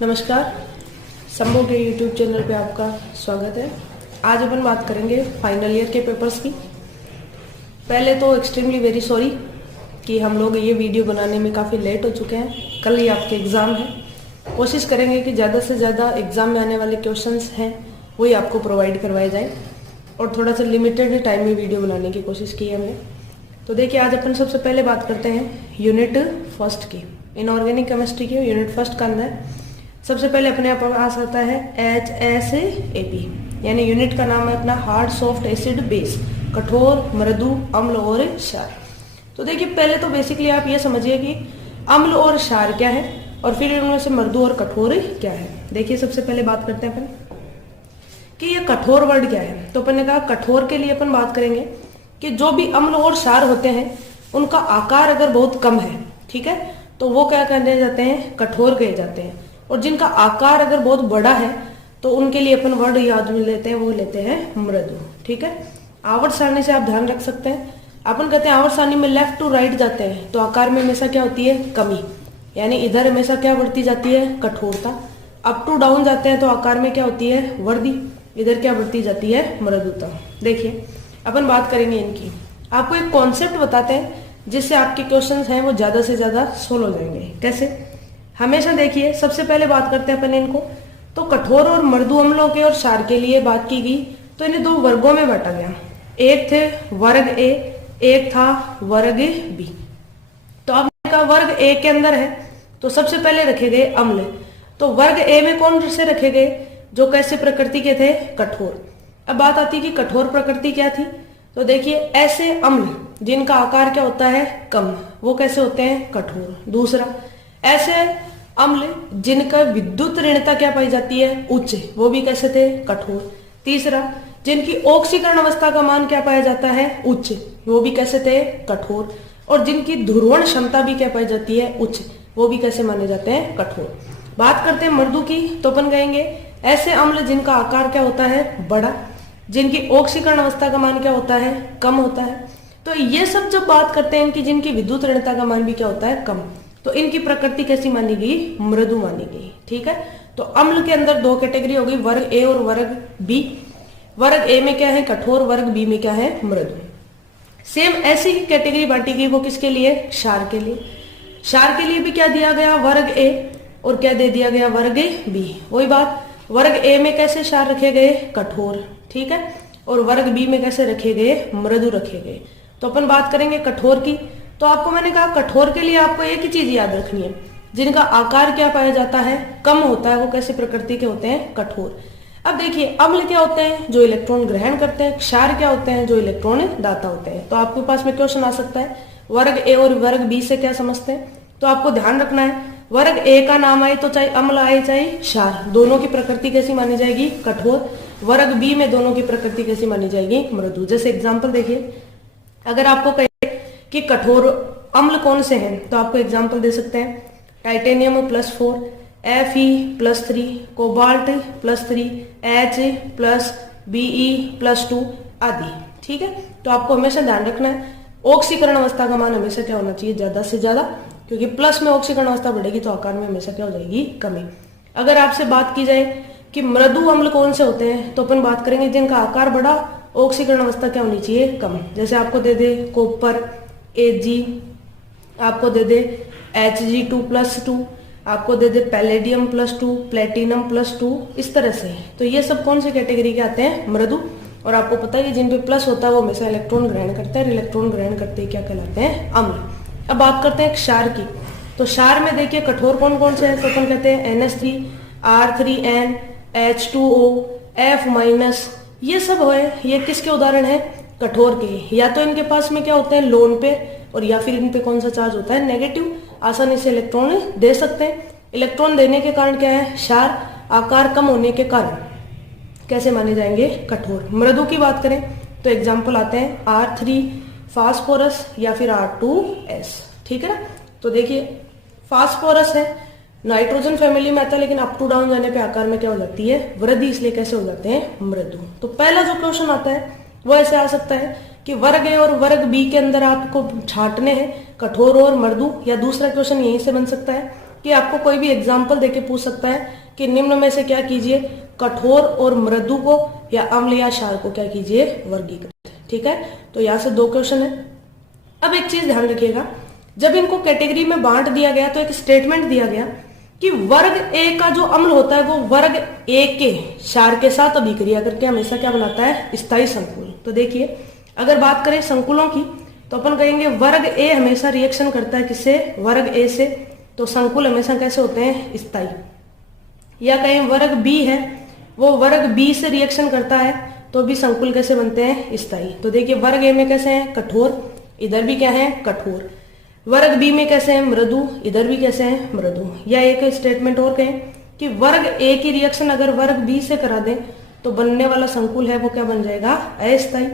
नमस्कार, संभव के यूट्यूब चैनल पे आपका स्वागत है। आज अपन बात करेंगे फाइनल ईयर के पेपर्स की। पहले तो एक्सट्रीमली वेरी सॉरी कि हम लोग ये वीडियो बनाने में काफ़ी लेट हो चुके हैं। कल ही आपके एग्ज़ाम है। कोशिश करेंगे कि ज़्यादा से ज़्यादा एग्ज़ाम में आने वाले क्वेश्चंस हैं वही आपको प्रोवाइड करवाए जाएँ और थोड़ा सा लिमिटेड टाइम में वीडियो बनाने की कोशिश की है हमने। तो देखिए, आज अपन सबसे पहले बात करते हैं यूनिट फर्स्ट की, इनऑर्गेनिक केमिस्ट्री की। यूनिट फर्स्ट का अंदर सबसे पहले अपने पास आता है HSAP, यानी यूनिट का नाम है अपना हार्ड सॉफ्ट एसिड बेस, कठोर मृदु अम्ल और क्षार। तो देखिए, पहले तो बेसिकली आप ये समझिए कि अम्ल और क्षार क्या है और फिर इनमें से मृदु और कठोर क्या है। देखिए, सबसे पहले बात करते हैं अपन कि ये कठोर वर्ड क्या है। तो अपन ने कहा कठोर के लिए अपन बात करेंगे कि जो भी अम्ल और क्षार होते हैं उनका आकार अगर बहुत कम है, ठीक है, तो वो क्या कहने जाते हैं, कठोर कहे जाते हैं। और जिनका आकार अगर बहुत बड़ा है तो उनके लिए अपन वर्ड याद में लेते हैं, वो लेते हैं मृदु। ठीक है, आवर्त सारणी से आप ध्यान रख सकते हैं। अपन कहते हैं आवर्त सारणी में लेफ्ट टू राइट जाते हैं तो आकार में हमेशा क्या होती है, कमी, यानी इधर हमेशा क्या बढ़ती जाती है, कठोरता। अप टू डाउन जाते हैं तो आकार में क्या होती है, वर्दी, इधर क्या बढ़ती जाती है, मृदुता। देखिए, अपन बात करेंगे इनकी। आपको एक कॉन्सेप्ट बताते हैं जिससे आपके क्वेश्चंस हैं वो ज्यादा से ज्यादा सोल्व हो जाएंगे। कैसे? हमेशा देखिए, सबसे पहले बात करते हैं अपन इनको। तो कठोर और मृदु अम्लों के और क्षार के लिए बात की गई तो इन्हें दो वर्गों में बांटा गया। एक थे वर्ग ए, एक था वर्ग बी। तो आपने कहा वर्ग ए के अंदर है तो सबसे पहले रखे गए अम्ल। तो वर्ग ए में कौन से रखे गए, जो कैसे प्रकृति के थे, कठोर। अब बात आती है कि कठोर प्रकृति क्या थी। तो देखिए, ऐसे अम्ल जिनका आकार क्या होता है, कम, वो कैसे होते हैं, कठोर। दूसरा, ऐसे अम्ल जिनका विद्युत ऋणता क्या पाई जाती है, उच्च, वो भी कैसे थे, कठोर। तीसरा, जिनकी ऑक्सीकरण अवस्था का मान क्या पाया जाता है, उच्च, वो भी कैसे थे, कठोर। और जिनकी ध्रुवण क्षमता भी क्या पाई जाती है, उच्च, वो भी कैसे माने जाते हैं, कठोर। बात करते हैं मृदु की। तो अपन कहेंगे ऐसे अम्ल जिनका आकार क्या होता है, बड़ा, जिनकी ऑक्सीकरण अवस्था का मान क्या होता है, कम होता है। तो ये सब जब बात करते हैं कि जिनकी विद्युत ऋणता का मान भी क्या होता है, कम, तो इनकी प्रकृति कैसी मानी गई, मृदु मानी गई। ठीक है, तो अम्ल के अंदर दो कैटेगरी हो गई, वर्ग ए और वर्ग बी। वर्ग ए में क्या है, कठोर, वर्ग बी में क्या है, मृदु। सेम ऐसी ही कैटेगरी बांटी गई, वो किसके लिए, क्षार के लिए। क्षार के लिए भी क्या दिया गया, वर्ग ए, और क्या दे दिया गया, वर्ग बी। वही बात, वर्ग ए में कैसे क्षार रखे गए, कठोर, ठीक है, और वर्ग बी में कैसे रखे गए, मृदु रखे गए। तो अपन बात करेंगे कठोर की। तो आपको मैंने कहा कठोर के लिए आपको एक ही चीज याद रखनी है, जिनका आकार क्या पाया जाता है, कम होता है, वो कैसी प्रकृति के होते हैं, कठोर। अब देखिए, अम्ल क्या होते हैं, जो इलेक्ट्रॉन ग्रहण करते हैं। क्षार क्या होते हैं, जो इलेक्ट्रॉन दाता होते हैं। तो आपके पास में क्वेश्चन आ सकता है वर्ग ए और वर्ग बी से क्या समझते हैं। तो आपको ध्यान रखना है, वर्ग ए का नाम आए तो चाहे अम्ल आए चाहे क्षार, दोनों की प्रकृति कैसी मानी जाएगी, कठोर। वर्ग बी में दोनों की प्रकृति कैसी मानी जाएगी, मृदु। जैसे एग्जाम्पल देखिए, अगर आपको कहे कि कठोर अम्ल कौन से हैं तो आपको एग्जाम्पल दे सकते हैं, titanium +4, Fe+3, cobalt +3, H+ Be+2 आदि। ठीक है, तो आपको हमेशा ध्यान रखना है ऑक्सीकरण अवस्था का मान हमेशा क्या होना चाहिए, ज्यादा से ज्यादा, क्योंकि प्लस में ऑक्सीकरण अवस्था बढ़ेगी तो आकार में हमेशा क्या हो जाएगी, कमी। अगर आपसे बात की जाए कि मृदु अम्ल कौन से होते हैं तो अपन बात करेंगे जिनका आकार बड़ा, ऑक्सीकरण अवस्था क्या होनी चाहिए, कम। जैसे आपको दे दे कॉपर Ag, आपको दे दे Hg2+2, आपको दे दे पैलेडियम +2, प्लेटिनम +2, इस तरह से। तो ये सब कौन सी कैटेगरी के आते हैं, मृदु। और आपको पता है कि जिन पे प्लस होता है वो हमेशा इलेक्ट्रॉन ग्रहण करते हैं, इलेक्ट्रॉन ग्रहण करते ही क्या कहलाते हैं, अम्ल। अब बात करते हैं क्षार की। तो क्षार में देखिए कठोर कौन कौन से हैं। तो अपन कहते हैं NH3, R3N, H2O, F-, ये सब है, ये किसके उदाहरण है, कठोर के। या तो इनके पास में क्या होते हैं, लोन पे, और या फिर इन पे कौन सा चार्ज होता है, नेगेटिव, आसानी से इलेक्ट्रॉन दे सकते हैं। इलेक्ट्रॉन देने के कारण क्या है, क्षार, आकार कम होने के कारण कैसे माने जाएंगे, कठोर। मृदु की बात करें तो एग्जाम्पल आते हैं R3 फास्फोरस या फिर R2S। ठीक है ना। तो देखिए, फास्फोरस है, नाइट्रोजन फैमिली में आता है, लेकिन अप टू डाउन जाने पे आकार में क्या हो जाती है, वृद्धि, इसलिए कैसे हो जाते हैं, मृदु। तो पहला जो क्वेश्चन आता है वो ऐसे आ सकता है कि वर्ग ए और वर्ग बी के अंदर आपको छांटने हैं कठोर और मृदु, या दूसरा क्वेश्चन यहीं से बन सकता है कि आपको कोई भी एग्जाम्पल देके पूछ सकता है कि निम्न में से क्या कीजिए, कठोर और मृदु को या अम्ल या क्षार को क्या कीजिए, वर्गीकृत। ठीक है, तो यहाँ से 2 क्वेश्चन है। अब एक चीज ध्यान रखिएगा, जब इनको कैटेगरी में बांट दिया गया तो एक स्टेटमेंट दिया गया कि वर्ग ए का जो अम्ल होता है वो वर्ग ए के क्षार के साथ अभिक्रिया करके हमेशा क्या बनाता है, स्थायी संकुल। तो देखिए, अगर बात करें संकुलों की तो अपन कहेंगे वर्ग ए हमेशा रिएक्शन करता है किससे, वर्ग ए से, तो संकुल हमेशा कैसे होते हैं, स्थायी। या कहें वर्ग बी है, वो वर्ग बी से रिएक्शन करता है तो भी संकुल कैसे बनते हैं, स्थायी। तो देखिए वर्ग ए में कैसे हैं, कठोर, इधर भी क्या है, कठोर। वर्ग बी में कैसे हैं, मृदु, इधर भी कैसे हैं, मृदु। या एक स्टेटमेंट और कहें कि वर्ग ए की रिएक्शन अगर वर्ग बी से करा दें तो बनने वाला संकुल है वो क्या बन जाएगा, अस्थायी।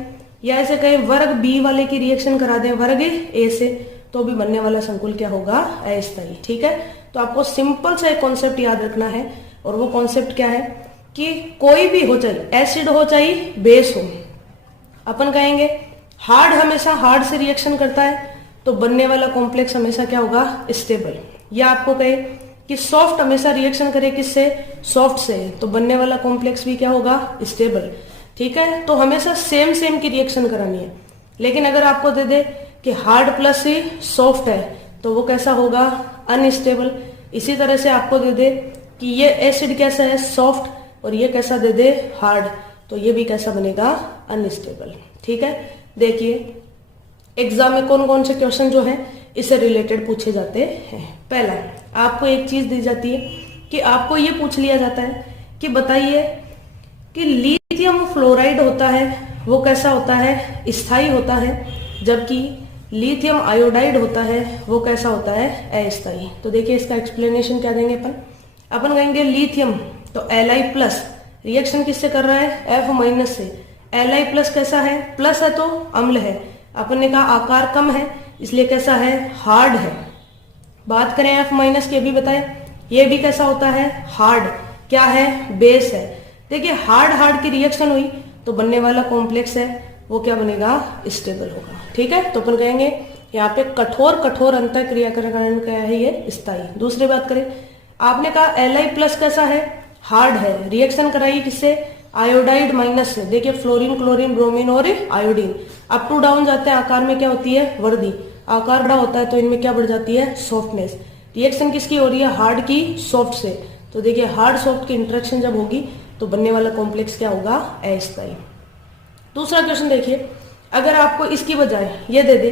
या ऐसे कहें वर्ग बी वाले की रिएक्शन करा दें वर्ग ए से तो भी बनने वाला संकुल क्या होगा, अस्थायी। ठीक है, तो आपको सिंपल सा एक कॉन्सेप्ट याद रखना है, और वो कॉन्सेप्ट क्या है कि कोई भी हो, चाहे एसिड हो चाहे बेस हो, अपन कहेंगे हार्ड हमेशा हार्ड से रिएक्शन करता है तो बनने वाला कॉम्प्लेक्स हमेशा क्या होगा, स्टेबल। या आपको कहे कि सॉफ्ट हमेशा रिएक्शन करे किससे, सॉफ्ट से, तो बनने वाला कॉम्प्लेक्स भी क्या होगा, स्टेबल। ठीक है, तो हमेशा सेम की रिएक्शन करानी है। लेकिन अगर आपको दे दे कि हार्ड प्लस सॉफ्ट है तो वो कैसा होगा, अनस्टेबल। इसी तरह से आपको दे दे कि ये एसिड कैसा है, सॉफ्ट, और ये कैसा दे दे, हार्ड, तो ये भी कैसा बनेगा, अनस्टेबल। ठीक है, देखिए एग्जाम में कौन कौन से क्वेश्चन जो है इससे रिलेटेड पूछे जाते हैं। पहला, आपको एक चीज दी जाती है कि आपको ये पूछ लिया जाता है कि बताइए कि लिथियम फ्लोराइड होता है वो कैसा होता है, स्थायी होता है, जबकि लिथियम आयोडाइड होता है वो कैसा होता है, अस्थायी। तो देखिए इसका एक्सप्लेनेशन क्या देंगे अपन कहेंगे लिथियम तो Li+, रिएक्शन किससे कर रहा है, F- से। Li+ कैसा है, प्लस है तो अम्ल है, अपन ने कहा आकार कम है इसलिए कैसा है, हार्ड है। बात करें F- की, भी बताए ये भी कैसा होता है, हार्ड, क्या है, बेस है। देखिए हार्ड की रिएक्शन हुई तो बनने वाला कॉम्प्लेक्स है वो क्या बनेगा, स्टेबल होगा। ठीक है, तो अपन कहेंगे यहाँ पे कठोर अंतर क्रियाकरण क्या है, ये स्थायी। दूसरी बात करें, आपने कहा Li+ कैसा है, हार्ड है, रिएक्शन कराई किससे, आयोडाइड माइनस से। देखिए फ्लोरीन, क्लोरीन, ब्रोमीन और आयोडीन अप टू डाउन जाते हैं, आकार में क्या होती है, वर्दी। आकार बड़ा होता है तो इनमें क्या बढ़ जाती है, सॉफ्टनेस। रिएक्शन किसकी हो रही है, हार्ड की सॉफ्ट से। तो देखिए हार्ड सॉफ्ट की इंटरेक्शन जब होगी तो बनने वाला कॉम्प्लेक्स क्या होगा, अस्थायी। दूसरा क्वेश्चन देखिए, अगर आपको इसकी बजाय ये दे दे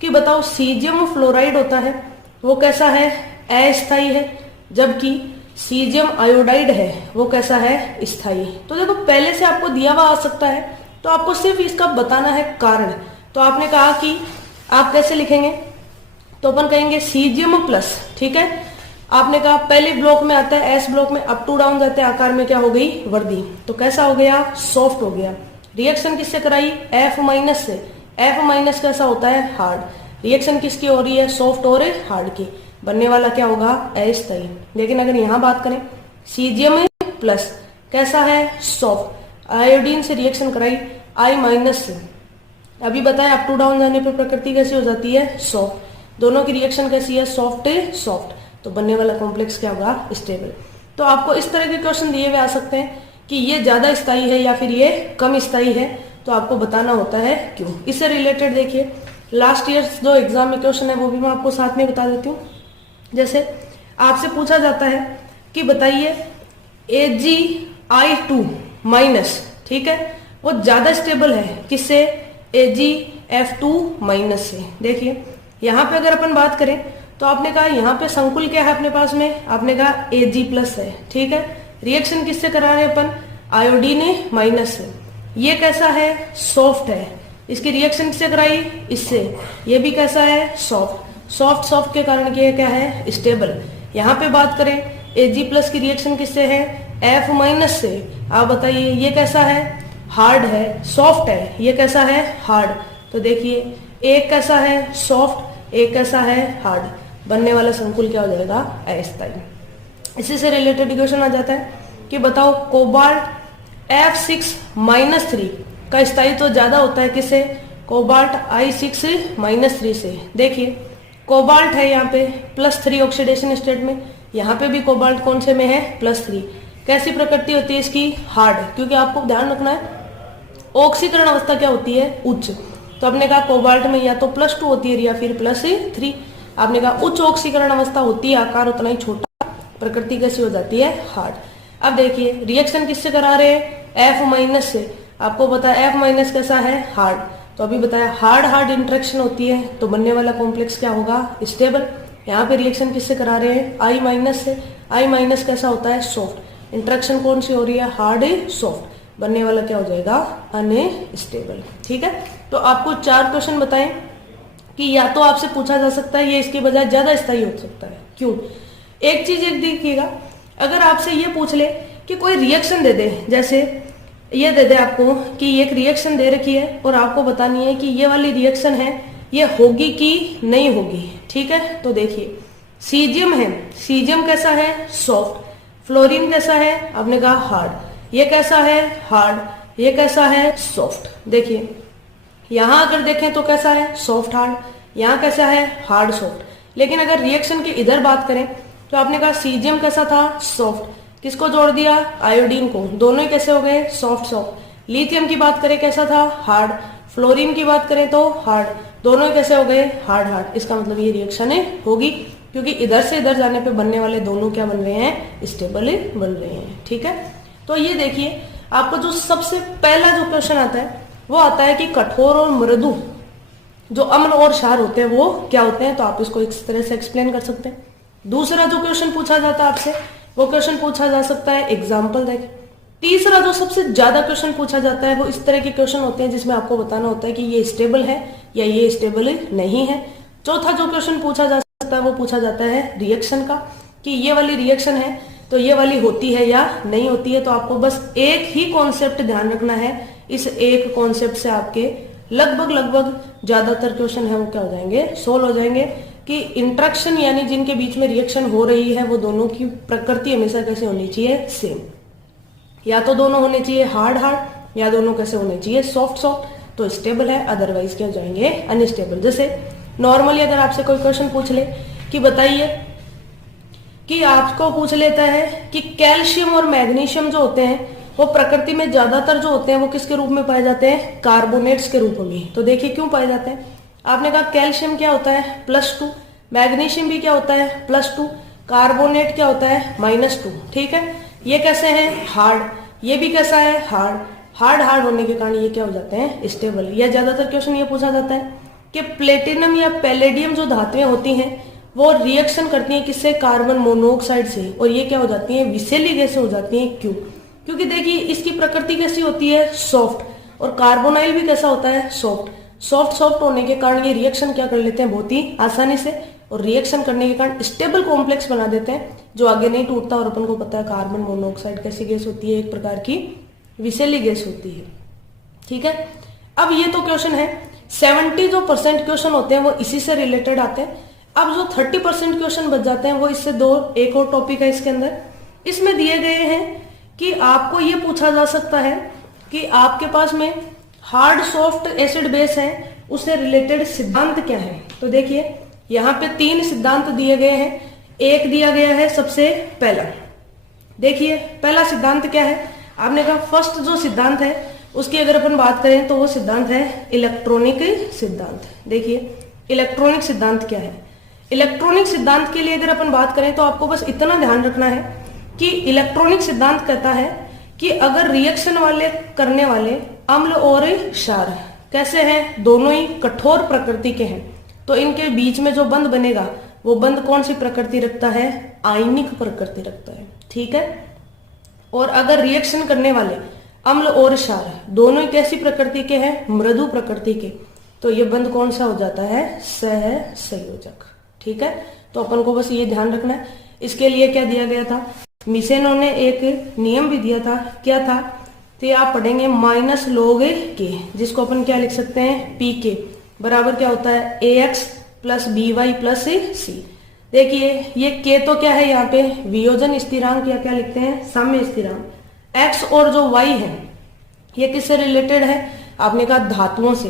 कि बताओ सीजियम फ्लोराइड होता है वो कैसा है, अस्थायी है, जबकि सीजियम आयोडाइड है वो कैसा है, स्थायी। तो देखो पहले से आपको दिया हुआ आ सकता है तो आपको सिर्फ इसका बताना है कारण। तो आपने कहा कि आप कैसे लिखेंगे, तो अपन कहेंगे सीजियम+। ठीक है, आपने कहा पहले ब्लॉक में आता है, एस ब्लॉक में अप टू डाउन जाते हैं, आकार में क्या हो गई, वर्दी, तो कैसा हो गया, सॉफ्ट हो गया। रिएक्शन किससे कराई, F- से। F- कैसा होता है, हार्ड। रिएक्शन किसकी हो रही है, सॉफ्ट और हार्ड की, बनने वाला क्या होगा, अस्थायी। लेकिन अगर यहां बात करें Cgm+ कैसा है, सॉफ्ट, आयोडीन से रिएक्शन कराई I- से। अभी बताएं अप टू डाउन जाने पर प्रकृति कैसी हो जाती है, सॉफ्ट। दोनों की रिएक्शन कैसी है, सॉफ्ट, तो बनने वाला कॉम्प्लेक्स क्या होगा, स्टेबल। तो आपको इस तरह के क्वेश्चन दिए हुए आ सकते हैं कि ये ज्यादा स्थायी है या फिर ये कम स्थायी है, तो आपको बताना होता है क्यों। इससे रिलेटेड देखिए लास्ट ईयर जो एग्जाम में क्वेश्चन है वो भी मैं आपको साथ में बता देती हूँ। जैसे आपसे पूछा जाता है कि बताइए Agi2-, ठीक है, वो ज्यादा स्टेबल है किससे, Ag(F2- से। देखिए यहाँ पे अगर अपन बात करें तो आपने कहा यहाँ पे संकुल क्या है अपने पास में, आपने कहा Ag+ है। ठीक है, रिएक्शन किससे करा रहे हैं अपन, आयोडीन- से। ये कैसा है, सॉफ्ट है, इसकी रिएक्शन किससे कराई, इससे। ये भी कैसा है, सॉफ्ट के कारण ये क्या है, स्टेबल। यहाँ पे बात करें Ag+ की रिएक्शन किससे है, F- से। आप बताइए ये कैसा है, हार्ड है, सॉफ्ट है, ये कैसा है, हार्ड। तो देखिए एक कैसा है, सॉफ्ट, एक कैसा है, हार्ड, बनने वाला संकुल क्या हो जाएगा, अस्थायी। इसी से रिलेटेड क्वेश्चन आ जाता है कि बताओ कोबाल्ट F6- का स्थायित्व तो ज्यादा होता है किससे, कोबाल्ट I6- से। देखिए कोबाल्ट है यहाँ पे +3 ऑक्सीडेशन स्टेट में, यहाँ पे भी कोबाल्ट कौन से में है +3। कैसी प्रकृति होती है इसकी, हार्ड, क्योंकि आपको ध्यान रखना है ऑक्सीकरण अवस्था क्या होती है, उच्च। तो आपने कहा कोबाल्ट में या तो +2 होती है या फिर +3। आपने कहा उच्च ऑक्सीकरण अवस्था होती है, आकार उतना ही छोटा, प्रकृति कैसी हो जाती है, हार्ड। अब देखिए रिएक्शन किससे करा रहे हैं, F- से। आपको पता है F- कैसा है, हार्ड। तो अभी बताया हार्ड इंटरेक्शन होती है तो बनने वाला कॉम्प्लेक्स क्या होगा, स्टेबल। यहाँ पे रिएक्शन किससे करा रहे हैं, I- से। I- कैसा होता है, सॉफ्ट। इंटरेक्शन कौन सी हो रही है, हार्ड सॉफ्ट, बनने वाला क्या हो जाएगा, अनस्टेबल। ठीक है, तो आपको 4 क्वेश्चन बताएं कि या तो आपसे पूछा जा सकता है, ये इसके बजाय ज्यादा स्थायी हो सकता है। क्यों, एक चीज एक देखिएगा, अगर आपसे ये पूछ ले कि कोई रिएक्शन दे दे, जैसे ये दे दे आपको कि एक रिएक्शन दे रखी है और आपको बतानी है कि ये वाली रिएक्शन है ये होगी कि नहीं होगी। ठीक है, तो देखिए सीजियम है, सीजियम कैसा है, सॉफ्ट। फ्लोरीन कैसा है, आपने कहा हार्ड। ये कैसा है, हार्ड। ये कैसा है, सॉफ्ट। देखिए यहां अगर देखें तो कैसा है, सॉफ्ट हार्ड। यहां कैसा है, हार्ड सॉफ्ट। लेकिन अगर रिएक्शन की इधर बात करें तो आपने कहा सीजियम कैसा था, सॉफ्ट। किसको जोड़ दिया, आयोडीन को, दोनों ही कैसे हो गए, सॉफ्ट सॉफ्ट। लिथियम की बात करें कैसा था, हार्ड। फ्लोरीन की बात करें तो हार्ड, दोनों ही कैसे हो गए, हार्ड हार्ड। इसका मतलब ये रिएक्शन होगी, क्योंकि इधर से इधर जाने पे बनने वाले दोनों क्या बन रहे हैं, स्टेबल बन रहे हैं। ठीक है, तो ये देखिए आपको जो सबसे पहला जो क्वेश्चन आता है वो आता है कि कठोर और मृदु जो अम्ल और क्षार होते हैं वो क्या होते हैं, तो आप इसको इस तरह से एक्सप्लेन कर सकते हैं। दूसरा जो क्वेश्चन पूछा जाता है आपसे वो क्वेश्चन पूछा जा सकता है एग्जाम्पल देख। तीसरा जो सबसे ज्यादा क्वेश्चन पूछा जाता है वो इस तरह के क्वेश्चन होते हैं जिसमें आपको बताना होता है कि ये स्टेबल है या ये स्टेबल नहीं है। चौथा जो क्वेश्चन पूछा जा सकता है वो पूछा जाता है रिएक्शन का, कि ये वाली रिएक्शन है तो ये वाली होती है या नहीं होती है। तो आपको बस एक ही कॉन्सेप्ट ध्यान रखना है, इस एक कॉन्सेप्ट से आपके लगभग ज्यादातर क्वेश्चन है वो क्या हो जाएंगे, सोल्व हो जाएंगे। कि इंट्रैक्शन यानी जिनके बीच में रिएक्शन हो रही है वो दोनों की प्रकृति हमेशा कैसे होनी चाहिए, सेम। या तो दोनों होने चाहिए हार्ड हार्ड या दोनों कैसे होने चाहिए, सॉफ्ट सॉफ्ट, तो स्टेबल है, अदरवाइज क्या हो जाएंगे, अनस्टेबल। जैसे नॉर्मली अगर आपसे कोई क्वेश्चन पूछ ले कि बताइए, कि आपको पूछ लेता है कि कैल्शियम और मैग्नीशियम जो होते हैं वो प्रकृति में ज्यादातर जो होते हैं वो किसके रूप में पाए जाते हैं, कार्बोनेट्स के रूप में। तो देखिए क्यों पाए जाते हैं, आपने कहा कैल्शियम क्या होता है +2, मैग्नीशियम भी क्या होता है +2, कार्बोनेट क्या होता है -2। ठीक है, ये कैसे हैं, हार्ड, ये भी कैसा है, हार्ड। हार्ड होने के कारण ये क्या हो जाते हैं, स्टेबल। या ज्यादातर क्वेश्चन ये पूछा जाता है कि प्लेटिनम या पैलेडियम जो धातुएं होती हैं वो रिएक्शन करती हैं किससे, कार्बन मोनोऑक्साइड से, और ये क्या हो जाती है, विषैली गैसें हो जाती हैं। क्यों, क्योंकि देखिए इसकी प्रकृति कैसी होती है, सॉफ्ट, और कार्बोनाइल भी कैसा होता है, सॉफ्ट। सॉफ्ट होने के कारण ये रिएक्शन क्या कर लेते हैं बहुत ही आसानी से, और रिएक्शन करने के कारण स्टेबल कॉम्प्लेक्स बना देते हैं जो आगे नहीं टूटता। और अपन को पता है कार्बन मोनोऑक्साइड कैसी गैस होती है, एक प्रकार की विषैली गैस होती है। ठीक है, अब ये तो क्वेश्चन है, 70 जो % क्वेश्चन होते हैं वो इसी से रिलेटेड आते हैं। अब जो 30% क्वेश्चन बच जाते हैं वो इससे एक और टॉपिक है इसके अंदर, इसमें दिए गए हैं कि आपको ये पूछा जा सकता है कि आपके पास में हार्ड सॉफ्ट एसिड बेस है उससे रिलेटेड सिद्धांत क्या है। तो देखिए यहाँ पे 3 सिद्धांत दिए गए हैं, एक दिया गया है सबसे पहला। देखिए पहला सिद्धांत क्या है, आपने कहा फर्स्ट जो सिद्धांत है उसकी अगर अपन बात करें तो वो सिद्धांत है इलेक्ट्रॉनिक सिद्धांत। देखिए इलेक्ट्रॉनिक सिद्धांत क्या है, इलेक्ट्रॉनिक सिद्धांत के लिए अगर अपन बात करें तो आपको बस इतना ध्यान रखना है कि इलेक्ट्रॉनिक सिद्धांत कहता है कि अगर रिएक्शन वाले करने वाले अम्ल और क्षार कैसे हैं, दोनों ही कठोर प्रकृति के हैं, तो इनके बीच में जो बंध बनेगा वो बंध कौन सी प्रकृति रखता है, आयनिक प्रकृति रखता है। ठीक है, और अगर रिएक्शन करने वाले अम्ल और क्षार दोनों ही कैसी प्रकृति के हैं, मृदु प्रकृति के, तो ये बंध कौन सा हो जाता है, सहसंयोजक। ठीक है, तो अपन को बस ये ध्यान रखना है। इसके लिए क्या दिया गया था, मिसेनो ने एक नियम भी दिया था, क्या था, तो आप पढ़ेंगे माइनस log के, जिसको अपन क्या लिख सकते हैं, पी के बराबर क्या होता है, ax + by + c। देखिए ये k तो क्या है यहाँ पे वियोजन स्थिरांक या क्या लिखते हैं, साम्य स्थिरांक। x और जो y है ये किससे रिलेटेड है, आपने कहा धातुओं से।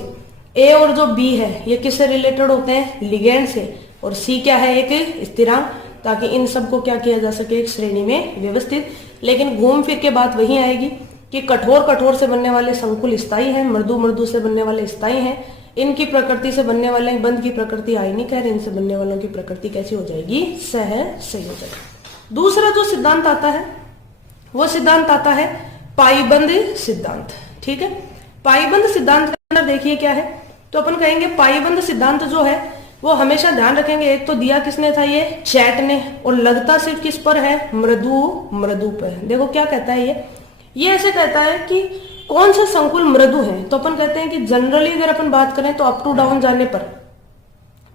a और जो b है ये किससे रिलेटेड होते हैं, लिगेंड से। और C क्या है, एक स्थिरांक, ताकि इन सबको क्या किया जा सके, एक श्रेणी में व्यवस्थित। लेकिन घूम फिर के बात वही आएगी कि कठोर कठोर से बनने वाले संकुल स्थायी हैं, मृदु मृदु से बनने वाले स्थायी हैं। इनकी प्रकृति से बनने वाले बंध की प्रकृति आयनिक है, इनसे बनने वालों की प्रकृति कैसी हो जाएगी, सहसंयोजक। दूसरा जो सिद्धांत आता है वो सिद्धांत आता है पाईबंद सिद्धांत। ठीक है, पाईबंद सिद्धांत के अंदर देखिए क्या है, तो अपन कहेंगे पाईबंद सिद्धांत जो है वो हमेशा ध्यान रखेंगे, एक तो दिया किसने था, ये चैट ने, और लगता सिर्फ किस पर है, मृदु पर। देखो क्या कहता है ये ऐसे कहता है कि कौन सा संकुल मृदु है, तो अपन कहते हैं कि जनरली अगर अपन बात करें तो अप टू डाउन जाने पर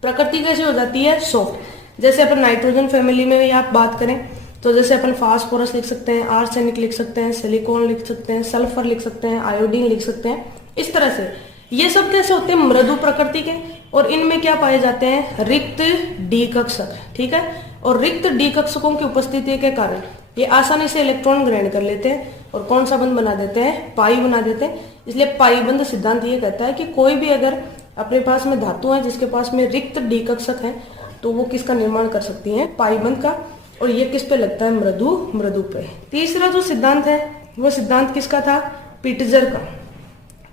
प्रकृति कैसी हो जाती है, सॉफ्ट। जैसे अपन नाइट्रोजन फैमिली में भी आप बात करें तो जैसे अपन फास्फोरस लिख सकते हैं, आर्सेनिक लिख सकते हैं, सिलिकॉन लिख सकते हैं, सल्फर लिख सकते हैं, आयोडीन लिख सकते हैं। इस तरह से ये सब कैसे होते हैं, मृदु प्रकृति के, और इनमें क्या पाए जाते हैं, रिक्त डी कक्षक। ठीक है, और रिक्त डी कक्षकों की उपस्थिति के कारण ये आसानी से इलेक्ट्रॉन ग्रहण कर लेते हैं और कौन सा बंध बना देते हैं, पाई बना देते हैं। इसलिए पाईबंद सिद्धांत ये कहता है कि कोई भी अगर अपने पास में धातु है जिसके पास में रिक्त डी कक्षक है तो वो किसका निर्माण कर सकती है, पाईबंद का, और ये किस पे लगता है, मृदु पे। तीसरा जो सिद्धांत है वो सिद्धांत किसका था, पिटजर का।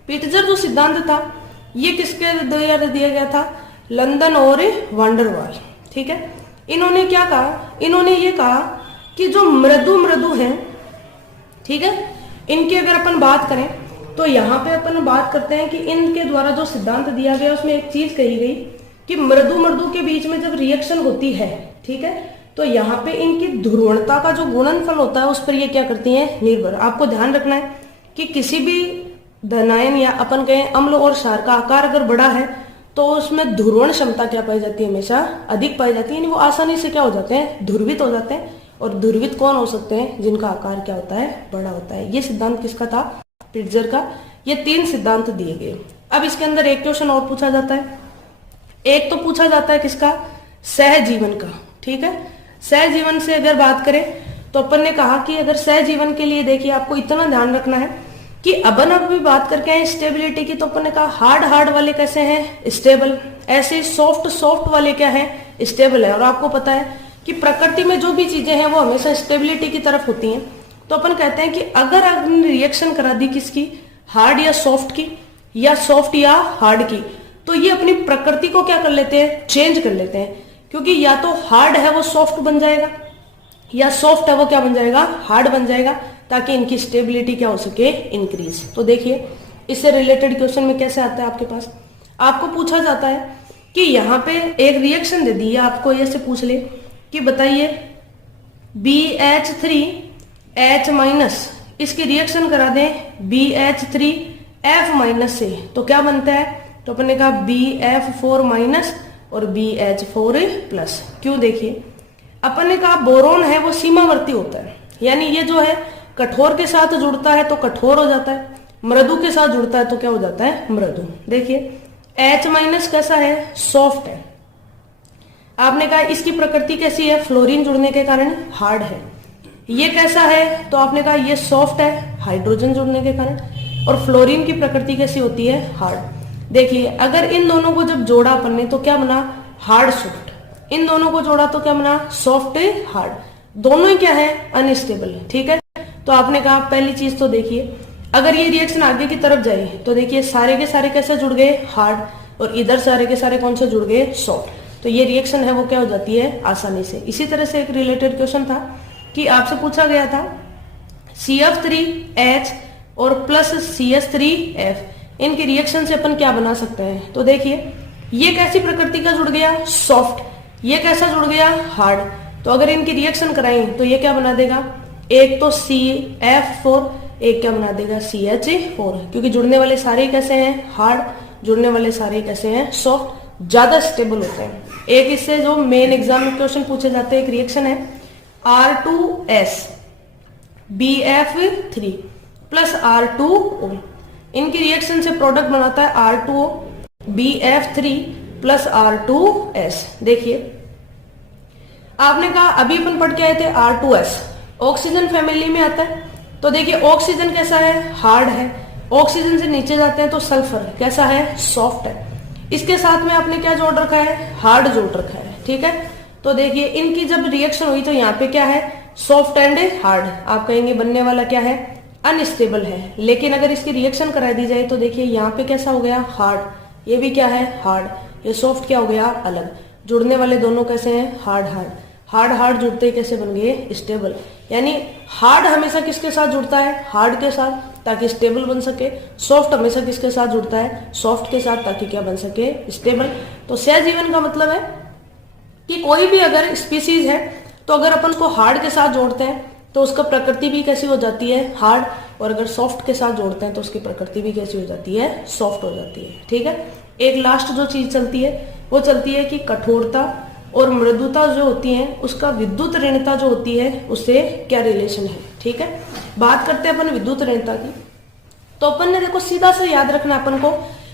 पिटजर जो सिद्धांत था ये किसके द्वारा दिया गया था, लंदन और वांडरवाल। ठीक है, इन्होंने क्या कहा, इन्होंने ये कहा कि जो मृदु हैं, ठीक है, इनकी अगर अपन बात करें तो यहाँ पे अपन बात करते हैं कि इनके द्वारा जो सिद्धांत दिया गया उसमें एक चीज कही गई कि मृदु के बीच में जब रिएक्शन होती है, ठीक है, तो यहाँ पे इनकी ध्रुवणता का जो गुणनफल होता है उस पर ये क्या करती है, निर्भर। आपको ध्यान रखना है कि किसी भी धनायन या अपन कहें अम्ल और क्षार का आकार अगर बड़ा है तो उसमें ध्रुवण क्षमता क्या पाई जाती है, हमेशा अधिक पाई जाती है, यानी वो आसानी से क्या हो जाते हैं, ध्रुवित हो जाते हैं। और ध्रुवित कौन हो सकते हैं, जिनका आकार क्या होता है, बड़ा होता है। ये सिद्धांत किसका था, पिटजर का। ये 3 सिद्धांत दिए गए। अब इसके अंदर एक क्वेश्चन और पूछा जाता है, एक तो पूछा जाता है किसका, सहजीवन का। ठीक है, सहजीवन से अगर बात करें तो अपन ने कहा कि अगर सहजीवन के लिए देखिए आपको इतना ध्यान रखना है कि अपन अभी बात करके आए स्टेबिलिटी की, तो अपन ने कहा हार्ड वाले कैसे हैं, स्टेबल, ऐसे सॉफ्ट वाले क्या है, स्टेबल है। और आपको पता है कि प्रकृति में जो भी चीजें हैं वो हमेशा स्टेबिलिटी की तरफ होती हैं। तो अपन कहते हैं कि अगर आपने रिएक्शन करा दी किसकी, हार्ड या सॉफ्ट की, या सॉफ्ट या हार्ड की, तो ये अपनी प्रकृति को क्या कर लेते हैं, चेंज कर लेते हैं। क्योंकि या तो हार्ड है वो सॉफ्ट बन जाएगा, या सॉफ्ट है वो क्या बन जाएगा, हार्ड बन जाएगा, ताकि इनकी स्टेबिलिटी क्या हो सके, इंक्रीज। तो देखिए इससे रिलेटेड क्वेश्चन में कैसे आता है आपके पास, आपको पूछा जाता है कि यहाँ पे एक रिएक्शन दे दी है, आपको ये से पूछ ले कि बताइए BH3H- इसकी रिएक्शन करा दें BH3F- से, तो क्या बनता है, तो अपन ने कहा BF4- और BH4+। क्यों, देखिए अपन ने कहा बोरोन है वो सीमावर्ती होता है, यानी ये जो है कठोर के साथ जुड़ता है तो कठोर हो जाता है, मृदु के साथ जुड़ता है तो क्या हो जाता है, मृदु। देखिए H- कैसा है, सॉफ्ट है। आपने कहा इसकी प्रकृति कैसी है, फ्लोरीन जुड़ने के कारण हार्ड है। ये कैसा है, तो आपने कहा ये सॉफ्ट है, हाइड्रोजन जुड़ने के कारण। और फ्लोरीन की प्रकृति कैसी होती है, हार्ड। देखिए अगर इन दोनों को जब जोड़ा अपन ने तो क्या बना, हार्ड सॉफ्ट। इन दोनों को जोड़ा तो क्या बना, सॉफ्ट हार्ड। दोनों ही क्या है, अनस्टेबल। ठीक है, तो आपने कहा पहली चीज तो देखिए अगर ये रिएक्शन आगे की तरफ जाए तो देखिए सारे के सारे कैसे जुड़ गए, हार्ड, और इधर सारे के सारे कौन से जुड़ गए, सॉफ्ट। तो ये रिएक्शन है वो क्या हो जाती है, आसानी से। इसी तरह से एक रिलेटेड क्वेश्चन था कि आपसे पूछा गया था CF3H और प्लस CH3F, इनके रिएक्शन से अपन क्या बना सकते हैं। तो देखिए ये कैसी प्रकृति का जुड़ गया, सॉफ्ट, ये कैसा जुड़ गया, हार्ड। तो अगर इनकी रिएक्शन कराएं तो ये क्या बना देगा, एक तो CF4, एक क्या बना देगा, CH4, क्योंकि जुड़ने वाले सारे कैसे हैं, हार्ड, जुड़ने वाले सारे कैसे हैं, सॉफ्ट, ज्यादा स्टेबल होते हैं। एक इससे जो मेन एग्जाम में क्वेश्चन पूछे जाते हैं, एक रिएक्शन है R2S BF3 प्लस R2O, इनकी रिएक्शन से प्रोडक्ट बनाता है R2O BF3 प्लस R2S। देखिए आपने कहा अभी अपन पढ़ के आए थे R2S ऑक्सीजन फैमिली में आता है। तो देखिए ऑक्सीजन कैसा है, हार्ड है। ऑक्सीजन से नीचे जाते हैं तो सल्फर कैसा है, सॉफ्ट है। इसके साथ में आपने क्या जोड़ रखा है, हार्ड जोड़ रखा है। ठीक है। तो देखिए इनकी जब रिएक्शन हुई तो यहाँ पे क्या है, सॉफ्ट एंड हार्ड। आप कहेंगे बनने वाला क्या है, अनस्टेबल है। लेकिन अगर इसकी रिएक्शन करा दी जाए तो देखिए यहाँ पे कैसा हो गया, हार्ड। ये भी क्या है, हार्ड। ये सॉफ्ट क्या हो गया, अलग। जुड़ने वाले दोनों कैसे हैं, हार्ड हार्ड। हार्ड हार्ड जुड़ते ही कैसे बन गए, स्टेबल। यानी हार्ड हमेशा किसके साथ जुड़ता है, हार्ड के साथ, ताकि स्टेबल बन सके। सॉफ्ट हमेशा किसके साथ जुड़ता है, सॉफ्ट के साथ, ताकि क्या बन सके, स्टेबल। तो सहजीवन का मतलब है कि कोई भी अगर स्पीसीज है तो अगर अपन को हार्ड के साथ जोड़ते हैं तो उसका प्रकृति भी कैसी हो जाती है, हार्ड। और अगर सॉफ्ट के साथ जोड़ते हैं तो उसकी प्रकृति भी कैसी हो जाती है, सॉफ्ट हो जाती है। ठीक है। एक लास्ट जो चीज चलती है वो चलती है कि कठोरता और मृदुता जो होती है उसका विद्युत ऋणता जो होती है उससे क्या रिलेशन है। ठीक है। बात करते हैं अपन विद्युत ऋणता की। तो अपन ने देखो सीधा सा याद रखना अपन को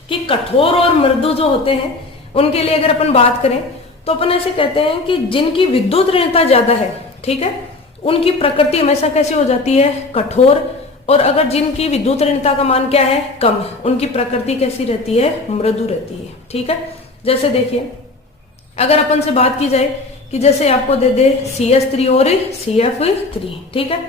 कि कठोर और मृदु जो होते हैं उनके लिए अगर अपन बात करें तो अपन ऐसे कहते हैं कि जिनकी विद्युत ऋणता ज्यादा है, ठीक है, उनकी प्रकृति हमेशा कैसी हो जाती है, कठोर। और अगर जिनकी विद्युत ऋणता का मान क्या है, कम है, उनकी प्रकृति कैसी रहती है, मृदु रहती है। ठीक है। जैसे देखिए अगर अपन से बात की जाए कि जैसे आपको दे दे CH3 और CF3, ठीक है,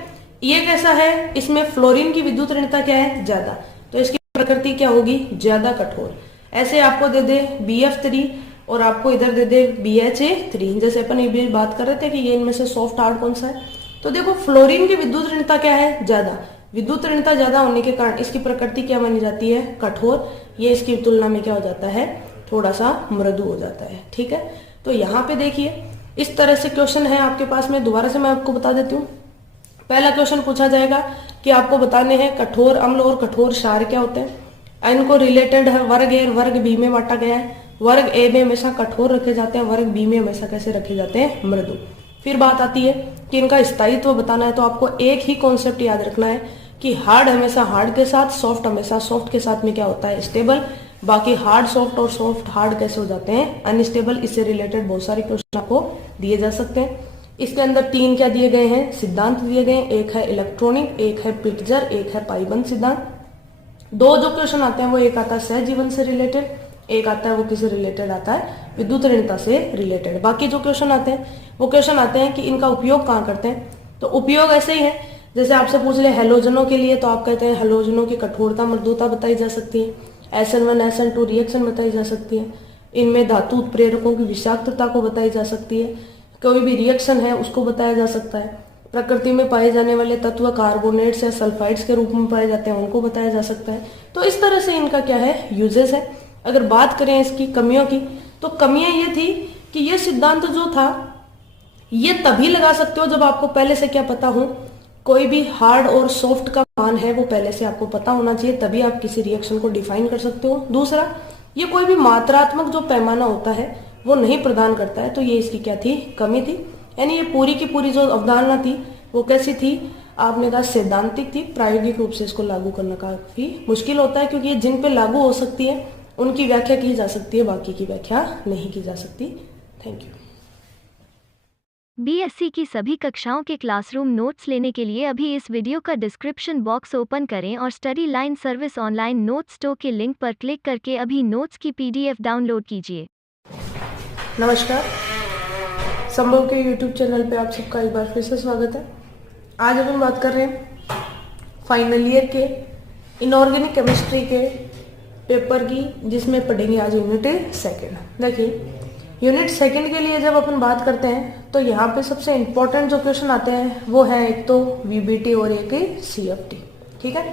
ये कैसा है, इसमें फ्लोरीन की विद्युत ऋणता क्या है, ज्यादा, तो इसकी प्रकृति क्या होगी, ज्यादा कठोर। ऐसे आपको दे दे BF3 और आपको इधर दे दे BHA3। जैसे अपन ये भी बात कर रहे थे कि ये इनमें से सॉफ्ट हार्ड कौन सा है, तो देखो फ्लोरीन की विद्युत ऋणता क्या है, ज्यादा। विद्युत ऋणता ज्यादा होने के कारण इसकी प्रकृति क्या मानी जाती है, कठोर। ये इसकी तुलना में क्या हो जाता है, थोड़ा सा मृदु हो जाता है। ठीक है। तो यहाँ पे देखिए इस तरह से क्वेश्चन है आपके पास में। दोबारा से मैं आपको बता देती हूँ। पहला क्वेश्चन पूछा जाएगा कि आपको बताने हैं कठोर अम्ल और कठोर क्षार क्या होते हैं। इनको रिलेटेड है वर्ग ए और वर्ग बी में बांटा गया है। वर्ग ए में हमेशा कठोर रखे जाते हैं, वर्ग बी में हमेशा कैसे रखे जाते हैं, मृदु। फिर बात आती है कि इनका स्थायित्व बताना है, तो आपको एक ही कॉन्सेप्ट याद रखना है कि हार्ड हमेशा हार्ड के साथ, सॉफ्ट हमेशा सॉफ्ट के साथ में क्या होता है, स्टेबल। बाकी हार्ड सॉफ्ट और सॉफ्ट हार्ड कैसे हो जाते हैं, अनस्टेबल। इससे रिलेटेड बहुत सारे क्वेश्चन आपको दिए जा सकते हैं। इसके अंदर 3 क्या दिए गए हैं, सिद्धांत दिए गए हैं। एक है इलेक्ट्रॉनिक, एक है पिट्जर, एक है पाइबंद सिद्धांत। 2 जो क्वेश्चन आते हैं वो एक आता है सहजीवन से रिलेटेड, एक आता है वो किससे रिलेटेड आता है, विद्युत ऋणता से रिलेटेड। बाकी जो क्वेश्चन आते हैं वो क्वेश्चन आते हैं कि इनका उपयोग कहाँ करते हैं। तो उपयोग ऐसे ही है, जैसे आपसे पूछ ले हेलोजनों के लिए, तो आप कहते हैं हेलोजनों की कठोरता मृदुता बताई जा सकती है, SN1 SN2 रिएक्शन बताई जा सकती है, इनमें धातु उत्प्रेरकों की विषाक्तता को बताई जा सकती है, कोई भी रिएक्शन है उसको बताया जा सकता है, प्रकृति में पाए जाने वाले तत्व कार्बोनेट्स या सल्फाइड्स के रूप में पाए जाते हैं उनको बताया जा सकता है। तो इस तरह से इनका क्या है, यूजेस है। अगर बात करें इसकी कमियों की, तो कमियां ये थी कि ये सिद्धांत जो था ये तभी लगा सकते हो जब आपको पहले से क्या पता हो, कोई भी हार्ड और सॉफ्ट का मान है वो पहले से आपको पता होना चाहिए, तभी आप किसी रिएक्शन को डिफाइन कर सकते हो। दूसरा, ये कोई भी मात्रात्मक जो पैमाना होता है वो नहीं प्रदान करता है, तो ये इसकी क्या थी, कमी थी। यानी ये पूरी की पूरी जो अवधारणा थी वो कैसी थी, आपने कहा सैद्धांतिक थी। प्रायोगिक रूप से इसको लागू करना काफी मुश्किल होता है, क्योंकि ये जिन पे लागू हो सकती है उनकी व्याख्या की जा सकती है, बाकी की व्याख्या नहीं की जा सकती। Thank you. BSc की सभी कक्षाओं के क्लासरूम नोट्स लेने के लिए अभी इस वीडियो का डिस्क्रिप्शन बॉक्स ओपन करें और study line service online notes store के लिंक पर क्लिक करके अभी नोट्स की PDF डाउनलोड कीजिए। नमस्कार, संभव के YouTube चैनल पे आप सबका एक बार फिर से स्वागत है। आज हम बात कर रहे हैं फाइनल ईयर के इनऑर्गेनिक केमिस्ट्री के पेपर की, जिसमें पढ़ेंगे आज यूनिट 2। देखिए यूनिट 2 के लिए जब अपन बात करते हैं तो यहाँ पे सबसे इम्पोर्टेंट जो क्वेश्चन आते हैं वो है एक तो VBT और एक CFT। ठीक है।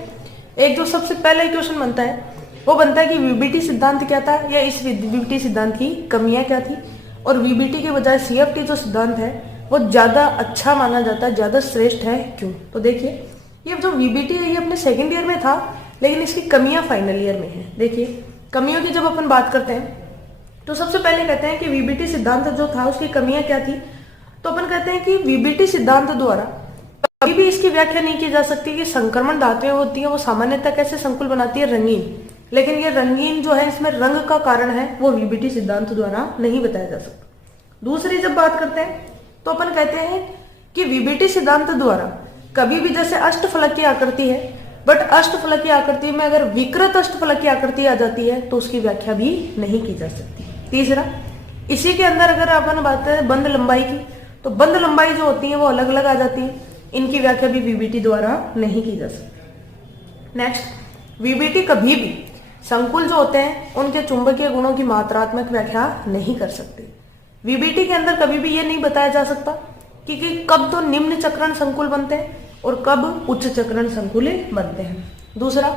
एक जो सबसे पहला क्वेश्चन बनता है वो बनता है कि VBT सिद्धांत क्या था, या इस VBT सिद्धांत की कमियां क्या थी, और VBT के बजाय CFT जो सिद्धांत है वो ज्यादा अच्छा माना जाता है, ज्यादा श्रेष्ठ है, क्यों। तो देखिए ये जो VBT है ये अपने 2nd ईयर में था, लेकिन इसकी कमियां फाइनल ईयर में है। देखिए कमियों की जब अपन बात करते हैं तो सबसे पहले कहते हैं कि VBT सिद्धांत जो था उसकी कमियां क्या थी। तो अपन कहते हैं कि VBT सिद्धांत द्वारा कभी भी इसकी व्याख्या नहीं की जा सकती कि संक्रमण धातुएं होती है वो सामान्यतः कैसे संकुल बनाती है, रंगीन। लेकिन ये रंगीन जो है इसमें रंग का कारण है वो VBT सिद्धांत द्वारा नहीं बताया जा सकता। दूसरी जब बात करते हैं तो अपन कहते हैं कि VBT सिद्धांत द्वारा कभी भी जैसे अष्टफलक की आकृति है, बट अष्टफलक की आकृति में अगर विकृत अष्टफलक की आकृति आ जाती है तो उसकी व्याख्या भी नहीं की जा सकती। तीसरा, इसी के अंदर अगर अपन बात करें बंद लंबाई की, तो बंद लंबाई जो होती है वो अलग अलग आ जाती है, इनकी व्याख्या भी वीबीटी द्वारा नहीं की जा सकती। नेक्स्ट, वीबीटी कभी भी संकुल जो होते हैं उनके चुंबकीय गुणों की मात्रात्मक व्याख्या नहीं कर सकते। वीबीटी के अंदर कभी भी ये नहीं बताया जा सकता कि कब तो निम्न चक्रण संकुल बनते हैं और कब उच्च चक्रण संकुल बनते हैं। दूसरा,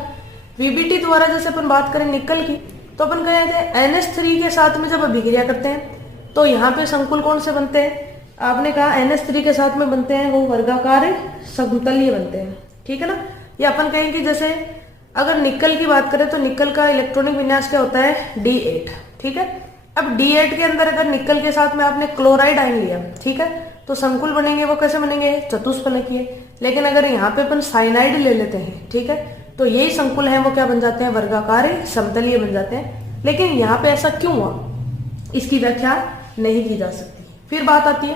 वीबीटी द्वारा जैसे अपन बात करें निकल की, तो अपन कहे थे NH3 के साथ में जब अभिक्रिया करते हैं तो यहाँ पे संकुल कौन से बनते हैं, आपने कहा NH3 के साथ में बनते हैं वो वर्गाकार समतलीय बनते हैं, ठीक है ना। या अपन कहेंगे जैसे अगर निकल की बात करें तो निकल का इलेक्ट्रॉनिक विन्यास क्या होता है, D8, ठीक है। अब D8 के अंदर अगर निकल के साथ में आपने क्लोराइड आयन लिया, ठीक है, तो संकुल बनेंगे वो कैसे बनेंगे, चतुष्फलकीय। लेकिन अगर यहाँ पे अपन साइनाइड ले लेते हैं, ठीक है, तो यही संकुल है वो क्या बन जाते हैं, वर्गाकार समतलीय बन जाते हैं। लेकिन यहाँ पे ऐसा क्यों हुआ, इसकी व्याख्या नहीं की जा सकती। फिर बात आती है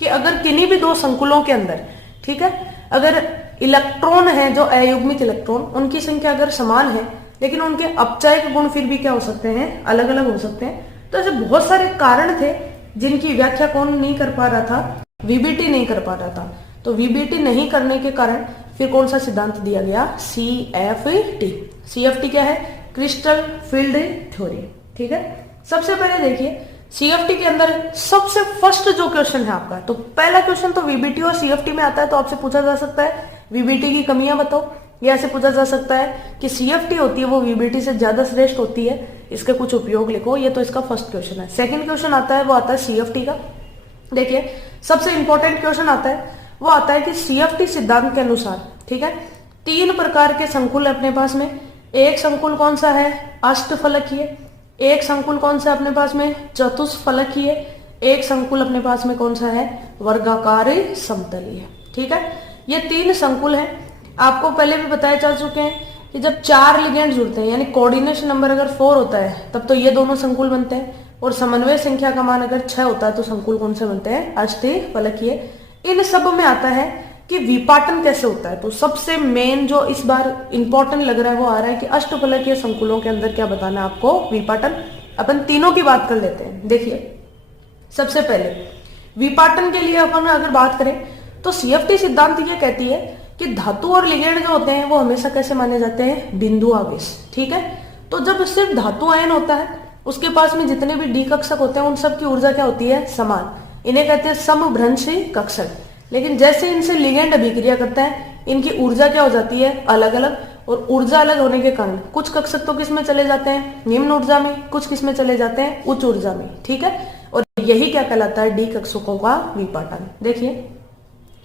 कि अगर किन्हीं भी दो संकुलों के अंदर, ठीक है, अगर इलेक्ट्रॉन है जो अयुग्मित इलेक्ट्रॉन, उनकी संख्या अगर समान है लेकिन उनके अपचयक गुण फिर भी क्या हो सकते हैं, अलग अलग हो सकते हैं। तो ऐसे बहुत सारे कारण थे जिनकी व्याख्या कौन नहीं कर पा रहा था, वीबीटी नहीं कर पा रहा था। तो वीबीटी नहीं करने के कारण फिर कौन सा सिद्धांत दिया गया, CFT। CFT क्या है, क्रिस्टल फील्ड थ्योरी, ठीक है। सबसे पहले देखिए CFT के अंदर सबसे फर्स्ट जो क्वेश्चन है आपका, तो पहला क्वेश्चन तो वीबीटी और CFT में आता है, तो आपसे पूछा जा सकता है वीबीटी की कमियां बताओ, या ऐसे पूछा जा सकता है कि CFT होती है वो वीबीटी से ज्यादा श्रेष्ठ होती है, इसके कुछ उपयोग लिखो। ये तो इसका फर्स्ट क्वेश्चन है। सेकंड क्वेश्चन आता है वो आता है CFT का। देखिए सबसे इंपॉर्टेंट क्वेश्चन आता है वो आता है कि CFT सिद्धांत के अनुसार, ठीक है, 3 प्रकार के संकुल अपने पास में। एक संकुल कौन सा है, अष्टफलकीय। एक संकुल कौन सा अपने पास में, चतुष्फलकीय। एक संकुल अपने पास में कौन सा है, वर्गाकार समतलीय, ठीक है। ये 3 संकुल हैं। आपको पहले भी बताए जा चुके हैं कि जब 4 लिगेंड जुड़ते हैं, यानी कोऑर्डिनेशन नंबर अगर 4 होता है तब तो ये दोनों संकुल बनते हैं, और समन्वय संख्या का मान अगर 6 होता है तो संकुल कौन से बनते हैं, अष्टफलकीय। इन सब में आता है कि विपाटन कैसे होता है। तो सबसे मेन जो इस बार इंपॉर्टेंट लग रहा है वो आ रहा है कि अष्टफलकीय संकुलों के अंदर क्या बताना है आपको, विपाटन। अपन तीनों की बात कर लेते हैं। देखिए सबसे पहले विपाटन के लिए अपन अगर बात करें तो CFT सिद्धांत ये कहती है कि धातु और लिगेंड जो होते हैं वो हमेशा कैसे माने जाते हैं, बिंदु आवेश, ठीक है। तो जब सिर्फ धातु आयन होता है उसके पास में जितने भी डी कक्षक होते हैं उन सब की ऊर्जा क्या होती है, समान। इन्हें कहते हैं समभ्रंशी कक्षक। लेकिन जैसे इनसे लिगेंड अभिक्रिया करता है इनकी ऊर्जा क्या हो जाती है, अलग अलग। और ऊर्जा अलग होने के कारण कुछ कक्षक तो किस में चले जाते हैं, निम्न ऊर्जा में, कुछ किस में चले जाते हैं, उच्च ऊर्जा में, ठीक है। और यही क्या कहलाता है, डी कक्षकों का विपाटन। देखिए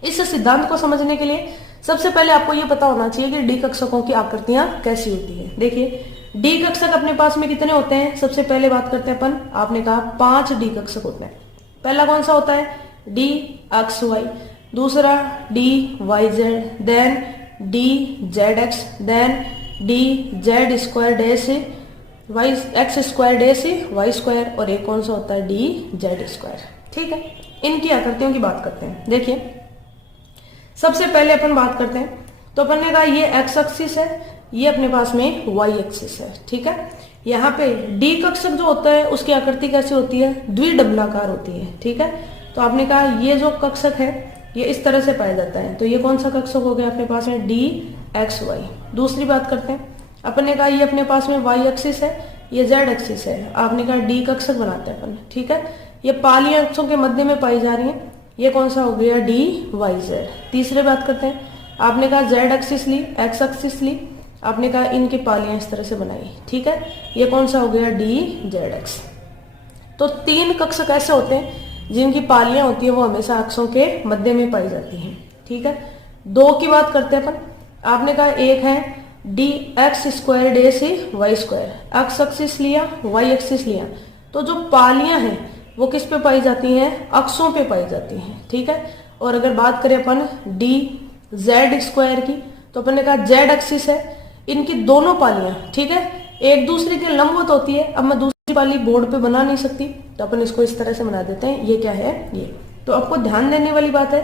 इस सिद्धांत को समझने के लिए सबसे पहले आपको यह पता होना चाहिए कि डी कक्षकों की आकृतियां कैसी होती है। देखिए डी कक्षक अपने पास में कितने होते हैं, सबसे पहले बात करते हैं अपन, आपने कहा 5 डी कक्षक होते हैं। पहला कौन सा होता है, डी एक्स वाई, दूसरा D Y Z, then D Z X, then D Z square dash Y X square dash Y square, और एक कौन सा होता है, डी जेड स्क्वायर, ठीक है। इनकी आकृतियों की बात करते हैं। देखिए सबसे पहले अपन बात करते हैं तो अपन ने कहा ये एक्स एक्सिस है, ये अपने पास में वाई एक्सिस है, ठीक है। यहाँ पे डी कक्षक जो होता है उसकी आकृति कैसी होती है, द्विडबलाकार होती है, ठीक है। तो आपने कहा ये जो कक्षक है ये इस तरह से पाया जाता है, तो ये कौन सा कक्षक हो गया अपने पास में, डी एक्स वाई। दूसरी बात करते हैं, अपन ने कहा ये अपने पास में वाई एक्सिस है, ये जेड एक्सिस है, आपने कहा डी कक्षक बनाते हैं अपन, ठीक है। ये पाली अक्षों के मध्य में पाई जा रही है, ये कौन सा हो गया, डी वाई जेड। तीसरे बात करते हैं, आपने कहा जेड एक्सिस ली, एक्स एक्सिस ली, आपने कहा इनकी पालियां इस तरह से बनाई, ठीक है। ये कौन सा हो गया, डी जेड एक्स। तो 3 कक्षक ऐसे होते हैं जिनकी पालियां होती है वो हमेशा अक्षों के मध्य में पाई जाती हैं, ठीक है। 2 की बात करते हैं अपन, आपने कहा एक है D X square dash Y square, X axis लिया, वाई एक्सिस लिया, तो जो पालियां हैं वो किस पे पाई जाती हैं, अक्षों पे पाई जाती हैं, ठीक है। और अगर बात करें अपन डी जेड स्क्वायर की, तो अपन ने कहा जेड एक्सिस है, इनकी दोनों पालियां, ठीक है, एक दूसरे के लंबवत होती है। अब मैं दूसरी पाली बोर्ड पे बना नहीं सकती तो अपन इसको इस तरह से बना देते हैं, ये क्या है, ये। तो आपको ध्यान देने वाली बात है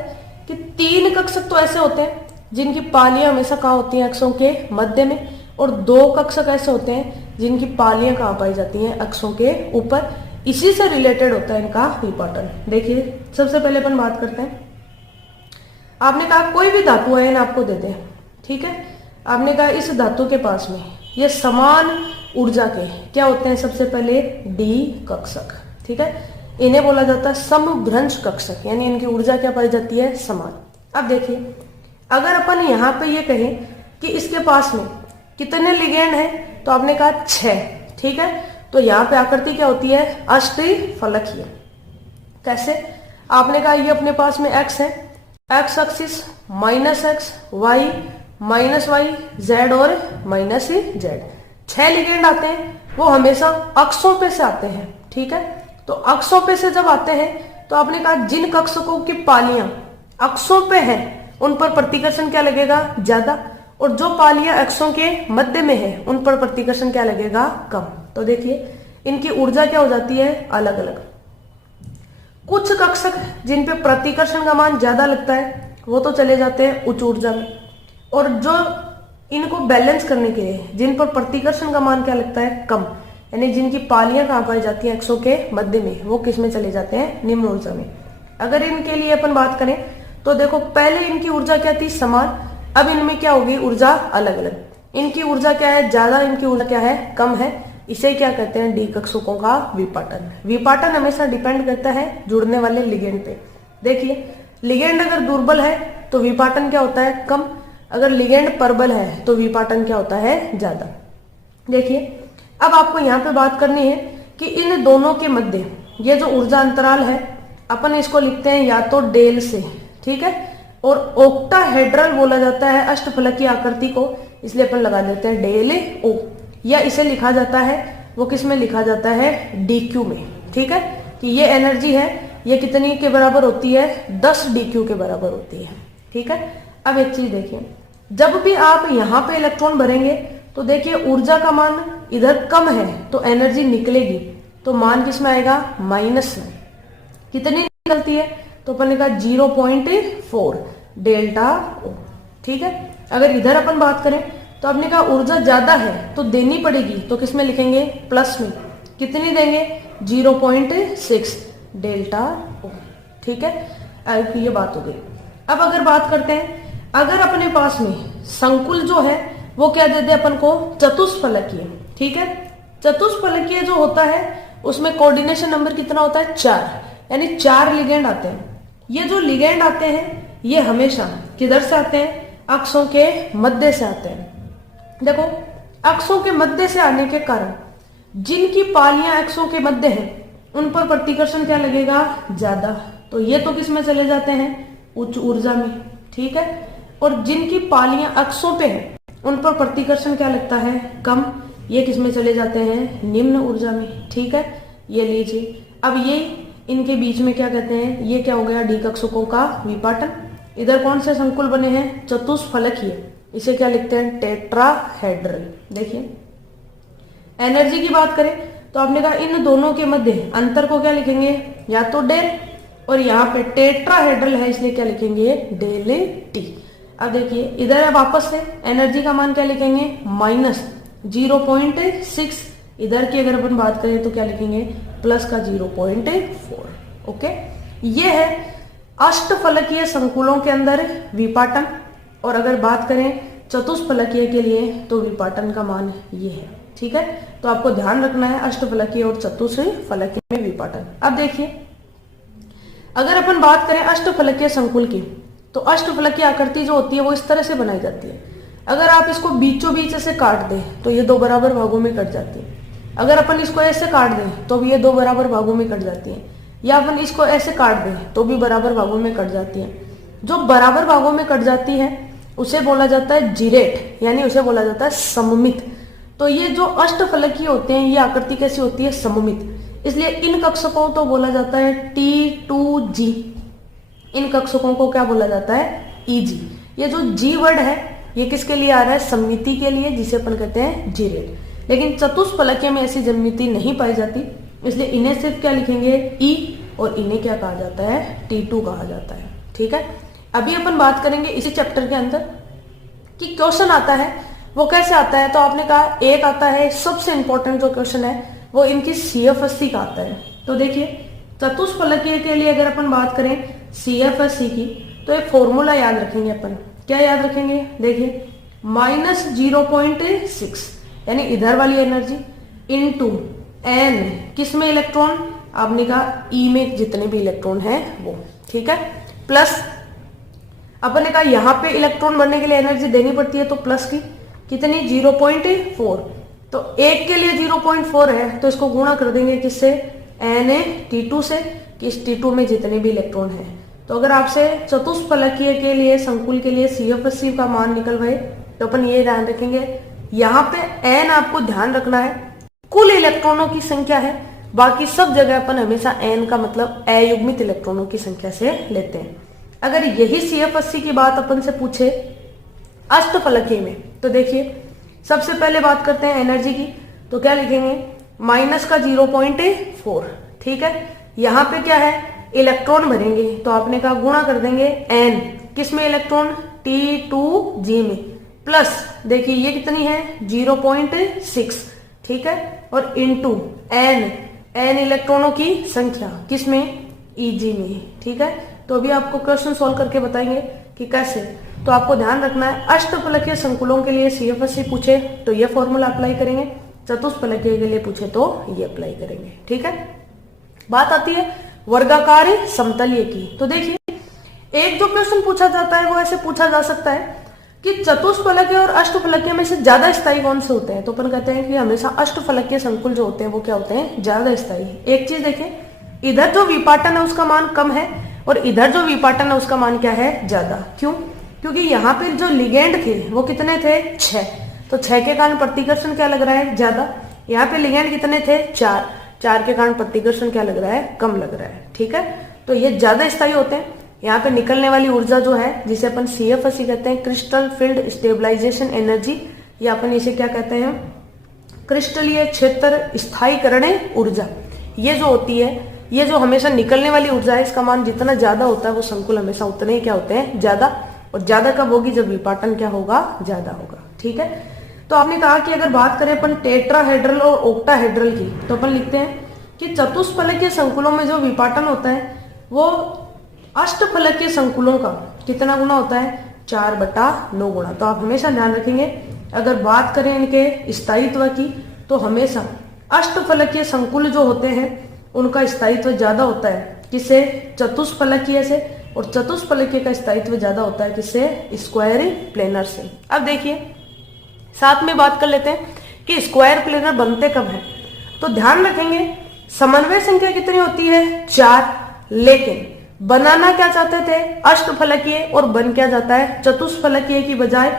कि 3 कक्षक तो ऐसे होते हैं जिनकी पालियां हमेशा कहाँ होती हैं, अक्षों के मध्य में, और 2 कक्षक ऐसे होते हैं जिनकी पालियां कहाँ पाई जाती हैं, अक्षों के ऊपर। इसी से रिलेटेड होता है इनका विपाटन। देखिए सबसे पहले अपन बात करते हैं, आपने कहा कोई भी धातु आयन आपको दे दे, ठीक है, आपने कहा इस धातु के पास में ये समान ऊर्जा के क्या होते हैं, सबसे पहले डी कक्षक, ठीक है, इन्हें बोला जाता है समभ्रंश कक्षक, यानी इनकी ऊर्जा क्या पाई जाती है, समान। अब देखिए अगर अपन यहाँ पे ये कहें कि इसके पास में कितने लिगेंड हैं, तो आपने कहा 6, ठीक है, तो यहाँ पे आकृति क्या होती है, अष्टफलकीय। कैसे, आपने कहा ये अपने पास में x है, x axis -x, y -y, z और -z, 6 लिगेंड आते हैं, वो हमेशा अक्षों पे से आते हैं, ठीक है, तो अक्षों पे से जब आते हैं तो आपने कहा जिन कक्षकों की पालियां अक्षों पे हैं उन पर प्रतिकर्षण क्या लगेगा, ज्यादा, और जो पालियां अक्षों के मध्य में है उन पर प्रतिकर्षण क्या लगेगा, कम। तो देखिए इनकी ऊर्जा क्या हो जाती है, अलग अलग। कुछ कक्षक जिन पे प्रतिकर्षण का मान ज्यादा लगता है वो तो चले जाते हैं उच्च ऊर्जा में, और जो इनको बैलेंस करने के लिए जिन पर प्रतिकर्षण का मान क्या लगता है, कम, यानी जिनकी पालियां कहाँ पाई जाती हैं, अक्षों के मध्य में, वो किस में चले जाते हैं, निम्न ऊर्जा में। अगर इनके लिए अपन बात करें तो देखो पहले इनकी ऊर्जा क्या थी, समान, अब इनमें क्या होगी, ऊर्जा अलग अलग। इनकी ऊर्जा क्या है, ज्यादा, इनकी ऊर्जा क्या है, कम है। इसे क्या कहते हैं, डी कक्षकों का विपाटन। विपाटन हमेशा डिपेंड करता है जुड़ने वाले लिगेंड पे। देखिए लिगेंड अगर दुर्बल है तो विपाटन क्या होता है, कम, अगर लिगेंड प्रबल है तो विपाटन क्या होता है, ज्यादा। देखिए अब आपको यहाँ पे बात करनी है कि इन दोनों के मध्य ये जो ऊर्जा अंतराल है अपन इसको लिखते हैं या तो डेल से, ठीक है, और ओक्टाहेड्रल बोला जाता है अष्टफलकीय आकृति को, इसलिए अपन लगा देते हैं डेल ओ, या इसे लिखा जाता है, वो किस में लिखा जाता है, डीक्यू में, ठीक है, कि ये एनर्जी है ये कितनी के बराबर होती है, 10 डीक्यू के बराबर होती है, ठीक है। अब एक चीज देखिए, जब भी आप यहाँ पे इलेक्ट्रॉन भरेंगे तो देखिए ऊर्जा का मान इधर कम है तो एनर्जी निकलेगी, तो मान किस में आएगा, माइनस में। कितनी निकलती है, तो अपन ने कहा 0.4 डेल्टा ओ, ठीक है। अगर इधर अपन बात करें तो आपने कहा ऊर्जा ज्यादा है तो देनी पड़ेगी, तो किस में लिखेंगे, प्लस में। कितनी देंगे, 0.6 डेल्टा ओ, ठीक है, ये बात हो गई। अब अगर बात करते हैं, अगर अपने पास में संकुल जो है वो क्या दे दे अपन को, चतुष्फलकीय, ठीक है। चतुष्फलकीय जो होता है उसमें कोऑर्डिनेशन नंबर कितना होता है, 4, यानी 4 लिगेंड आते हैं। ये जो लिगेंड आते हैं ये हमेशा किधर से आते हैं, अक्षों के मध्य से आते हैं। देखो अक्षों के मध्य से आने के कारण जिनकी पालियां अक्षों के मध्य हैं उन पर प्रतिकर्षण क्या लगेगा, ज्यादा, तो ये तो किस में चले जाते हैं, उच्च ऊर्जा में, ठीक है। और जिनकी पालियां अक्षों पे हैं उन पर प्रतिकर्षण क्या लगता है, कम, ये किस में चले जाते हैं, निम्न ऊर्जा में, ठीक है। ये लीजिए, अब ये इनके बीच में क्या कहते हैं, ये क्या हो गया, डी कक्षकों का विपाटन। इधर कौन से संकुल बने हैं, चतुष्फलकीय, इसे क्या लिखते हैं, टेट्राहेड्रल। देखिए एनर्जी की बात करें तो आपने कहा इन दोनों के मध्य अंतर को क्या लिखेंगे, या तो डेल, और यहाँ पे टेट्राहेड्रल है इसलिए क्या लिखेंगे, डेल टी। अब देखिए इधर है वापस से एनर्जी का मान क्या लिखेंगे, -0.6, इधर की अगर अपन बात करें तो क्या लिखेंगे, प्लस का 0.4, ओके। ये है अष्टफलकीय संकुलों के अंदर विपाटन, और अगर बात करें चतुष्फलकीय के लिए तो विपाटन का मान ये है, ठीक है। तो आपको ध्यान रखना है अष्टफलकीय और चतुष्फलकीय में विपाटन। अब देखिए अगर अपन बात करें अष्टफलकीय संकुल की, तो अष्टफलकीय आकृति जो होती है वो इस तरह से बनाई जाती है। अगर आप इसको बीचों बीच से काट दें तो ये 2 बराबर भागों में कट जाती है। अगर अपन इसको ऐसे काट दें तो भी ये 2 बराबर भागों में कट जाती है, या अपन इसको ऐसे काट दें तो भी बराबर भागों में कट जाती है। जो बराबर भागों में कट जाती है उसे बोला जाता है जीरेट, यानी उसे बोला जाता है सममित। तो ये जो अष्टफलकीय होते हैं ये आकृति कैसी होती है, सममित, इसलिए इन कक्षकों तो बोला जाता है T2G, इन कक्षकों को क्या बोला जाता है, EG। ये जो G वर्ड है ये किसके लिए आ रहा है, सममिति के लिए, जिसे अपन कहते हैं जीरेट। लेकिन चतुष्फलकीय में ऐसी सममिति नहीं पाई जाती, इसलिए इन्हें सिर्फ क्या लिखेंगे, E, और इन्हें क्या कहा जाता है, T2 कहा जाता है, ठीक है। अभी अपन बात करेंगे इसी चैप्टर के अंदर कि क्वेश्चन आता है वो कैसे आता है। तो आपने कहा एक आता है, सबसे इंपॉर्टेंट जो क्वेश्चन है वो इनकी CF80 का आता है, तो देखिए चतुष्फलकीय के लिए अगर अपन बात करें CFSC की, तो एक फॉर्मूला याद रखेंगे अपन। क्या याद रखेंगे? देखिए -0.6 यानी इधर वाली एनर्जी इंटू n किसमें इलेक्ट्रॉन, आपने कहा E में जितने भी इलेक्ट्रॉन है वो, ठीक है, प्लस अपन ने कहा यहाँ पे इलेक्ट्रॉन बनने के लिए एनर्जी देनी पड़ती है, तो प्लस की कितनी 0.4, तो एक के लिए 0.4 है तो इसको गुणा कर देंगे किससे, Na-T2 से, कि इस T2 में जितने भी इलेक्ट्रॉन है। तो अगर आपसे चतुष्फलकीय के लिए संकुल के लिए CFSC का मान निकलवाए तो अपन ये ध्यान रखेंगे, यहाँ पे n आपको ध्यान रखना है कुल इलेक्ट्रॉनों की संख्या है, बाकी सब जगह अपन हमेशा n का मतलब अयुग्मित इलेक्ट्रॉनों की संख्या से लेते हैं। अगर यही CFSC की बात अपन से पूछे अष्टफलकीय में, तो देखिए सबसे पहले बात करते हैं एनर्जी की, तो क्या लिखेंगे माइनस का 0.4, ठीक है, यहाँ पे क्या है इलेक्ट्रॉन भरेंगे, तो आपने कहा गुणा कर देंगे n किसमें इलेक्ट्रॉन T2G में, प्लस देखिए ये कितनी है 0.6, ठीक है, और इंटू n इलेक्ट्रॉनों की संख्या किसमें Eg में, ठीक है। तो अभी आपको क्वेश्चन सॉल्व करके बताएंगे कि कैसे। तो आपको ध्यान रखना है अष्टफलकीय संकुलों के लिए CFSC पूछे तो ये फॉर्मूला अप्लाई करेंगे, चतुष्फलकीय के लिए पूछे तो ये अप्लाई करेंगे, ठीक है। बात आती है वर्गाकार समतलीय की, तो देखिए एक जो क्वेश्चन पूछा जाता है वो ऐसे पूछा जा सकता है कि चतुष्फलकीय और अष्टफलकीय में से ज्यादा स्थायी कौन से होते हैं, तो अपन कहते हैं कि हमेशा अष्टफलकीय संकुल जो होते हैं वो क्या होते हैं, ज्यादा स्थायी। एक चीज देखें, इधर जो विपाटन है उसका मान कम है और इधर जो विपाटन है उसका मान क्या है, ज्यादा। क्यों? क्योंकि यहाँ पे जो लिगेंड थे वो कितने थे, 6, तो 6 के कारण प्रतिकर्षण क्या लग रहा है, ज्यादा। यहाँ पे लिगेंड कितने थे, 4 के कारण प्रतिकर्षण क्या लग रहा है, कम लग रहा है, ठीक है। तो ये ज्यादा स्थायी होते हैं। यहाँ पे निकलने वाली ऊर्जा जो है जिसे अपन CFSC कहते हैं, क्रिस्टल फील्ड स्टेबलाइजेशन एनर्जी, या अपन इसे क्या कहते हैं, क्रिस्टलीय क्षेत्र स्थायीकरण ऊर्जा, ये जो होती है, ये जो हमेशा निकलने वाली ऊर्जा है, इसका मान जितना ज्यादा होता है वो संकुल हमेशा उतने ही क्या होते हैं, ज्यादा। और ज्यादा कब होगी, जब विपाटन क्या होगा, ज्यादा होगा, ठीक है। तो आपने कहा कि अगर बात करें अपन टेट्राहेड्रल और ओक्टाहेड्रल की, तो अपन लिखते हैं कि चतुष्फलकीय संकुलों में जो विपाटन होता है वो अष्टफलकीय संकुलों का कितना गुना होता है, 4/9 गुना। तो आप हमेशा ध्यान रखेंगे अगर बात करें इनके स्थायित्व की, तो हमेशा अष्टफलकीय संकुल जो होते हैं उनका स्थायित्व ज्यादा होता है किससे, चतुष्फलकीय से, और चतुष्फलकीय का स्थायित्व ज्यादा होता है किससे, स्क्वायर प्लेनर से। अब देखिए साथ में बात कर लेते हैं कि स्क्वायर प्लेनर बनते कब है। तो ध्यान रखेंगे समन्वय संख्या कितनी होती है, 4, लेकिन बनाना क्या चाहते थे, अष्टफलकीय, और बन क्या जाता है, चतुष्फलकीय की बजाय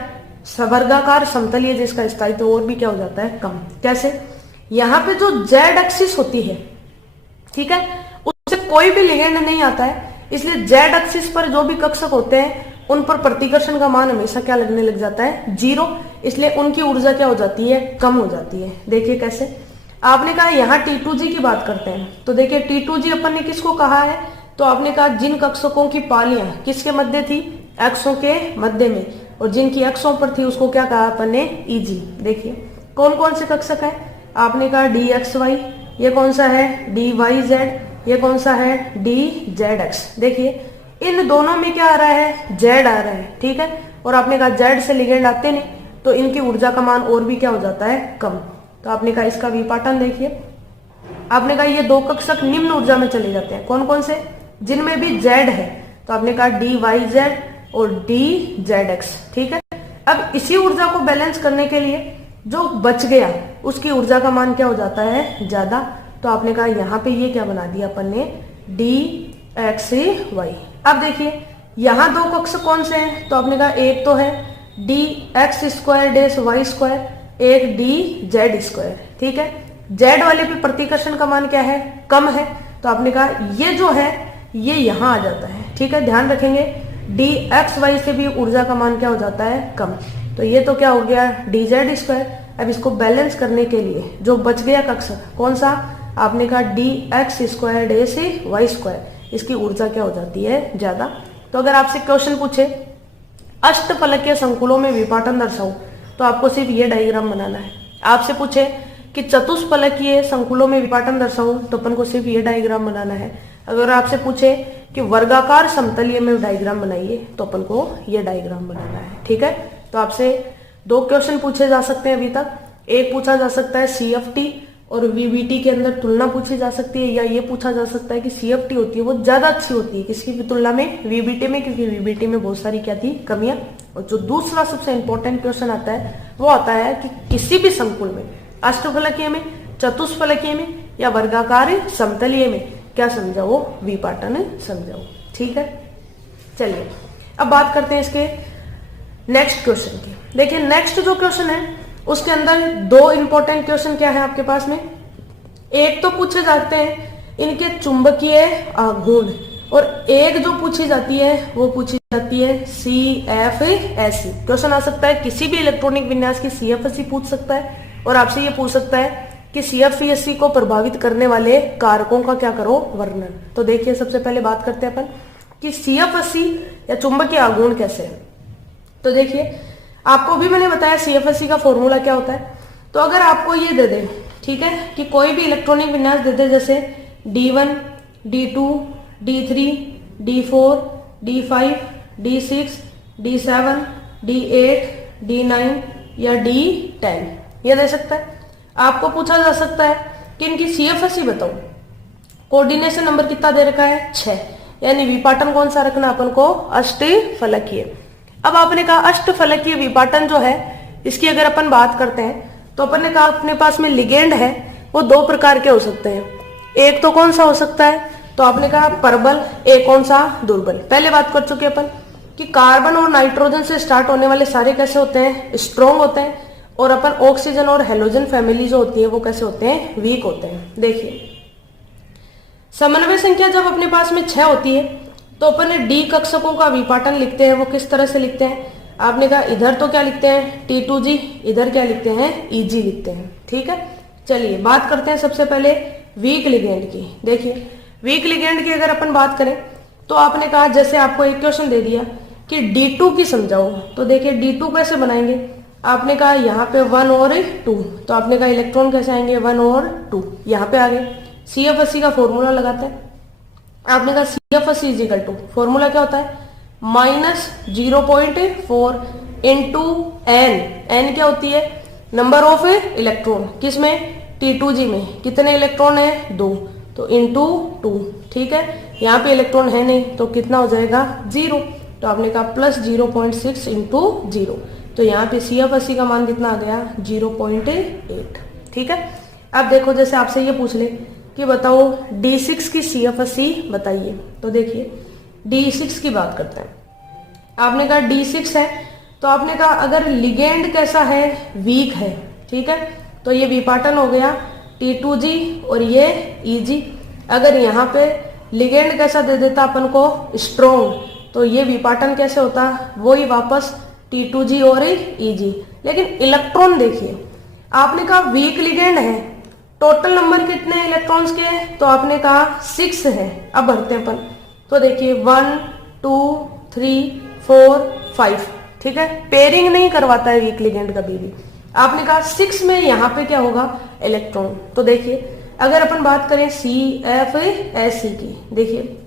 वर्गाकार समतलीय, जिसका स्थायित्व और भी क्या हो जाता है, कम। कैसे, यहाँ पे जो जेड एक्सिस होती है, ठीक है, उससे कोई भी लिगेंड नहीं आता है, इसलिए जेड एक्सिस पर जो भी कक्षक होते हैं उन पर प्रतिकर्षण का मान हमेशा क्या लगने लग जाता है, 0, इसलिए उनकी ऊर्जा क्या हो जाती है, कम हो जाती है। देखिए कैसे, आपने कहा यहाँ T2G की बात करते हैं, तो देखिए T2G अपन ने किसको कहा है, तो आपने कहा जिन कक्षकों की पालियां किसके मध्य थी, एक्सों के मध्य में, और जिनकी एक्सों पर थी उसको क्या कहा अपन ने, EG। देखिए कौन कौन से कक्षक है, आपने कहा DXY, ये कौन सा है, DYZ, ये कौन सा है, DZX। देखिए इन दोनों में क्या आ रहा है, Z आ रहा है, ठीक है, और आपने कहा Z से लिगेंड आते नहीं, तो इनकी ऊर्जा का मान और भी क्या हो जाता है, कम। तो आपने कहा इसका विपाटन देखिए, आपने कहा ये दो कक्षक निम्न ऊर्जा में चले जाते हैं, कौन कौन से, जिनमें भी Z है, तो आपने कहा DYZ और DZX, ठीक है। अब इसी ऊर्जा को बैलेंस करने के लिए जो बच गया उसकी ऊर्जा का मान क्या हो जाता है, ज्यादा। तो आपने कहा यहाँ पे ये क्या बना दिया अपन ने, DXY। अब देखिए यहाँ दो कक्ष कौन से हैं, तो आपने कहा एक तो है DX² y², एक DZ², ठीक है। Z वाले पे प्रतिकर्षण का मान क्या है, कम है, तो आपने कहा ये जो है ये यहाँ आ जाता है, ठीक है। ध्यान रखेंगे DXY से भी ऊर्जा का मान क्या हो जाता है, कम। तो ये तो क्या हो गया, DZ²। अब इसको बैलेंस करने के लिए जो बच गया कक्षक कौन सा, आपने कहा DX² y², इसकी ऊर्जा क्या हो जाती है, ज्यादा। तो अगर आपसे क्वेश्चन पूछे अष्टफलकीय संकुलों में विपाटन दर्शाओ, तो आपको सिर्फ ये डायग्राम बनाना है। आपसे पूछे कि चतुष्फलकीय संकुलों में विपाटन दर्शाओ, तो अपन को सिर्फ ये डायग्राम बनाना है। अगर आपसे पूछे कि वर्गाकार समतलीय में डायग्राम बनाइए, तो अपन को ये डायग्राम बनाना है। ठीक है, तो आपसे 2 क्वेश्चन पूछे जा सकते हैं अभी तक। एक पूछा जा सकता है CFT और VBT के अंदर तुलना पूछी जा सकती है, या ये पूछा जा सकता है कि CFT होती है वो ज्यादा अच्छी होती है किसकी भी तुलना में, VBT में, क्योंकि VBT में बहुत सारी क्या थी, कमियां। और जो दूसरा सबसे इंपॉर्टेंट क्वेश्चन आता है वो आता है कि किसी भी संकुल में, अष्टफलकीय में, चतुष्फलकीय में या वर्गाकार समतलीय में क्या समझाओ, विपाटन समझाओ। ठीक है, चलिए अब बात करते हैं इसके नेक्स्ट क्वेश्चन की। देखिए नेक्स्ट जो क्वेश्चन है उसके अंदर 2 इंपॉर्टेंट क्वेश्चन क्या है आपके पास में। एक तो पूछे जाते हैं इनके चुंबकीय आघूर्ण, और एक जो पूछी जाती है वो पूछी जाती है CFSE। क्वेश्चन आ सकता है किसी भी इलेक्ट्रॉनिक विन्यास की CFSE पूछ सकता है, और आपसे ये पूछ सकता है कि CFSE को प्रभावित करने वाले कारकों का क्या करो, वर्णन। तो देखिए सबसे पहले बात करते हैं अपन कि CFSE या चुंबकीय आघूर्ण कैसे है। तो देखिए आपको भी मैंने बताया CFSE का फॉर्मूला क्या होता है। तो अगर आपको ये दे दे, ठीक है, कि कोई भी इलेक्ट्रॉनिक विन्यास दे दे, जैसे D1, D2, D3, D4, D5, D6, D7, D8, D9 या D10, ये दे सकता है। आपको पूछा जा सकता है कि इनकी CFSE बताओ, कोऑर्डिनेशन नंबर कितना दे रखा है, 6, यानी विपाटन कौन सा रखना अपन को, अष्टफलकीय। अब आपने कहा अष्टफलकीय विपाटन जो है इसकी अगर अपन बात करते हैं, तो अपन ने कहा अपने पास में लिगेंड है वो 2 प्रकार के हो सकते हैं। एक तो कौन सा हो सकता है, तो आपने कहा प्रबल, एक कौन सा, दुर्बल। पहले बात कर चुके अपन कि कार्बन और नाइट्रोजन से स्टार्ट होने वाले सारे कैसे होते हैं, स्ट्रॉन्ग होते हैं, और अपन ऑक्सीजन और हेलोजन फैमिली जो होती है वो कैसे होते हैं, वीक होते हैं। देखिए समन्वय संख्या जब अपने पास में 6 होती है, तो अपन ने D कक्षकों का विपाटन लिखते हैं, वो किस तरह से लिखते हैं। आपने कहा इधर तो क्या लिखते हैं, T2G, इधर क्या लिखते हैं, EG लिखते हैं। ठीक है, चलिए बात करते हैं सबसे पहले वीक लिगेंड की। देखिए वीक लिगेंड की अगर अपन बात करें, तो आपने कहा जैसे आपको एक क्वेश्चन दे दिया कि D2 की समझाओ, तो देखिए D2 कैसे बनाएंगे। आपने कहा यहाँ पे 1 और 2, तो आपने कहा इलेक्ट्रॉन कैसे आएंगे, 1 और 2, यहाँ पे आ गए। CFSE का फॉर्मूला लगाते हैं। आपने कहा CFSE is equal to, formula क्या होता है, -0.4 इंटू n क्या होती है, नंबर ऑफ इलेक्ट्रॉन, किसमें, T2G में। कितने इलेक्ट्रॉन है, 2, तो इंटू 2। ठीक है, यहाँ पे इलेक्ट्रॉन है नहीं, तो कितना हो जाएगा, 0। तो आपने कहा +0.6 इंटू 0, तो यहाँ पे CFSE का मान कितना आ गया, 0.8। ठीक है, अब देखो जैसे आपसे ये पूछ ले कि बताओ D6 की CFSE बताइए, तो देखिए D6 की बात करते हैं। आपने कहा D6 है, तो आपने कहा अगर लिगेंड कैसा है, वीक है। ठीक है, तो ये विपाटन हो गया T2G और ये EG। अगर यहाँ पे लिगेंड कैसा दे देता अपन को, स्ट्रॉन्ग, तो ये विपाटन कैसे होता, वही वापस T2G और EG। लेकिन इलेक्ट्रॉन देखिए, आपने कहा वीक लिगेंड है, टोटल नंबर कितने इलेक्ट्रॉन्स के हैं, तो आपने कहा 6 है। अब भरते हैं अपन, तो देखिए 1 2 3 4 5। ठीक है, पेयरिंग नहीं करवाता है वीक लिगेंड कभी भी। आपने कहा 6 में यहाँ पे क्या होगा, इलेक्ट्रॉन। तो देखिए अगर अपन बात करें CFSE की, देखिए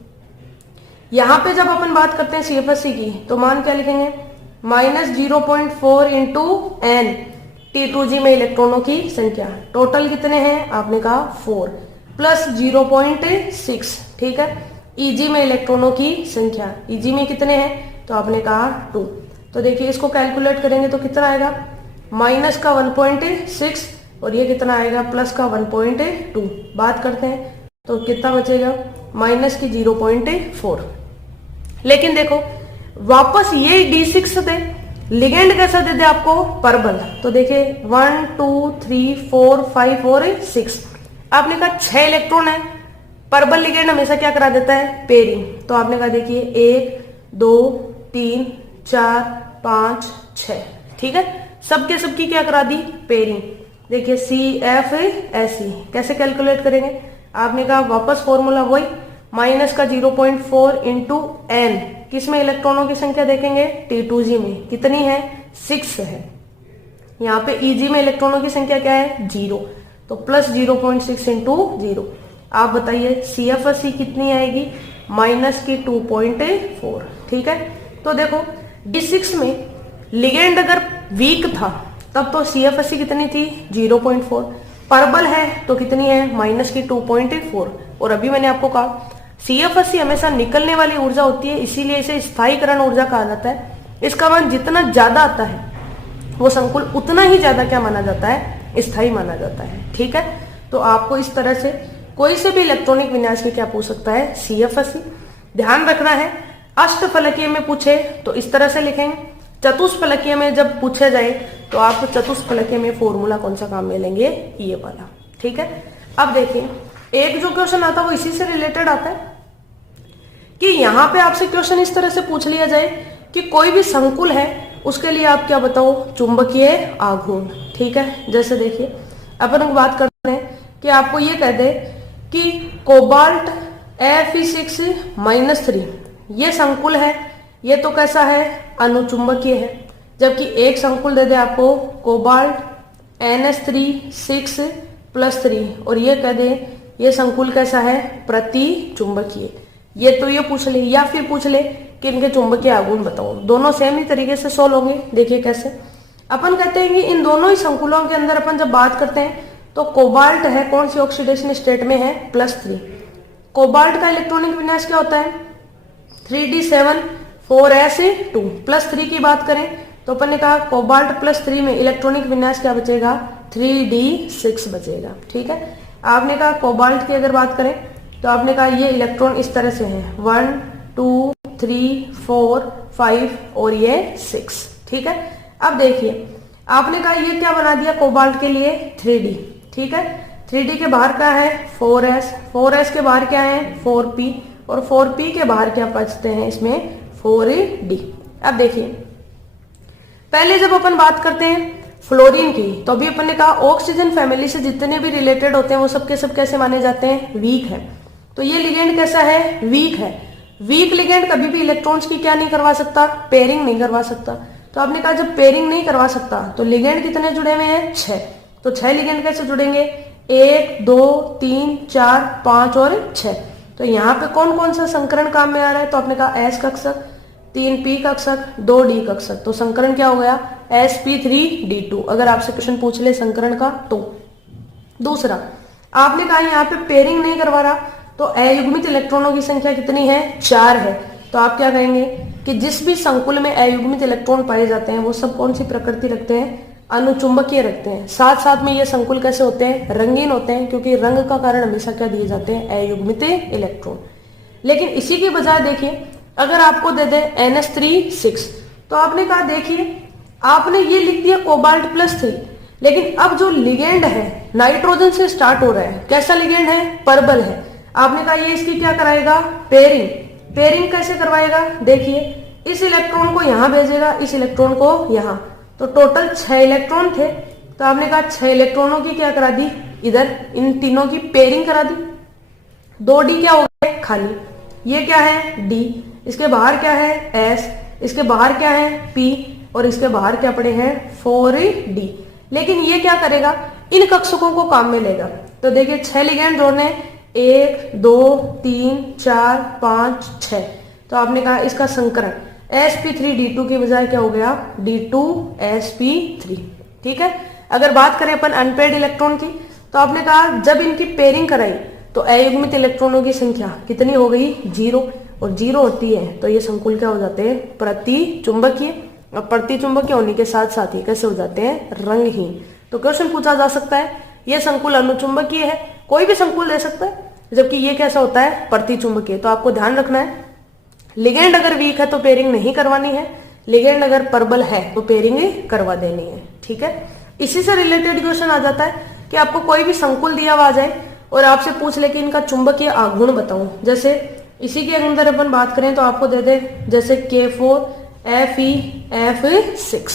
यहाँ पे जब अपन बात करते हैं CFSE की, तो मान क्या लिखेंगे, -0.4 इंटू n, T2G में इलेक्ट्रॉनों की संख्या, टोटल कितने हैं, आपने कहा 4, प्लस 0.6। ठीक है, EG में इलेक्ट्रॉनों की संख्या, EG में कितने हैं, तो आपने कहा 2। तो देखिए इसको कैलकुलेट करेंगे तो कितना आएगा, माइनस का 1.6 और ये कितना आएगा, प्लस का 1.2। बात करते हैं तो कितना बचेगा, माइनस की 0.4। लेकिन देखो वापस ये D6 दे, लिगेंड कैसा दे दे आपको, परबल। तो देखिए 1 2 3 4 5 और 6। आपने कहा 6 इलेक्ट्रॉन है, परबल लिगेंड हमेशा क्या करा देता है, पेयरिंग। तो आपने कहा देखिए 1 2 3 4 5 6। ठीक है, सबके सबकी क्या करा दी, पेयरिंग। देखिए CFSE कैसे कैलकुलेट करेंगे, आपने कहा वापस फॉर्मूला वही, माइनस का 0.4 इंटू n, किसमें इलेक्ट्रॉनों की संख्या देखेंगे, T2G में कितनी है, 6 है। यहाँ पे EG में इलेक्ट्रॉनों की संख्या क्या है, 0। तो प्लस 0.6 इंटू 0। आप बताइए CFSE कितनी आएगी, माइनस की 2.4। ठीक है, तो देखो D6 में लिगेंड अगर वीक था तब तो CFSE कितनी थी 0.4, परबल है तो कितनी है माइनस की 2.4। और अभी मैंने आपको कहा CFSE हमेशा निकलने वाली ऊर्जा होती है, इसीलिए इसे स्थायीकरण ऊर्जा कहा जाता है। इसका मान जितना ज्यादा आता है वो संकुल उतना ही ज्यादा क्या माना जाता है, स्थायी माना जाता है। ठीक है, तो आपको इस तरह से कोई से भी इलेक्ट्रॉनिक विन्यास में क्या पूछ सकता है, CFSE। ध्यान रखना है अष्टफलकीय में पूछे तो इस तरह से लिखेंगे, चतुष्फलकीय में जब पूछे जाए तो आप चतुष्फलकीय में फॉर्मूला कौन सा काम में लेंगे, ये वाला। ठीक है, अब देखिए एक जो क्वेश्चन आता है वो इसी से रिलेटेड आता है कि यहाँ पे आपसे क्वेश्चन इस तरह से पूछ लिया जाए कि कोई भी संकुल है उसके लिए आप क्या बताओ, चुंबकीय आघूर्ण। ठीक है, जैसे देखिए अपन बात करते हैं कि आपको ये कह दे कि कोबाल्ट Fe6-3 ये संकुल है, ये तो कैसा है, अनुचुंबकीय है। जबकि एक संकुल दे दे आपको कोबाल्ट NH3 6+3 और ये कह दे ये संकुल कैसा है, प्रति चुंबकीय। ये तो ये पूछ ले, या फिर पूछ ले कि इनके चुंबकीय आघूर्ण बताओ। दोनों सेम ही तरीके से सोल्व होंगे। देखिए कैसे, अपन कहते हैं कि इन दोनों ही संकुलों के अंदर अपन जब बात करते हैं तो कोबाल्ट है कौन सी ऑक्सीडेशन स्टेट में है, +3। कोबाल्ट का इलेक्ट्रॉनिक विन्यास क्या होता है, 3d7 4s2। +3 की बात करें तो अपन ने कहा कोबाल्ट +3 में इलेक्ट्रॉनिक विन्यास क्या बचेगा, 3d6 बचेगा। ठीक है, आपने कहा कोबाल्ट की अगर बात करें तो आपने कहा ये इलेक्ट्रॉन इस तरह से हैं 1 2 3 4 5 और ये 6। ठीक है, अब देखिए आपने कहा ये क्या बना दिया कोबाल्ट के लिए 3d। ठीक है, 3d के बाहर क्या है 4s के बाहर क्या है 4p और 4p के बाहर क्या बचते हैं इसमें 4d। अब देखिए पहले जब अपन बात करते हैं फ्लोरीन की तो अभी अपन ने कहा ऑक्सीजन फैमिली से जितने भी रिलेटेड होते हैं वो सब के सब कैसे माने जाते हैं, वीक है। तो ये लिगेंड कैसा है, वीक है। वीक लिगेंड कभी भी इलेक्ट्रॉन्स की क्या नहीं करवा सकता, पेयरिंग नहीं करवा सकता। तो आपने कहा जब पेयरिंग नहीं करवा सकता तो लिगेंड कितने जुड़े हुए हैं, 6। तो 6 लिगेंड कैसे जुड़ेंगे, 1 2 3 4 5 और 6। तो यहाँ पे कौन कौन सा संकरण काम में आ रहा है, तो आपने कहा S कक्षक, 3p कक्षक, 2d कक्षक। तो संकरण क्या हो गया, sp3d2 अगर आपसे क्वेश्चन पूछ ले संकरण का तो। दूसरा आपने कहा यहाँ पे पेयरिंग नहीं करवा रहा तो अयुग्मित इलेक्ट्रॉनों की संख्या कितनी है, 4 है। तो आप क्या कहेंगे कि जिस भी संकुल में अयुग्मित इलेक्ट्रॉन पाए जाते हैं वो सब कौन सी प्रकृति रखते हैं, अनुचुंबकीय रखते हैं। साथ साथ में ये संकुल कैसे होते हैं, रंगीन होते हैं, क्योंकि रंग का कारण हमेशा क्या दिए जाते हैं, अयुग्मित इलेक्ट्रॉन। लेकिन इसी के बजाय देखिए अगर आपको दे दे NH3 6 तो आपने कहा देखिए आपने ये लिख दिया कोबाल्ट +3, लेकिन अब जो लिगेंड है नाइट्रोजन से स्टार्ट हो रहा है, कैसा लिगेंड है, पर्बल है। आपने कहा ये इसकी क्या कराएगा, पेयरिंग। पेयरिंग कैसे करवाएगा, देखिए इस इलेक्ट्रॉन को यहां भेजेगा, इस इलेक्ट्रॉन को यहां। तो टोटल 6 इलेक्ट्रॉन थे, तो आपने कहा 6 इलेक्ट्रॉनों की क्या करा दी, इधर इन तीनों की पेयरिंग करा दी। 2d क्या हो गए खाली, ये क्या है d, इसके बाहर क्या है s, इसके बाहर क्या है p और इसके बाहर क्या पड़े हैं 4d। लेकिन ये क्या करेगा, इन कक्षकों को काम में लेगा। तो देखिए 6 लिगेंड जोड़ने, 1 2 3 4 5 6। तो आपने कहा इसका संकरण sp3d2 की बजाय क्या हो गया, d2sp3। ठीक है, अगर बात करें अपन अनपेयर्ड इलेक्ट्रॉन की तो आपने कहा जब इनकी पेयरिंग कराई तो अयुग्मित इलेक्ट्रॉनों की संख्या कितनी हो गई, 0। और 0 होती है तो ये संकुल क्या हो जाते हैं, प्रति चुंबकीय। और प्रति चुंबकीय होने के साथ साथ ही कैसे हो जाते हैं, रंगहीन। तो क्वेश्चन पूछा जा सकता है ये संकुल अनुचुंबकीय है, कोई भी संकुल दे सकता है, जबकि ये कैसा होता है, प्रति चुंबकीय। तो आपको ध्यान रखना है लिगेंड अगर वीक है तो पेयरिंग नहीं करवानी है, लिगेंड अगर पर्बल है तो पेयरिंग करवा देनी है। ठीक है, इसी से रिलेटेड क्वेश्चन आ जाता है कि आपको कोई भी संकुल दिया हुआ जाए और आपसे पूछ ले कि इनका चुंबकीय आघूर्ण बताओ। जैसे इसी के अंदर अपन बात करें तो आपको दे दे जैसे K4FeF6।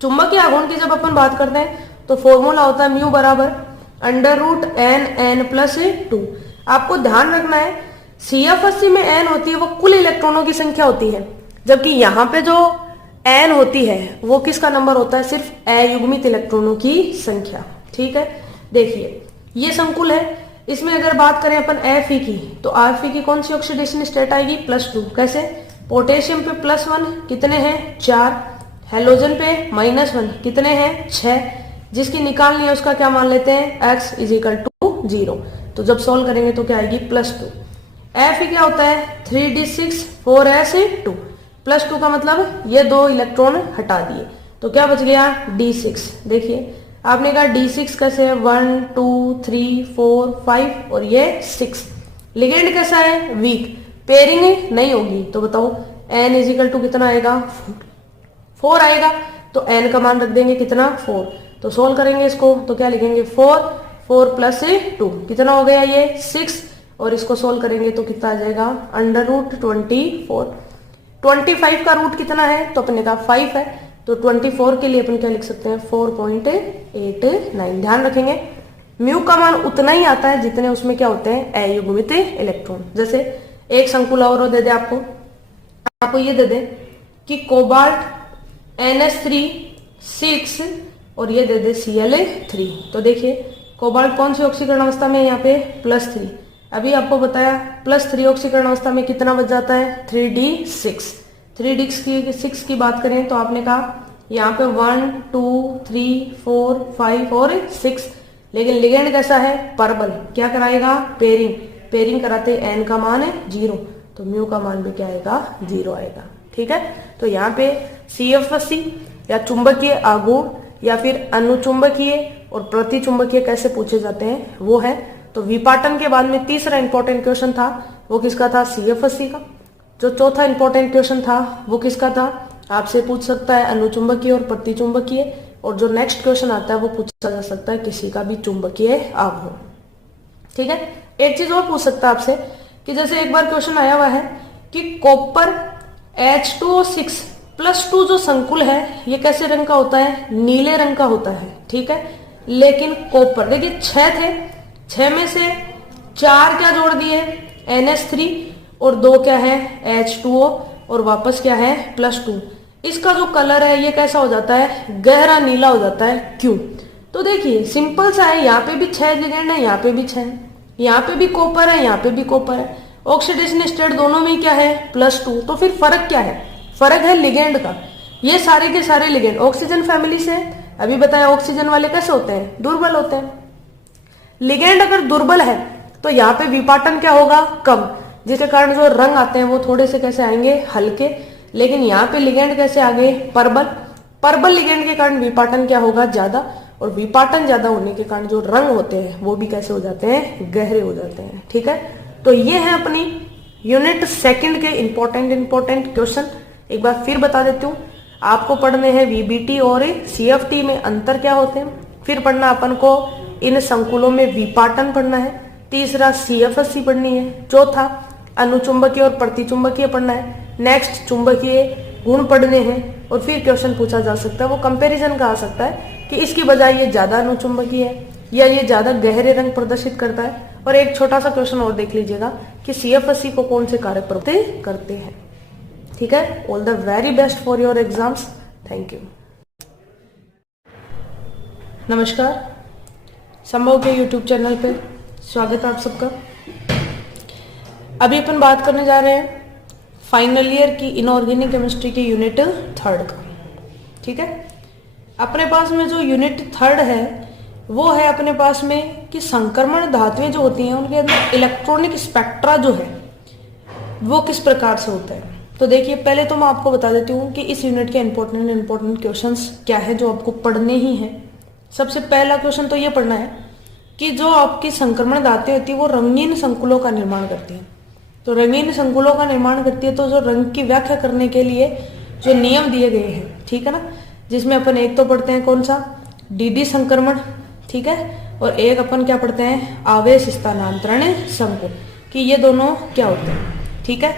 चुंबकीय आघूर्ण की जब अपन बात करते हैं तो फॉर्मूला होता है म्यू बराबर √NN+2। आपको ध्यान रखना है CFSE में n होती है वो कुल इलेक्ट्रॉनों की संख्या होती है, जबकि यहाँ पे जो n होती है वो किसका नंबर होता है, सिर्फ अयुग्मित इलेक्ट्रॉनों की संख्या। ठीक है, देखिए ये संकुल है, इसमें अगर बात करें अपन Fe की तो Fe की कौन सी ऑक्सीडेशन स्टेट आएगी, +2। कैसे, पोटेशियम पे +1 कितने हैं 4, हेलोजन पे -1 कितने हैं 6, जिसकी निकालनी है उसका क्या मान लेते हैं x = 0। तो जब सॉल्व करेंगे तो क्या आएगी +2। Fe क्या होता है 3d6 4s2, +2 का मतलब ये 2 इलेक्ट्रॉन हटा दिए तो क्या बच गया d6। देखिए आपने कहा d6 कैसे है 1 2 3 4 5 और ये 6। लिगेंड कैसा है वीक, पेयरिंग नहीं होगी तो बताओ n = कितना आएगा 4 आएगा। तो n का मान रख देंगे कितना 4। तो सोल्व करेंगे इसको तो क्या लिखेंगे 4 + 2 कितना हो गया ये 6, और इसको सोल्व करेंगे तो कितना आ जाएगा √24। 25 का रूट कितना है तो अपने का 5 है, तो 24 के लिए अपन क्या लिख सकते हैं 4.89। ध्यान रखेंगे म्यू का मान उतना ही आता है जितने उसमें क्या होते हैं अयुग्मित इलेक्ट्रॉन। जैसे एक संकुल और दे दे आपको ये दे दे कि कोबाल्ट NH3 6 और ये दे दे Cl3। तो देखिए कोबाल्ट कौन सी ऑक्सीकरण अवस्था में यहाँ पे +3, अभी आपको बताया +3 ऑक्सीकरण अवस्था में कितना बच जाता है 3d6। 3d6 की बात करें तो आपने कहा यहाँ पे 1 2 3 4 5 और 6, लेकिन लिगेंड कैसा है पर्बल, क्या कराएगा पेयरिंग कराते n का मान है 0, तो म्यू का मान भी क्या आएगा 0 आएगा। ठीक है, तो यहाँ पे CFC या चुंबकीय आघूर्ण या फिर अनुचुंबकीय और प्रतिचुंबकीय कैसे पूछे जाते हैं वो है। तो विपाटन के बाद में तीसरा इंपॉर्टेंट क्वेश्चन था वो किसका था CFC का। जो चौथा इंपॉर्टेंट क्वेश्चन था वो किसका था, आपसे पूछ सकता है अनुचुंबकीय और प्रतिचुंबकीय, और जो नेक्स्ट क्वेश्चन आता है वो पूछा जा सकता है किसी का भी चुंबकीय आघूर्ण। ठीक है, एक चीज और पूछ सकता है आपसे कि जैसे एक बार क्वेश्चन आया हुआ है कि कॉपर H2O6 +2 जो संकुल है ये कैसे रंग का होता है, नीले रंग का होता है। ठीक है, लेकिन कॉपर देखिए 6 थे, 6 में से 4 क्या जोड़ दिए NH3 और 2 क्या है H2O और वापस क्या है +2। इसका जो कलर है ये कैसा हो जाता है गहरा नीला हो जाता है, क्यों। तो देखिए सिंपल सा है, यहाँ पे भी 6 लिगेंड है, यहाँ पे भी 6 है, यहाँ पे भी कॉपर है, यहाँ पे भी कॉपर है, ऑक्सीडेशन स्टेट दोनों में क्या है +2। तो फिर फर्क क्या है, फर्क है लिगेंड का। ये सारे के सारे लिगेंड ऑक्सीजन फैमिली से, अभी बताया ऑक्सीजन वाले कैसे होते हैं दुर्बल होते हैं। लिगेंड अगर दुर्बल है तो यहाँ पे विपाटन क्या होगा कम, जिसके कारण जो रंग आते हैं वो थोड़े से कैसे आएंगे हल्के। लेकिन यहाँ पे लिगेंड कैसे आ गए पर्बल लिगेंड के कारण विपाटन क्या होगा ज्यादा, और विपाटन ज्यादा होने के कारण जो रंग होते हैं वो भी कैसे हो जाते हैं गहरे हो जाते हैं। ठीक है, तो ये है अपनी यूनिट 2 के इंपॉर्टेंट क्वेश्चन। एक बार फिर बता देती हूँ, आपको पढ़ने हैं VBT और CFT में अंतर क्या होते हैं, फिर पढ़ना अपन को इन संकुलों में विपाटन पढ़ना है, तीसरा CFSC पढ़नी है, चौथा अनुचुंबकीय और प्रतिचुंबकीय पढ़ना है, नेक्स्ट चुंबकीय गुण पढ़ने हैं, और फिर क्वेश्चन पूछा जा सकता है वो कंपैरिजन का आ सकता है कि इसकी बजाय ये ज्यादा अनुचुंबकीय है या ये ज्यादा गहरे रंग प्रदर्शित करता है। और एक छोटा सा क्वेश्चन और देख लीजिएगा कि CFSC को कौन से कार्य प्रवृत्ति करते हैं। ठीक है, all the very best for your exams, thank you. नमस्कार, संभव के YouTube चैनल पे स्वागत है आप सबका। अभी अपन बात करने जा रहे हैं फाइनल ईयर की इनऑर्गेनिक केमिस्ट्री की यूनिट 3 का। ठीक है, अपने पास में जो यूनिट 3 है वो है अपने पास में कि संक्रमण धातुएं जो होती हैं उनके अंदर इलेक्ट्रॉनिक स्पेक्ट्रा जो है वो किस प्रकार से होता है। तो देखिए पहले तो मैं आपको बता देती हूँ कि इस यूनिट के इंपॉर्टेंट क्वेश्चंस क्या है जो आपको पढ़ने ही है। सबसे पहला क्वेश्चन तो ये पढ़ना है कि जो आपकी संक्रमण धातुएं होती है वो रंगीन संकुलों का निर्माण करती है। तो रंगीन संकुलों का निर्माण करती है तो जो रंग की व्याख्या करने के लिए जो नियम दिए गए हैं, ठीक है ना, जिसमें अपन एक तो पढ़ते हैं कौन सा DD संक्रमण, ठीक है, और एक अपन क्या पढ़ते हैं आवेश स्थानांतरण संकुल, कि ये दोनों क्या होते हैं। ठीक है,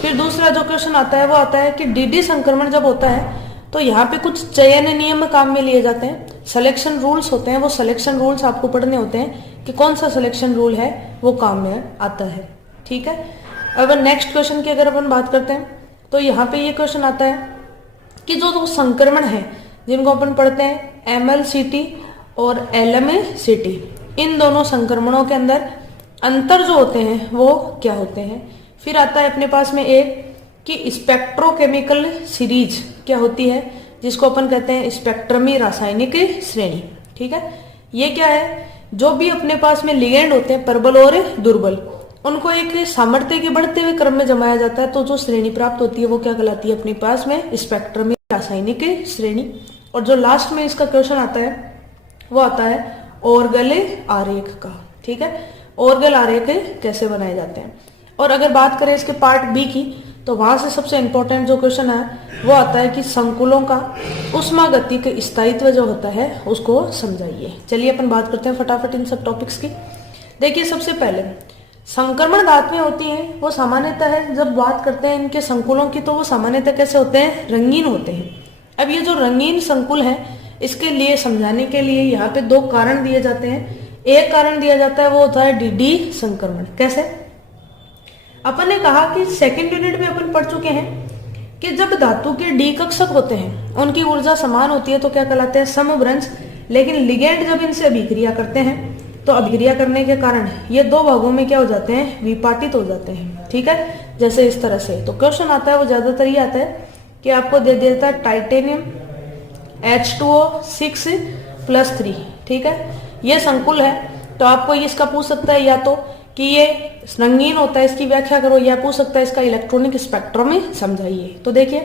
फिर दूसरा जो क्वेश्चन आता है वो आता है कि DD संक्रमण जब होता है तो यहाँ पे कुछ चयन नियम काम में लिए जाते हैं, सिलेक्शन रूल्स होते हैं, वो सिलेक्शन रूल्स आपको पढ़ने होते हैं कि कौन सा सिलेक्शन रूल है वो काम में आता है। ठीक है, अब नेक्स्ट क्वेश्चन की अगर अपन बात करते हैं तो यहाँ पे ये क्वेश्चन आता है कि जो संक्रमण है जिनको अपन पढ़ते हैं MLCT और LMACT, इन दोनों संक्रमणों के अंदर अंतर जो होते हैं वो क्या होते हैं। फिर आता है अपने पास में एक कि स्पेक्ट्रोकेमिकल सीरीज क्या होती है, जिसको अपन कहते हैं स्पेक्ट्रमी रासायनिक श्रेणी। ठीक है, ये क्या है, जो भी अपने पास में लिगेंड होते हैं प्रबल और दुर्बल, उनको एक सामर्थ्य के बढ़ते हुए क्रम में जमाया जाता है, तो जो श्रेणी प्राप्त होती है वो क्या कहलाती है अपने पास में स्पेक्ट्रमी रासायनिक श्रेणी। और जो लास्ट में इसका क्वेश्चन आता है वो आता है ऑर्गल आरेख का। ठीक है, ऑर्गल आरेख कैसे बनाए जाते हैं। और अगर बात करें इसके पार्ट बी की, तो वहां से सबसे इंपॉर्टेंट जो क्वेश्चन है वो आता है कि संकुलों का उष्मागतिक स्थायित्व जो होता है उसको समझाइए। चलिए अपन बात करते हैं फटाफट इन सब टॉपिक्स की। देखिए, सबसे पहले संक्रमण धातुएं होती हैं वो सामान्यतः है, जब बात करते हैं इनके संकुलों की तो वो सामान्यतः कैसे होते हैं, रंगीन होते हैं। अब ये जो रंगीन संकुल है, इसके लिए समझाने के लिए यहाँ पे दो कारण दिए जाते हैं। एक कारण दिया जाता है वो होता है डी संक्रमण। कैसे, अपन ने कहा कि सेकंड यूनिट में अपन पढ़ चुके हैं कि जब धातु के डी कक्षक होते हैं उनकी ऊर्जा समान होती है तो क्या कहलाते हैं, समभ्रंश। लेकिन लिगेंड जब इनसे अभिक्रिया करते हैं तो अभिक्रिया करने के कारण ये दो भागों में क्या हो जाते हैं, विपाटित हो जाते हैं। ठीक है, जैसे इस तरह से। तो क्वेश्चन आता है वो ज्यादातर ये आता है कि आपको दे देता है टाइटेनियम H2O6+3। ठीक है, ये संकुल है, तो आपको इसका पूछ सकता है या तो कि ये रंगीन होता है, इसकी व्याख्या करो, या पूछ सकता है इसका इलेक्ट्रॉनिक स्पेक्ट्रम में समझाइए। तो देखिए,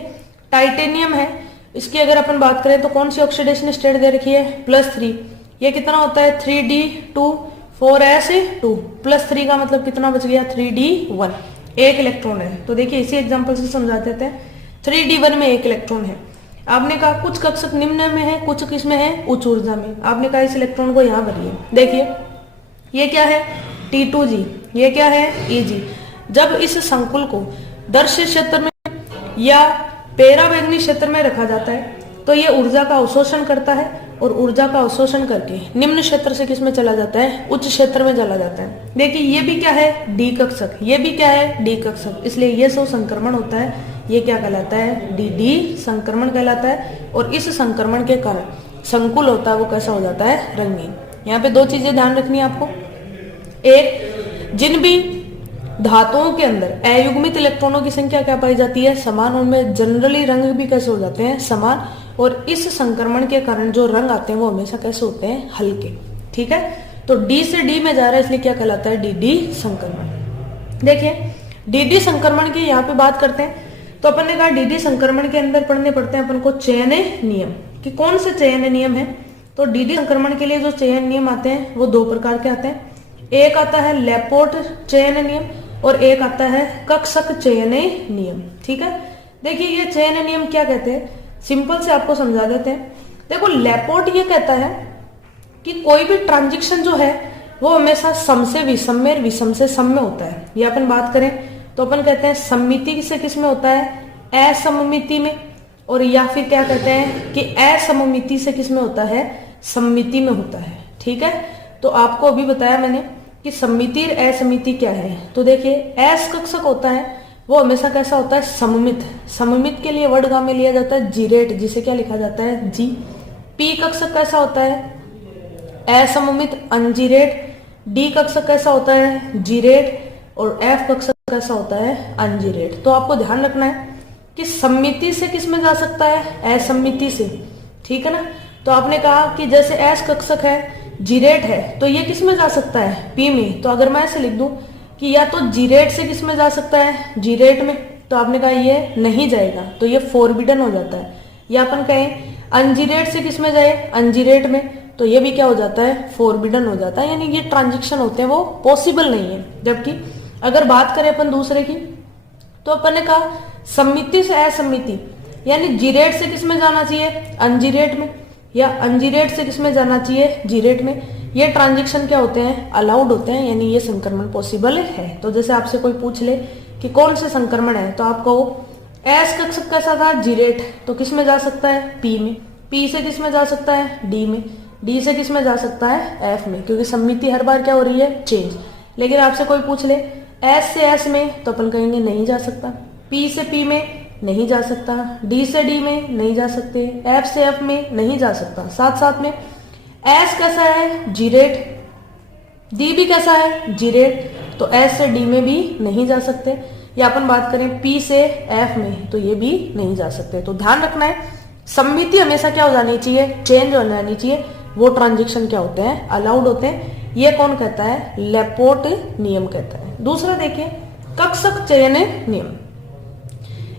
टाइटेनियम है, इसकी अगर अपन बात करें तो कौन सी ऑक्सीडेशन स्टेट दे रखी है, +3। ये कितना होता है 3D2 4S2, +3 का मतलब कितना बच गया 3D1, एक इलेक्ट्रॉन है। तो देखिए इसी एग्जाम्पल से समझा देते हैं। 3D1 में एक इलेक्ट्रॉन है। आपने कहा कुछ कक्षक निम्न में है, कुछ किसमें है, उच्च ऊर्जा में। आपने कहा इस इलेक्ट्रॉन को यहाँ भरिए। देखिए ये क्या है T2G, ये क्या है Eg। जब इस संकुल को दर्शक क्षेत्र में या पेराबैंगनी क्षेत्र में रखा जाता है तो ये ऊर्जा का अवशोषण करता है, और ऊर्जा का अवशोषण करके निम्न क्षेत्र से किसमें चला जाता है, उच्च क्षेत्र में चला जाता है। देखिए ये भी क्या है डी कक्षक, ये भी क्या है डी कक्षक, इसलिए ये सब संक्रमण होता है, ये क्या कहलाता है डी संक्रमण कहलाता है। और इस संक्रमण के कारण संकुल होता है वो कैसा हो जाता है, रंगीन। यहाँ पे दो चीजें ध्यान रखनी है आपको। एक, जिन भी धातुओं के अंदर अयुग्मित इलेक्ट्रॉनों की संख्या क्या पाई जाती है, समान, उनमें जनरली रंग भी कैसे हो जाते हैं, समान। और इस संक्रमण के कारण जो रंग आते हैं वो हमेशा कैसे होते हैं, हल्के। ठीक है, तो डी से डी में जा रहा है इसलिए क्या कहलाता है, डी संक्रमण। देखिए डी संक्रमण की यहाँ पे बात करते हैं तो अपन ने कहा डी संक्रमण के अंदर पढ़ने पड़ते हैं अपन को चयन नियम, कि कौन से चयन नियम है। तो डी संक्रमण के लिए जो चयन नियम आते हैं वो दो प्रकार के आते हैं। एक आता है लेपोर्ट चयन नियम और एक आता है कक्षक चयन नियम। ठीक है, देखिए ये चयन नियम क्या कहते हैं, सिंपल से आपको समझा देते हैं। देखो लेपोर्ट ये कहता है कि कोई भी ट्रांजिशन जो है वो हमेशा सम से विषम में, विषम से सम में होता है। ये अपन बात करें तो अपन कहते हैं सममिति से किस में होता है, असममिति में। और या फिर क्या कहते हैं कि असममिति से किस में होता है, सममिति में होता है। ठीक है, तो आपको अभी बताया मैंने कि सममिति और असममिति क्या है। तो देखिए एस कक्षक होता है वो हमेशा कैसा होता है, सममित। सममित के लिए वर्ड गांव में लिया जाता है जीरेट, जिसे क्या लिखा जाता है जी। पी कक्षक कैसा होता है, असममित अनजीरेट। डी कक्षक कैसा होता है, जीरेट। और एफ कक्षक कैसा होता है, अनजीरेट। तो आपको ध्यान रखना है कि सममिति से किस में जा सकता है, असममिति से। ठीक है ना, तो आपने कहा कि जैसे एस कक्षक है, जीरेट है, तो ये किस में जा सकता है, पी में। तो अगर मैं ऐसे लिख दूं कि या तो जीरेट से किस में जा सकता है, जीरेट में, तो आपने कहा ये नहीं जाएगा, तो ये फोरबिडन हो जाता है। या अपन कहें अनजीरेट से किस में जाए, अनजीरेट में, तो ये भी क्या हो जाता है, फोरबिडन हो जाता है। यानी ये ट्रांजेक्शन होते हैं वो पॉसिबल नहीं है। जबकि अगर बात करें अपन दूसरे की, तो अपन ने कहा सममिति से असममिति, यानी जीरेट से किस में जाना चाहिए, अनजीरेट में, या अनजीरेट से किस में जाना चाहिए, जीरेट में। ये ट्रांजेक्शन क्या होते हैं, अलाउड होते हैं, यानी ये संक्रमण पॉसिबल है। तो जैसे आपसे कोई पूछ ले कि कौन से संक्रमण है, तो आप कहो एस कक्षक कैसा था, जीरेट, तो किस में जा सकता है, पी में। पी से किस में जा सकता है, डी में। डी से किस में जा सकता है, एफ में, क्योंकि सममिति हर बार क्या हो रही है, चेंज। लेकिन आपसे कोई पूछ ले एस से एस में, तो अपन कहेंगे नहीं जा सकता। पी से पी में नहीं जा सकता, डी से डी में नहीं जा सकते, एफ से एफ में नहीं जा सकता। साथ साथ में एस कैसा है, जीरेट, डी भी कैसा है, जीरेट, तो एस से डी में भी नहीं जा सकते। या अपन बात करें पी से एफ में, तो ये भी नहीं जा सकते। तो ध्यान रखना है, सममिति हमेशा क्या हो जानी चाहिए, चेंज हो जानी चाहिए। वो ट्रांजेक्शन क्या होते हैं, अलाउड होते हैं। ये कौन कहता है, लेपोर्ट नियम कहता है। दूसरा देखिए कक्षक चयन नियम।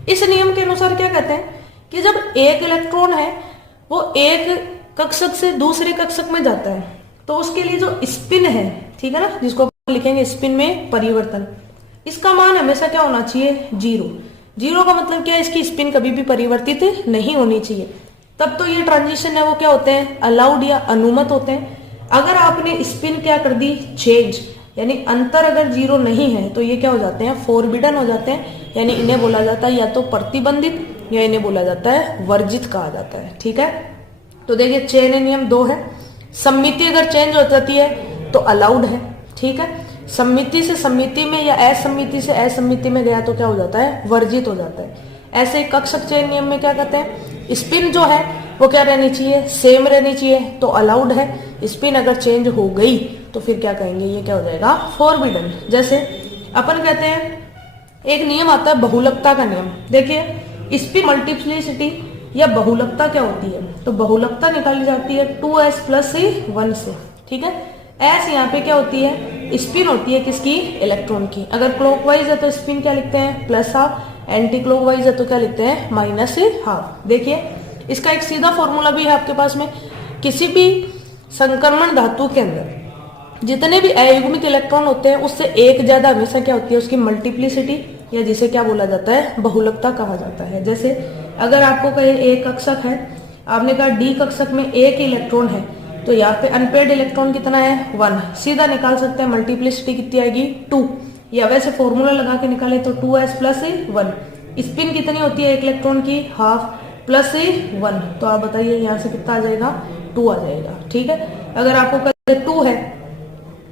इस नियम के अनुसार क्या कहते हैं कि जब एक इलेक्ट्रॉन है वो एक कक्षक से दूसरे कक्षक में जाता है, तो उसके लिए जो स्पिन है, ठीक है ना, जिसको लिखेंगे स्पिन में परिवर्तन, इसका मान हमेशा क्या होना चाहिए, 0। 0 का मतलब क्या है, इसकी स्पिन कभी भी परिवर्तित नहीं होनी चाहिए। तब तो ये ट्रांजिशन है वो क्या होते हैं, अलाउड या अनुमत होते हैं। अगर आपने स्पिन क्या कर दी, चेंज, यानी अंतर अगर 0 नहीं है तो ये क्या हो जाते हैं, फोरबिडन हो जाते हैं। यानी इन्हें बोला जाता है या तो प्रतिबंधित या इन्हें बोला जाता है वर्जित कहा जाता है। ठीक है, तो देखिए चयन नियम 2 है। सम्मिति अगर चेंज हो जाती है तो अलाउड है। ठीक है, सम्मिति से सम्मिति में या असम्मिति से असम्मिति में गया तो क्या हो जाता है, वर्जित हो जाता है। ऐसे कक्षक चयन नियम में क्या कहते हैं, स्पिन जो है वो क्या रहनी चाहिए, सेम रहनी चाहिए, तो अलाउड है। स्पिन अगर चेंज हो गई तो फिर क्या कहेंगे, ये क्या हो जाएगा, फॉरबिडन। जैसे अपन कहते हैं एक नियम आता है बहुलकता का नियम। देखिए स्पिन मल्टीप्लिसिटी या बहुलकता क्या होती है, तो बहुलकता निकाली जाती है 2s + 1 से। ठीक है, एस यहाँ पे क्या होती है, स्पिन होती है किसकी, इलेक्ट्रॉन की। अगर क्लॉकवाइज है तो स्पिन क्या लिखते हैं, +½ एंटी क्लॉकवाइज है तो क्या लिखते हैं, -½ देखिए इसका एक सीधा फॉर्मूला भी है आपके पास में। किसी भी संक्रमण धातु के अंदर जितने भी अयुग्मित इलेक्ट्रॉन होते हैं उससे एक ज्यादा हमेशा क्या होती है, उसकी मल्टीप्लिसिटी या जिसे क्या बोला जाता है, बहुलकता कहा जाता है। जैसे अगर आपको कहे एक कक्षक है, आपने कहा डी कक्षक में एक इलेक्ट्रॉन है, तो यहाँ पे अनपेड इलेक्ट्रॉन कितना है, 1। सीधा निकाल सकते हैं मल्टीप्लिसिटी कितनी आएगी, 2। या वैसे फॉर्मूला लगा के निकाले तो 2s + 1। स्पिन कितनी होती है एक इलेक्ट्रॉन की, ½ + 1, तो आप बताइए यहाँ से कितना आ जाएगा, 2 आ जाएगा। ठीक है, अगर आपको कहे 2 है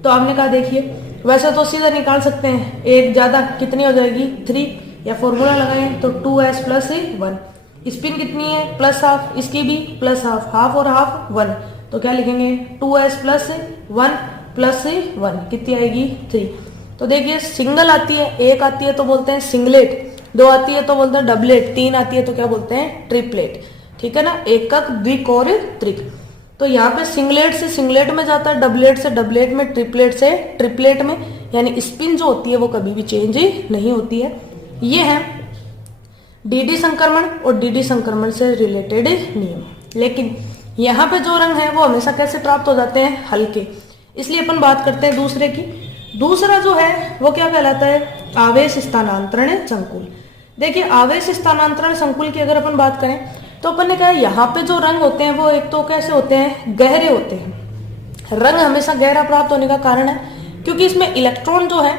तो आपने कहा देखिए वैसे तो सीधा निकाल सकते हैं, एक ज्यादा कितनी हो जाएगी, 3, या फॉर्मूला लगाएं तो 2s + 1। स्पिन कितनी है, +½ इसकी भी +½ ½ और ½ 1, तो क्या लिखेंगे 2s + 1 + 1 कितनी आएगी, 3। तो देखिए सिंगल आती है, एक आती है तो बोलते हैं सिंगलेट, 2 आती है तो बोलते हैं डबलेट, 3 आती है तो क्या बोलते हैं, ट्रिपलेट। ठीक है ना, एकक, द्विक और त्रिक। तो यहाँ पे सिंगलेट से सिंगलेट में जाता है, डबलेट से डबलेट में, ट्रिपलेट से ट्रिपलेट में, यानी स्पिन जो होती है वो कभी भी चेंज नहीं होती है। ये है डीडी संक्रमण और डीडी संक्रमण से रिलेटेड नियम। लेकिन यहाँ पे जो रंग है वो हमेशा कैसे प्राप्त हो जाते हैं, हल्के। इसलिए अपन बात करते हैं दूसरे की। दूसरा जो है वो क्या कहलाता है, आवेश स्थानांतरण संकुल। देखिए आवेश स्थानांतरण संकुल की अगर अपन बात करें तो अपन ने कहा यहाँ पे जो रंग होते हैं वो एक तो कैसे होते हैं, गहरे होते हैं। रंग हमेशा गहरा प्राप्त होने का कारण है क्योंकि इसमें इलेक्ट्रॉन जो है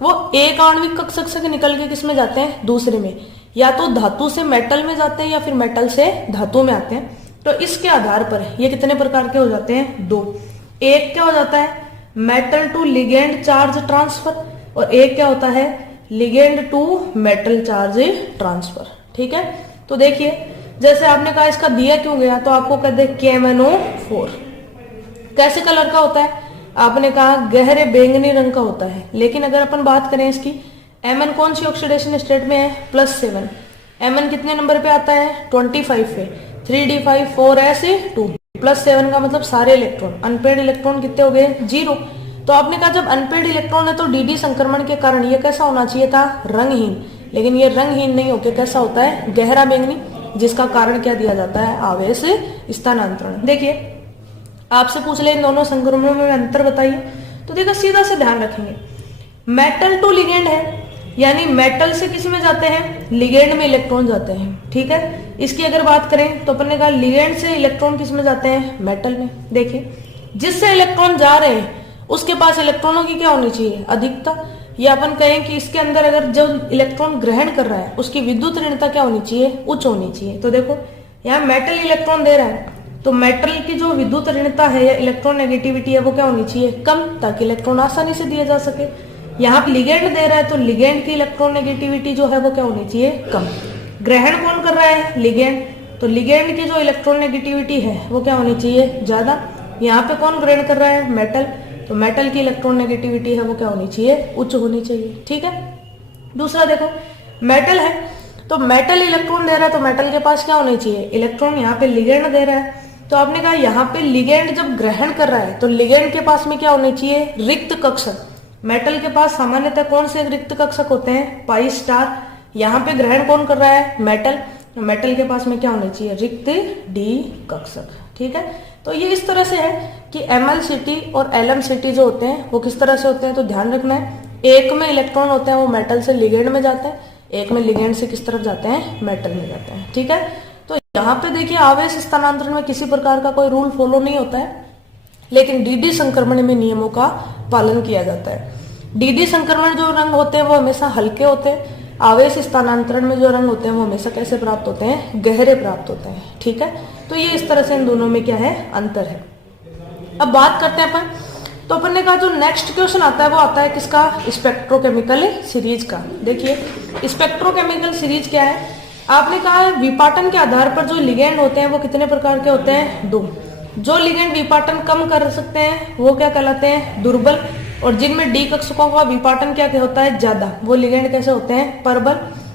वो एक आणविक कक्षक से निकल के किस में जाते हैं, दूसरे में, या तो धातु से मेटल में जाते हैं या फिर मेटल से धातु में आते हैं। तो इसके आधार पर ये कितने प्रकार के हो जाते हैं, 2। एक क्या हो जाता है, metal to ligand charge transfer, और एक क्या होता है, ligand to metal charge transfer. ठीक है, तो देखिए जैसे आपने कहा इसका दिया क्यों गया, तो आपको कहते हैं KMnO4। कैसे कलर का होता है, आपने कहा गहरे बैंगनी रंग का होता है। लेकिन अगर अपन बात करें इसकी, Mn कौन सी ऑक्सीडेशन स्टेट में है, +7। Mn कितने नंबर पे आता है, 25 पे, 3d5 4s2, +7 का मतलब सारे इलेक्ट्रॉन। अनपेड इलेक्ट्रॉन कितने हो गए, 0। तो आपने कहा जब अनपेड इलेक्ट्रॉन है तो डीडी संक्रमण के कारण ये कैसा होना चाहिए था, रंगहीन। लेकिन ये रंगहीन नहीं होकर कैसा होता है, गहरा बैंगनी, जिसका कारण क्या दिया जाता है, आवेश स्थानांतरण। देखिए आपसे पूछ ले इन दोनों संक्रमणों में अंतर बताइए, तो देखो सीधा से ध्यान रखेंगे, मेटल टू लिगेंड है, यानी मेटल से किस में जाते हैं, लिगेंड में इलेक्ट्रॉन जाते हैं। ठीक है, इसकी अगर बात करें तो अपन ने कहा लिगेंड से इलेक्ट्रॉन किस में जाते हैं, मेटल में। देखिए जिससे इलेक्ट्रॉन जा रहे हैं उसके पास इलेक्ट्रॉनों की क्या होनी चाहिए, अधिकता। या अपन कहें कि इसके अंदर अगर जो इलेक्ट्रॉन ग्रहण कर रहा है उसकी विद्युत ऋणता क्या होनी चाहिए, उच्च होनी चाहिए। तो देखो यहाँ मेटल इलेक्ट्रॉन दे रहा है तो मेटल की जो विद्युत ऋणता है या इलेक्ट्रॉन नेगेटिविटी है वो क्या होनी चाहिए, कम, ताकि इलेक्ट्रॉन आसानी से दिए जा सके। यहाँ पे लिगेंड दे रहा है तो लिगेंड की इलेक्ट्रॉन नेगेटिविटी जो है वो क्या होनी चाहिए, कम। ग्रहण कौन कर रहा है, लिगेंड, तो लिगेंड की जो इलेक्ट्रॉन नेगेटिविटी है वो क्या होनी चाहिए, ज्यादा। यहाँ पे कौन ग्रहण कर रहा है, मेटल, तो मेटल की इलेक्ट्रोनेगेटिविटी है वो क्या होनी चाहिए, उच्च होनी चाहिए। ठीक है, दूसरा देखो मेटल है तो मेटल इलेक्ट्रॉन दे रहा है तो मेटल के पास क्या होनी चाहिए, इलेक्ट्रॉन। यहाँ पे लिगेंड दे रहा है तो आपने कहा यहाँ पे लिगेंड जब ग्रहण कर रहा है तो लिगेंड के पास में क्या होने चाहिए, रिक्त कक्षक। मेटल के पास सामान्यतः कौन से रिक्त कक्षक होते हैं, पाई स्टार। यहाँ पे ग्रहण कौन कर रहा है, मेटल। मेटल के पास में क्या होने चाहिए, रिक्त डी कक्षक। ठीक है, तो ये इस तरह से है कि MlCt और LmCt जो होते हैं वो किस तरह से होते हैं, तो ध्यान रखना है। एक में इलेक्ट्रॉन होते हैं वो मेटल से लिगेंड में जाते हैं, एक में लिगेंड से किस तरफ जाते हैं, मेटल में जाते हैं। ठीक है, तो यहाँ पे देखिए आवेश स्थानांतरण में किसी प्रकार का कोई रूल फॉलो नहीं होता है, लेकिन dd संक्रमण में नियमों का पालन किया जाता है। dd संक्रमण जो रंग होते हैं वो हमेशा हल्के होते हैं, आवेश स्थानांतरण में जो रंग होते हैं वो हमेशा कैसे प्राप्त होते हैं, गहरे प्राप्त होते हैं। ठीक है, तो ये इस तरह से इन दोनों में क्या है, अंतर है। अब बात करते हैं अपन, तो अपन ने कहा जो नेक्स्ट क्वेश्चन आता है वो आता है किसका, स्पेक्ट्रोकेमिकल सीरीज का। देखिए स्पेक्ट्रोकेमिकल सीरीज क्या है, आपने कहा है विपाटन के आधार पर जो लिगेंड होते हैं वो कितने प्रकार के होते हैं, 2। जो लिगेंड विपाटन कम कर सकते हैं वो क्या कहलाते हैं, दुर्बल। और जिनमें डी कक्षकों का विपाटन क्या होता है, ज्यादा, वो लिगेंड कैसे होते हैं, प्रबल।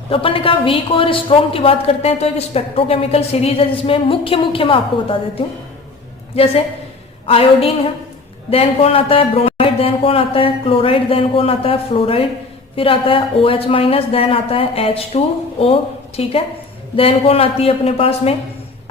तो अपन ने कहा वीक और स्ट्रॉन्ग की बात करते हैं तो एक स्पेक्ट्रोकेमिकल सीरीज है जिसमें मुख्य मैं आपको बता देती हूँ। जैसे आयोडीन है, देन कौन आता है, ब्रोमाइड, देन कौन आता है, क्लोराइड, देन कौन आता है, फ्लोराइड, फिर आता है OH-, देन आता है H2O। ठीक है, देन कौन आती है अपने पास में,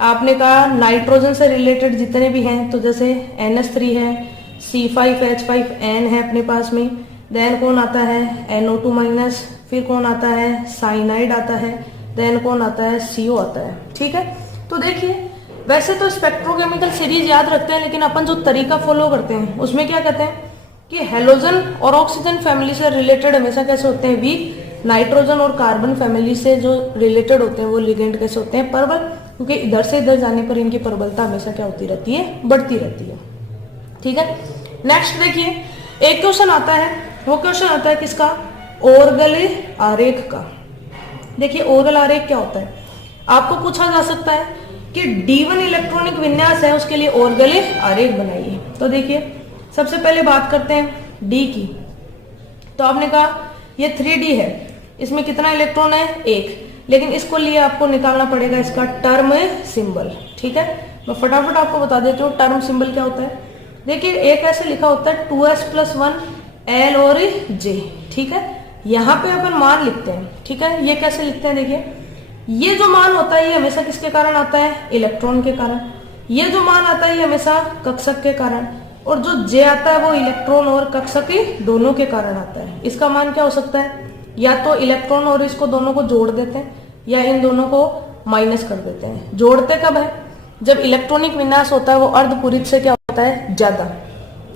आपने कहा नाइट्रोजन से रिलेटेड जितने भी हैं तो जैसे NH3 है, C5H5N है अपने पास में, देन कौन आता है NO2-, फिर कौन आता है साइनाइड आता है, देन कौन आता है CO आता है। ठीक है, तो देखिए वैसे तो स्पेक्ट्रोकेमिकल सीरीज याद रखते हैं, लेकिन अपन जो तरीका फॉलो करते हैं उसमें क्या कहते हैं कि हेलोजन और ऑक्सीजन फैमिली से रिलेटेड हमेशा कैसे होते हैं, वीक। नाइट्रोजन और कार्बन फैमिली से जो रिलेटेड होते हैं वो लिगेंड कैसे होते हैं, प्रबल, क्योंकि इधर से इधर जाने पर इनकी प्रबलता हमेशा क्या होती रहती है, बढ़ती रहती है। ठीक है, नेक्स्ट देखिए एक क्वेश्चन आता है, वो क्वेश्चन आता है किसका, ओर्गल आरेख का। देखिए ओर्गल आरेख क्या होता है, आपको पूछा जा सकता है कि D1 इलेक्ट्रॉनिक विन्यास है उसके लिए ओर्गल आरेख बनाइए। तो देखिए सबसे पहले बात करते हैं D की, तो आपने कहा ये 3D है, इसमें कितना इलेक्ट्रॉन है, 1, लेकिन इसको लिए आपको निकालना पड़ेगा इसका टर्म सिंबल। ठीक है, मैं फटाफट आपको बता देती हूँ टर्म सिंबल क्या होता है। देखिए एक ऐसे लिखा होता है 2s+1 L और J। ठीक है, यहाँ पे अपन मान लिखते हैं। ठीक है, ये कैसे लिखते हैं, देखिए ये जो मान होता है ये हमेशा किसके कारण आता है, इलेक्ट्रॉन के कारण। ये जो मान आता है ये हमेशा कक्षक के कारण, और जो J आता है वो इलेक्ट्रॉन और कक्षक दोनों के कारण आता है। इसका मान क्या हो सकता है, या तो इलेक्ट्रॉन और इसको दोनों को जोड़ देते हैं या इन दोनों को माइनस कर देते हैं। जोड़ते कब है, जब इलेक्ट्रॉनिक विन्यास होता है वो अर्धपूरित से क्या होता है, ज्यादा।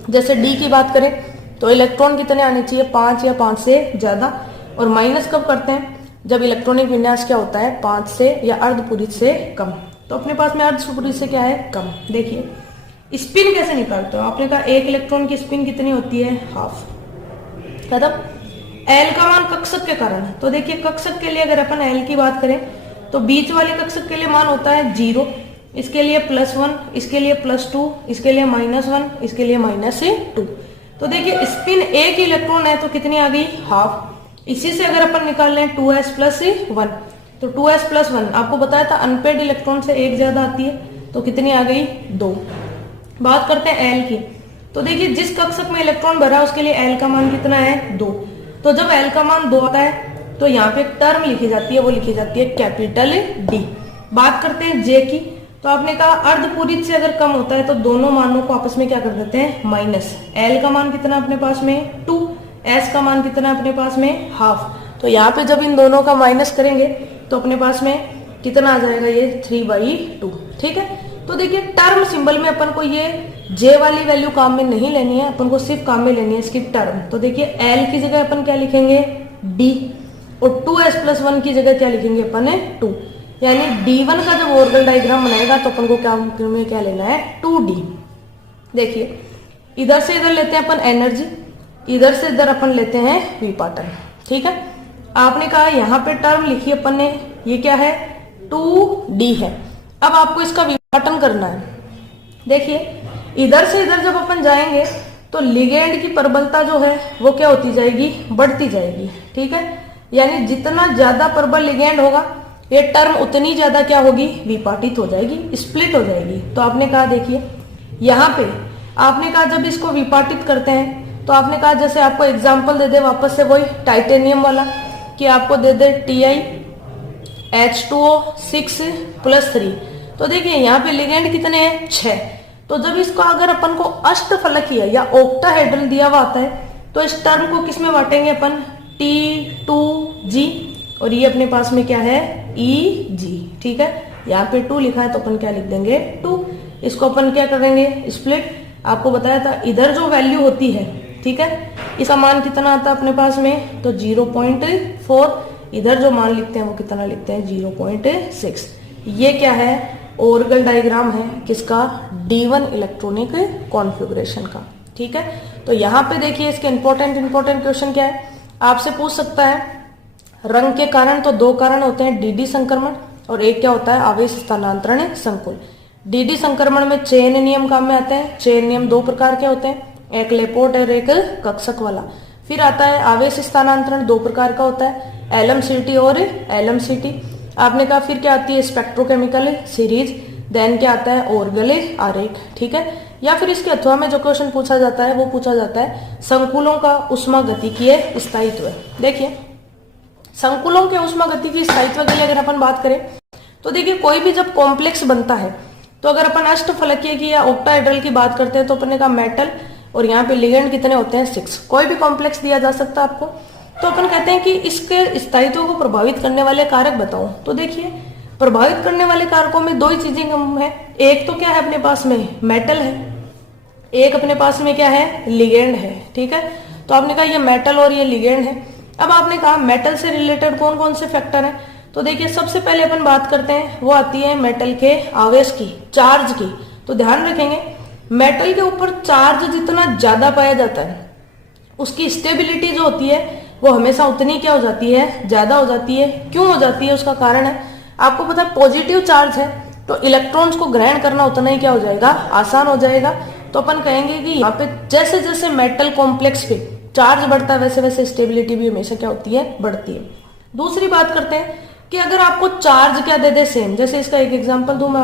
जैसे D की बात करें तो इलेक्ट्रॉन कितने आने चाहिए, 5 या 5 से ज्यादा। और माइनस कब करते हैं, जब इलेक्ट्रॉनिक विन्यास क्या होता है, 5 से या अर्धपूरित से कम। तो अपने पास में अर्धपूरित से क्या है, कम। देखिए स्पिन कैसे निकालते हो, आपने कहा एक इलेक्ट्रॉन की स्पिन कितनी होती है, हाफ। मतलब L का मान कक्षक के कारण है, तो देखिए कक्षक के लिए अगर अपन L की बात करें तो बीच वाले कक्षक के लिए मान होता है 0, इसके लिए +1, इसके लिए +2, इसके लिए -1, इसके लिए -2। तो देखिए स्पिन एक इलेक्ट्रॉन है तो कितनी आ गई, हाफ। इसी से अगर अपन निकाल लें 2s+1, तो 2s+1 आपको बताया था अनपेड इलेक्ट्रॉन से एक ज्यादा आती है, तो कितनी आ गई, 2। बात करते हैं L की, तो देखिए जिस कक्षक में इलेक्ट्रॉन भरा है उसके लिए L का मान कितना है, 2। तो जब L का मान 2 आता है तो यहाँ पे एक टर्म लिखी जाती है, वो लिखी जाती है कैपिटल D। बात करते हैं J की, तो आपने कहा अर्धपूरित से अगर कम होता है तो दोनों मानों को आपस में क्या कर देते हैं, माइनस। L का मान कितना अपने पास में, 2, S का मान कितना अपने पास में, हाफ। तो यहाँ पे जब इन दोनों का माइनस करेंगे तो अपने पास में कितना आ जाएगा, ये 3/2। ठीक है, तो देखिए टर्म सिंबल में अपन को ये J वाली वैल्यू काम में नहीं लेनी है, अपन को सिर्फ काम में लेनी है इसकी टर्म। तो देखिए L की जगह अपन क्या लिखेंगे, D, और 2s+1 की जगह क्या लिखेंगे अपन, 2। यानी D1 का जब ऑर्गल डायग्राम बनाएगा तो अपन को क्या लेना है, 2D। देखिए इधर से इधर लेते हैं अपन एनर्जी, इधर से इधर अपन लेते हैं विपाटन। ठीक है, आपने कहा यहाँ पे टर्म लिखी अपन ने, ये क्या है, 2D है। अब आपको इसका विपाटन करना है। देखिए इधर से इधर जब अपन जाएंगे तो लिगेंड की प्रबलता जो है वो क्या होती जाएगी, बढ़ती जाएगी। ठीक है, यानी जितना ज्यादा प्रबल लिगेंड होगा ये टर्म उतनी ज्यादा क्या होगी, विपाटित हो जाएगी, स्प्लिट हो जाएगी। तो आपने कहा देखिए यहाँ पे आपने कहा जब इसको विपाटित करते हैं तो आपने कहा जैसे आपको एग्जाम्पल दे दे वापस से वही टाइटेनियम वाला कि आपको दे दे TiH2O6+3। तो देखिए यहाँ पे लिगेंड कितने हैं, 6। तो जब इसको अगर अपन को अष्टफलकीय या ऑक्टाहेड्रल दिया हुआ आता है तो इस टर्म को किस में बांटेंगे अपन, T2G, और ये अपने पास में क्या है, EG। ठीक है, यहाँ पे 2 लिखा है तो अपन क्या लिख देंगे 2। इसको अपन क्या करेंगे, स्प्लिट। आपको बताया था इधर जो वैल्यू होती है, ठीक है, इसका मान कितना आता है अपने पास में, तो 0.4। इधर जो मान लिखते हैं वो कितना लिखते हैं, 0.6। ये क्या है, ऑर्गल डायग्राम है किसका, D1 इलेक्ट्रॉनिक कॉन्फ़िगरेशन का। ठीक है, तो यहाँ पे देखिए इसके इंपॉर्टेंट क्वेश्चन क्या है, आपसे पूछ सकता है रंग के कारण। तो 2 कारण होते हैं, DD संक्रमण और एक क्या होता है, आवेश स्थानांतरण संकुल। DD संक्रमण में चेन नियम काम में आते हैं। चेन नियम 2 प्रकार के होते हैं, एक लेपोर्ट और एक कक्षक वाला। फिर आता है आवेश स्थानांतरण, 2 प्रकार का होता है, LMCT और LMCT। आपने कहा फिर क्या आती है, स्पेक्ट्रोकेमिकल सीरीज। देन क्या आता है, ऑर्गल आरेख। ठीक है, या फिर इसके अथवा में जो क्वेश्चन पूछा जाता है वो पूछा जाता है संकुलों का उष्मागतिकीय स्थायित्व। देखिए संकुलों के उष्मागतिकीय स्थायित्व के लिए अगर अपन बात करें तो देखिए कोई भी जब कॉम्प्लेक्स बनता है तो अगर अपन अष्टफलकीय की या ऑक्टाहेड्रल की बात करते हैं तो अपन ने कहा मेटल, और यहाँ पे लिगेंड कितने होते हैं, 6। कोई भी कॉम्प्लेक्स दिया जा सकता है आपको, तो अपन कहते हैं कि इसके स्थायित्व को प्रभावित करने वाले कारक बताओ। तो देखिए प्रभावित करने वाले कारकों में 2 ही चीजें कम है। एक तो क्या है अपने पास में मेटल है, एक अपने पास में क्या है, लिगेंड है। ठीक है, तो आपने कहा ये मेटल और ये लिगेंड है। अब आपने कहा मेटल से रिलेटेड कौन कौन से फैक्टर हैं, तो देखिए सबसे पहले अपन बात करते हैं वो आती है मेटल के आवेश की, चार्ज की। तो ध्यान रखेंगे मेटल के ऊपर चार्ज जितना ज्यादा पाया जाता है उसकी स्टेबिलिटी जो होती है वो हमेशा उतनी क्या हो जाती है, ज्यादा हो जाती है। क्यों हो जाती है, उसका कारण है आपको पता है, पॉजिटिव चार्ज है तो इलेक्ट्रॉन्स को ग्रहण करना उतना ही क्या हो जाएगा, आसान हो जाएगा। तो अपन कहेंगे कि यहाँ पे जैसे जैसे मेटल कॉम्प्लेक्स पे चार्ज बढ़ता है वैसे वैसे स्टेबिलिटी भी हमेशा क्या होती है, बढ़ती है। दूसरी बात करते हैं कि अगर आपको चार्ज क्या दे दे सेम, जैसे इसका एक एग्जांपल दूं मैं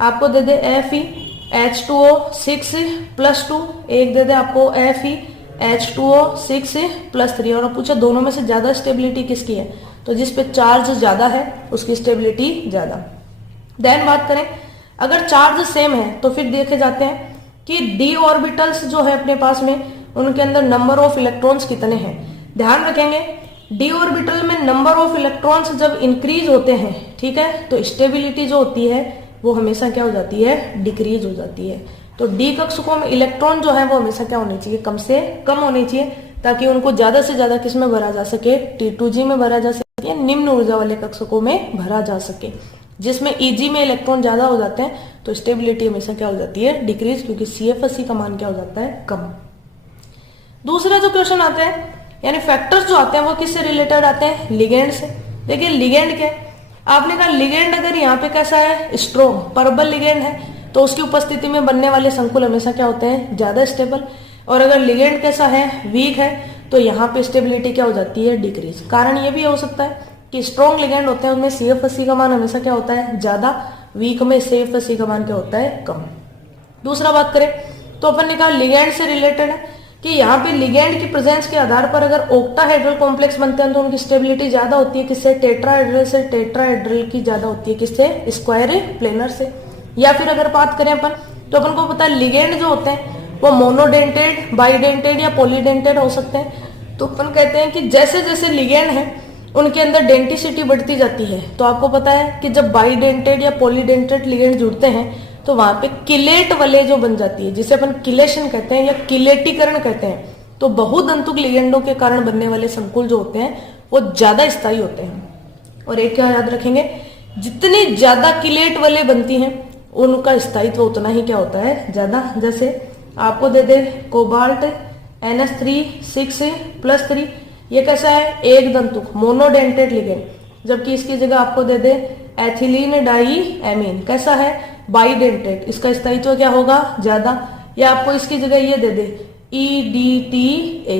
आपको दे दे FeH2O6+2, एक दे दे आपको FeH2O6+3, और पूछा दोनों में से ज्यादा स्टेबिलिटी किसकी है, तो जिस पे चार्ज ज्यादा है उसकी स्टेबिलिटी ज्यादा। देन बात करें अगर चार्ज सेम है तो फिर देखे जाते हैं कि d ऑर्बिटल्स जो है अपने पास में उनके अंदर नंबर ऑफ इलेक्ट्रॉन्स कितने हैं। ध्यान रखेंगे d ऑर्बिटल में नंबर ऑफ इलेक्ट्रॉन्स जब इंक्रीज होते हैं, ठीक है, तो स्टेबिलिटी जो होती है वो हमेशा क्या हो जाती है, डिक्रीज हो जाती है। तो d कक्षकों में इलेक्ट्रॉन जो है वो हमेशा क्या होने चाहिए, कम से कम होने चाहिए, ताकि उनको ज्यादा से ज्यादा किस में भरा जा सके, T2G में भरा जा सके, निम्न ऊर्जा वाले कक्षकों में भरा जा सके। जिसमें Eg में इलेक्ट्रॉन ज्यादा हो जाते हैं तो स्टेबिलिटी हमेशा क्या हो जाती है, डिक्रीज, क्योंकि CFSE का मान क्या हो जाता है, कम। दूसरा जो क्वेश्चन आता है यानी फैक्टर्स जो आते हैं वो किससे रिलेटेड आते हैं, लिगेंड से। देखिए लिगेंड क्या, आपने कहा लिगेंड अगर यहाँ पे कैसा है, स्ट्रॉन्ग प्रबल लिगेंड है तो उसकी उपस्थिति में बनने वाले संकुल हमेशा क्या होते हैं, ज्यादा स्टेबल। और अगर लिगेंड कैसा है, वीक है, तो यहाँ पे स्टेबिलिटी क्या हो जाती है, डिक्रीज। कारण ये भी हो सकता है कि स्ट्रॉन्ग लिगेंड होते हैं उनमें CFSE का मान हमेशा क्या होता है, ज्यादा, वीक में CFSE का मान क्या होता है, कम। दूसरा बात करें तो अपन ने कहा लिगेंड से रिलेटेड है कि यहाँ पे लिगेंड की प्रेजेंस के आधार पर अगर ऑक्टाहेड्रल कॉम्प्लेक्स बनते हैं तो उनकी स्टेबिलिटी ज्यादा होती है, किससे, टेट्राहेड्रल से। टेट्राहेड्रल की ज्यादा होती है किससे, स्क्वायर प्लेनर से। या फिर अगर बात करें अपन तो अपन को पता है लिगेंड जो होते हैं वो मोनोडेंटेड, बाइडेंटेड या पॉलीडेंटेड हो सकते हैं। तो अपन कहते हैं कि जैसे जैसे लिगेंड है उनके अंदर डेंटिसिटी बढ़ती जाती है। तो आपको पता है कि जब बाइडेंटेड या पॉलीडेंटेड लिगेंड जुड़ते हैं तो वहां पे किलेट वाले जो बन जाती है, जिसे अपन किलेशन कहते हैं या किलेटीकरण कहते हैं, तो बहुदंतुक लिगेंडों के कारण बनने वाले संकुल जो होते हैं वो ज्यादा स्थायी होते हैं। और एक क्या याद रखेंगे, जितनी ज्यादा किलेट वाले बनती हैं उनका स्थायित्व उतना ही क्या होता है, ज्यादा। जैसे आपको दे दे कोबाल्ट NH3 6+3, ये कैसा है, एक दंतुक मोनोडेंटेड लिगेंड, जबकि इसकी जगह आपको दे दे एथिलीन डाईएमीन, कैसा है, बाइडेंटेड, इसका स्थायित्व क्या होगा, ज्यादा। या आपको इसकी जगह ये दे दे EDTA।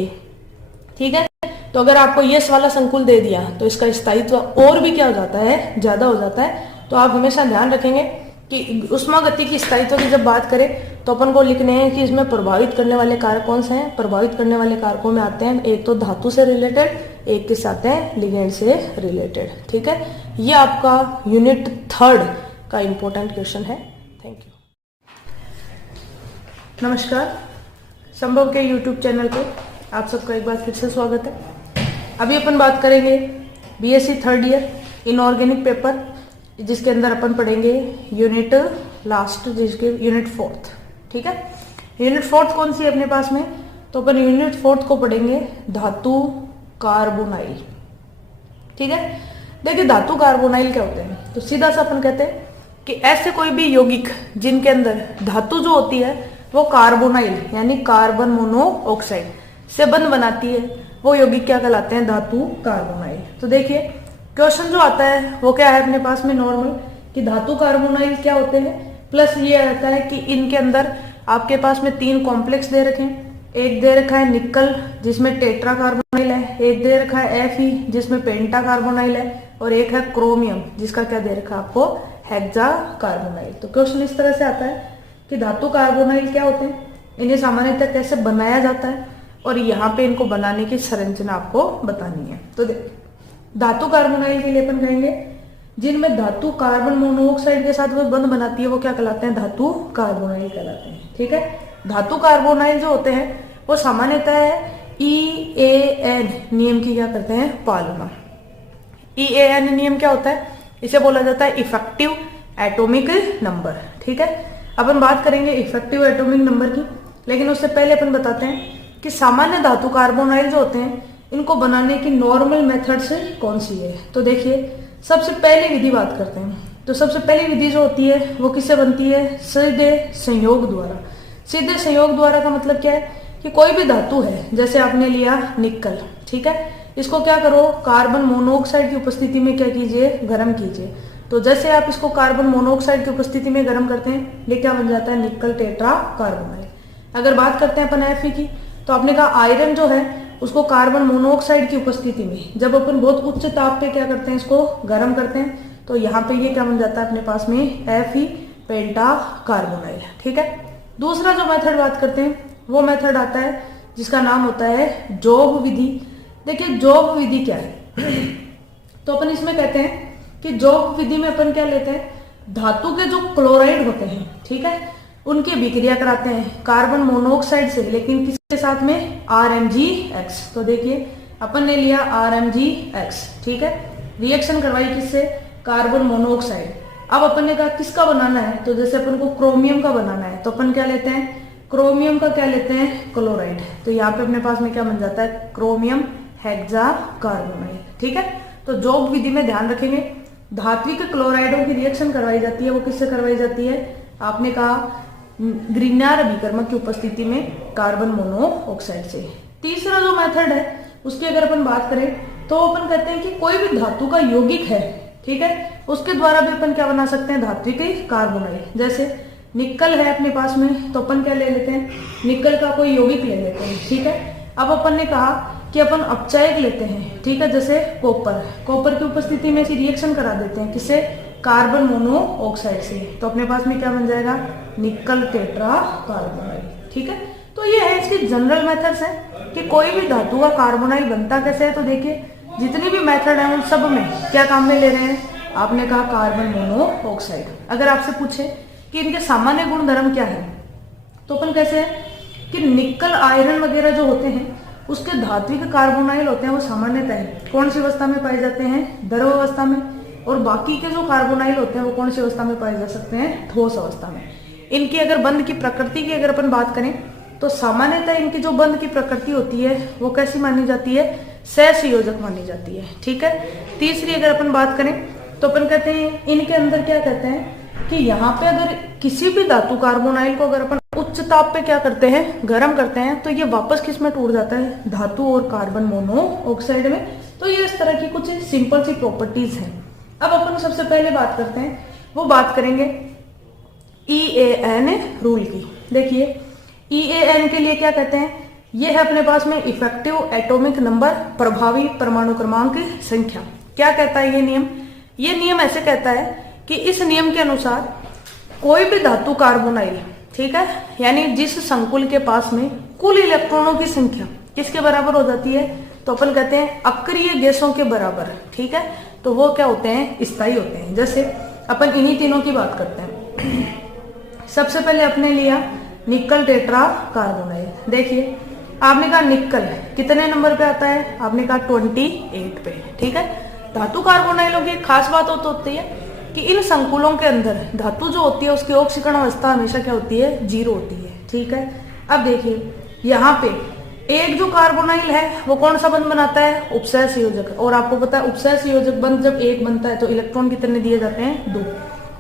ठीक है, तो अगर आपको ये वाला संकुल दे दिया तो इसका स्थायित्व और भी क्या हो जाता है, ज्यादा हो जाता है। तो आप हमेशा ध्यान रखेंगे कि उष्मागति की स्थायित्व की जब बात करें तो अपन को लिखने हैं कि इसमें प्रभावित करने वाले कारक कौन से हैं। प्रभावित करने वाले कारकों में आते हैं एक तो धातु से रिलेटेड, एक के साथ है लिगेंड से रिलेटेड। ठीक है, ये आपका यूनिट 3 का इंपॉर्टेंट क्वेश्चन है। Thank you. नमस्कार, संभव के यूट्यूब चैनल पे आप सबका एक बार फिर से स्वागत है। अभी अपन बात करेंगे BSc 3rd year inorganic paper, जिसके अंदर अपन पढ़ेंगे यूनिट लास्ट, जिसके यूनिट 4th। ठीक है, यूनिट 4th कौन सी है अपने पास में, तो अपन यूनिट 4th को पढ़ेंगे धातु कार्बोनाइल। ठीक है, देखिए धातु कार्बोनाइल क्या होते हैं, तो सीधा सा अपन कहते हैं कि ऐसे कोई भी यौगिक जिनके अंदर धातु जो होती है वो कार्बोनाइल यानी कार्बन मोनोऑक्साइड से बंध बनाती है, वो यौगिक क्या कहलाते हैं, धातु कार्बोनाइल। तो देखिए क्वेश्चन जो आता है वो क्या है अपने पास में नॉर्मल, कि धातु कार्बोनाइल क्या होते हैं, प्लस ये आता है कि इनके अंदर आपके पास में 3 कॉम्प्लेक्स दे रखे हैं। एक दे रखा है निकल जिसमें टेट्रा कार्बोनाइल है, एक दे रखा है Fe जिसमें पेंटा कार्बोनाइल है, और एक है क्रोमियम जिसका क्या दे रखा है आपको, हेक्सा कार्बोनाइल। तो क्वेश्चन इस तरह से आता है कि धातु कार्बोनाइल क्या होते हैं, इन्हें सामान्यतः कैसे बनाया जाता है, और यहाँ पे इनको बनाने की संरचना आपको बतानी है। तो धातु कार्बोनाइल के लिए अपन कहेंगे जिनमें धातु कार्बन मोनोऑक्साइड के साथ वो बंध बनाती है वो क्या कहलाते हैं, धातु कार्बोनाइल कहलाते हैं। ठीक है, धातु कार्बोनाइल जो होते हैं वो सामान्यतः EAN नियम की क्या करते हैं, पालना। EAN नियम क्या होता है, इसे बोला जाता है इफेक्टिव एटॉमिक नंबर। ठीक है, अपन बात करेंगे इफेक्टिव एटॉमिक नंबर की, लेकिन उससे पहले अपन बताते हैं कि सामान्य धातु कार्बोनाइल जो होते हैं इनको बनाने की नॉर्मल मेथड से कौन सी है। तो देखिए सबसे पहले विधि बात करते हैं, तो सबसे पहली विधि जो होती है वो किससे बनती है, सीधे संयोग द्वारा। सीधे संयोग द्वारा का मतलब क्या है कि कोई भी धातु है, जैसे आपने लिया निकल, ठीक है, इसको क्या करो, कार्बन मोनोऑक्साइड की उपस्थिति में क्या कीजिए, गर्म कीजिए। तो जैसे आप इसको कार्बन मोनोऑक्साइड की उपस्थिति में गर्म करते हैं, ये क्या बन जाता है, निकल टेट्रा कार्बोनाइल। अगर बात करते हैं अपन Fe की, तो आपने कहा आयरन जो है उसको कार्बन मोनोऑक्साइड की उपस्थिति में जब अपन बहुत उच्च ताप पे क्या करते हैं, इसको गर्म करते हैं, तो यहाँ पे ये क्या बन जाता है अपने पास में, Fe पेंटा कार्बोनाइल। ठीक है, दूसरा जो मेथड बात करते हैं वो मेथड आता है जिसका नाम होता है जॉब विधि। देखिए जॉब विधि क्या है तो अपन इसमें कहते हैं कि जॉब विधि में अपन क्या लेते हैं, धातु के जो क्लोराइड होते हैं, ठीक है, उनकी अभिक्रिया कराते हैं कार्बन मोनोऑक्साइड से, लेकिन किसके साथ में, RMgX। तो देखिए अपन ने लिया RMgX, ठीक है, रिएक्शन करवाई किससे, कार्बन मोनोऑक्साइड। अब अपन ने कहा किसका बनाना है, तो जैसे अपन को क्रोमियम का बनाना है तो अपन क्या लेते हैं, क्रोमियम का क्या लेते हैं, क्लोराइड। तो यहाँ पे अपने पास में क्या बन जाता है, क्रोमियम हेक्सा कार्बोनाइल। ठीक है, तो जॉब विधि में ध्यान रखेंगे धात्विक क्लोराइडों की रिएक्शन करवाई जाती है, वो किससे करवाई जाती है, आपने कहा ग्रिग्नार अभिकर्मक की उपस्थिति में कार्बन मोनोऑक्साइड से। तीसरा जो मेथड है उसकी अगर अपन बात करें तो अपन कहते हैं कि कोई भी धातु का यौगिक है, ठीक है, उसके द्वारा भी अपन क्या बना सकते हैं, धात्विक कार्बोनाइल। जैसे निकल है अपने पास में, तो अपन क्या ले लेते हैं, निकल का कोई यौगिक ले लेते हैं। ठीक है, अब अपन ने कहा कि अपन अपचायक लेते हैं, ठीक है, जैसे कॉपर, कॉपर की उपस्थिति में रिएक्शन करा देते हैं किससे, कार्बन मोनोऑक्साइड से, तो अपने पास में क्या बन जाएगा, निकल टेट्रा कार्बोनाइल। ठीक है, तो ये है इसके जनरल मेथड्स हैं कि कोई भी धातु का कार्बोनाइल बनता कैसे है। तो देखिए जितनी भी मेथड है उन सब में क्या काम में ले रहे हैं, आपने कहा कार्बन मोनोऑक्साइड। अगर आपसे पूछे कि इनके सामान्य गुण धर्म क्या है, तो अपन कैसे है कि निकल आयरन वगैरह जो होते हैं उसके धात्विक कार्बोनाइल होते हैं वो सामान्यतः कौन सी अवस्था में पाए जाते हैं, द्रव अवस्था में, और बाकी के जो कार्बोनाइल होते हैं वो कौन सी अवस्था में पाए जा सकते हैं, ठोस अवस्था में। इनकी अगर बंध की प्रकृति की अगर अपन बात करें तो सामान्यतः इनकी जो बंध की प्रकृति होती है वो कैसी मानी जाती है, सहसंयोजक मानी जाती है। ठीक है, तीसरी अगर अपन बात करें तो अपन कहते हैं इनके अंदर क्या कहते हैं कि यहाँ पे अगर किसी भी धातु कार्बोनाइल को अगर अपन उच्च ताप पे क्या करते हैं, गर्म करते हैं, तो ये वापस किस में टूट जाता है, धातु और कार्बन मोनोऑक्साइड में। तो ये इस तरह की कुछ सिंपल सी प्रॉपर्टीज हैं। अब अपन सबसे पहले बात करते हैं, वो बात करेंगे EAN रूल की। देखिए EAN के लिए क्या कहते हैं, ये है अपने पास में इफेक्टिव एटॉमिक नंबर, प्रभावी परमाणु क्रमांक संख्या। क्या कहता है ये नियम? ये नियम ऐसे कहता है कि इस नियम के अनुसार कोई भी धातु कार्बोनाइल, ठीक है, यानी जिस संकुल के पास में कुल इलेक्ट्रॉनों की संख्या किसके बराबर हो जाती है, तो अपन कहते हैं अक्रिय गैसों के बराबर, ठीक है, तो वो क्या होते हैं, स्थायी होते हैं। जैसे अपन इन्हीं तीनों की बात करते हैं। सबसे पहले अपने लिया निकल टेट्रा कार्बोनाइल। देखिए आपने कहा निकल कितने नंबर पे आता है, आपने कहा 28 पे, ठीक है। धातु कार्बोनाइलों की खास बात होती है कि इन संकुलों के अंदर धातु जो होती है उसकी ऑक्सीकरण अवस्था हमेशा क्या होती है, 0 होती है, ठीक है। अब देखिए यहाँ पे एक जो कार्बोनाइल है वो कौन सा बंध बनाता है, उपसह संयोजक। और आपको पता है उपसह संयोजक बंध जब एक बनता है तो इलेक्ट्रॉन कितने दिए जाते हैं, 2।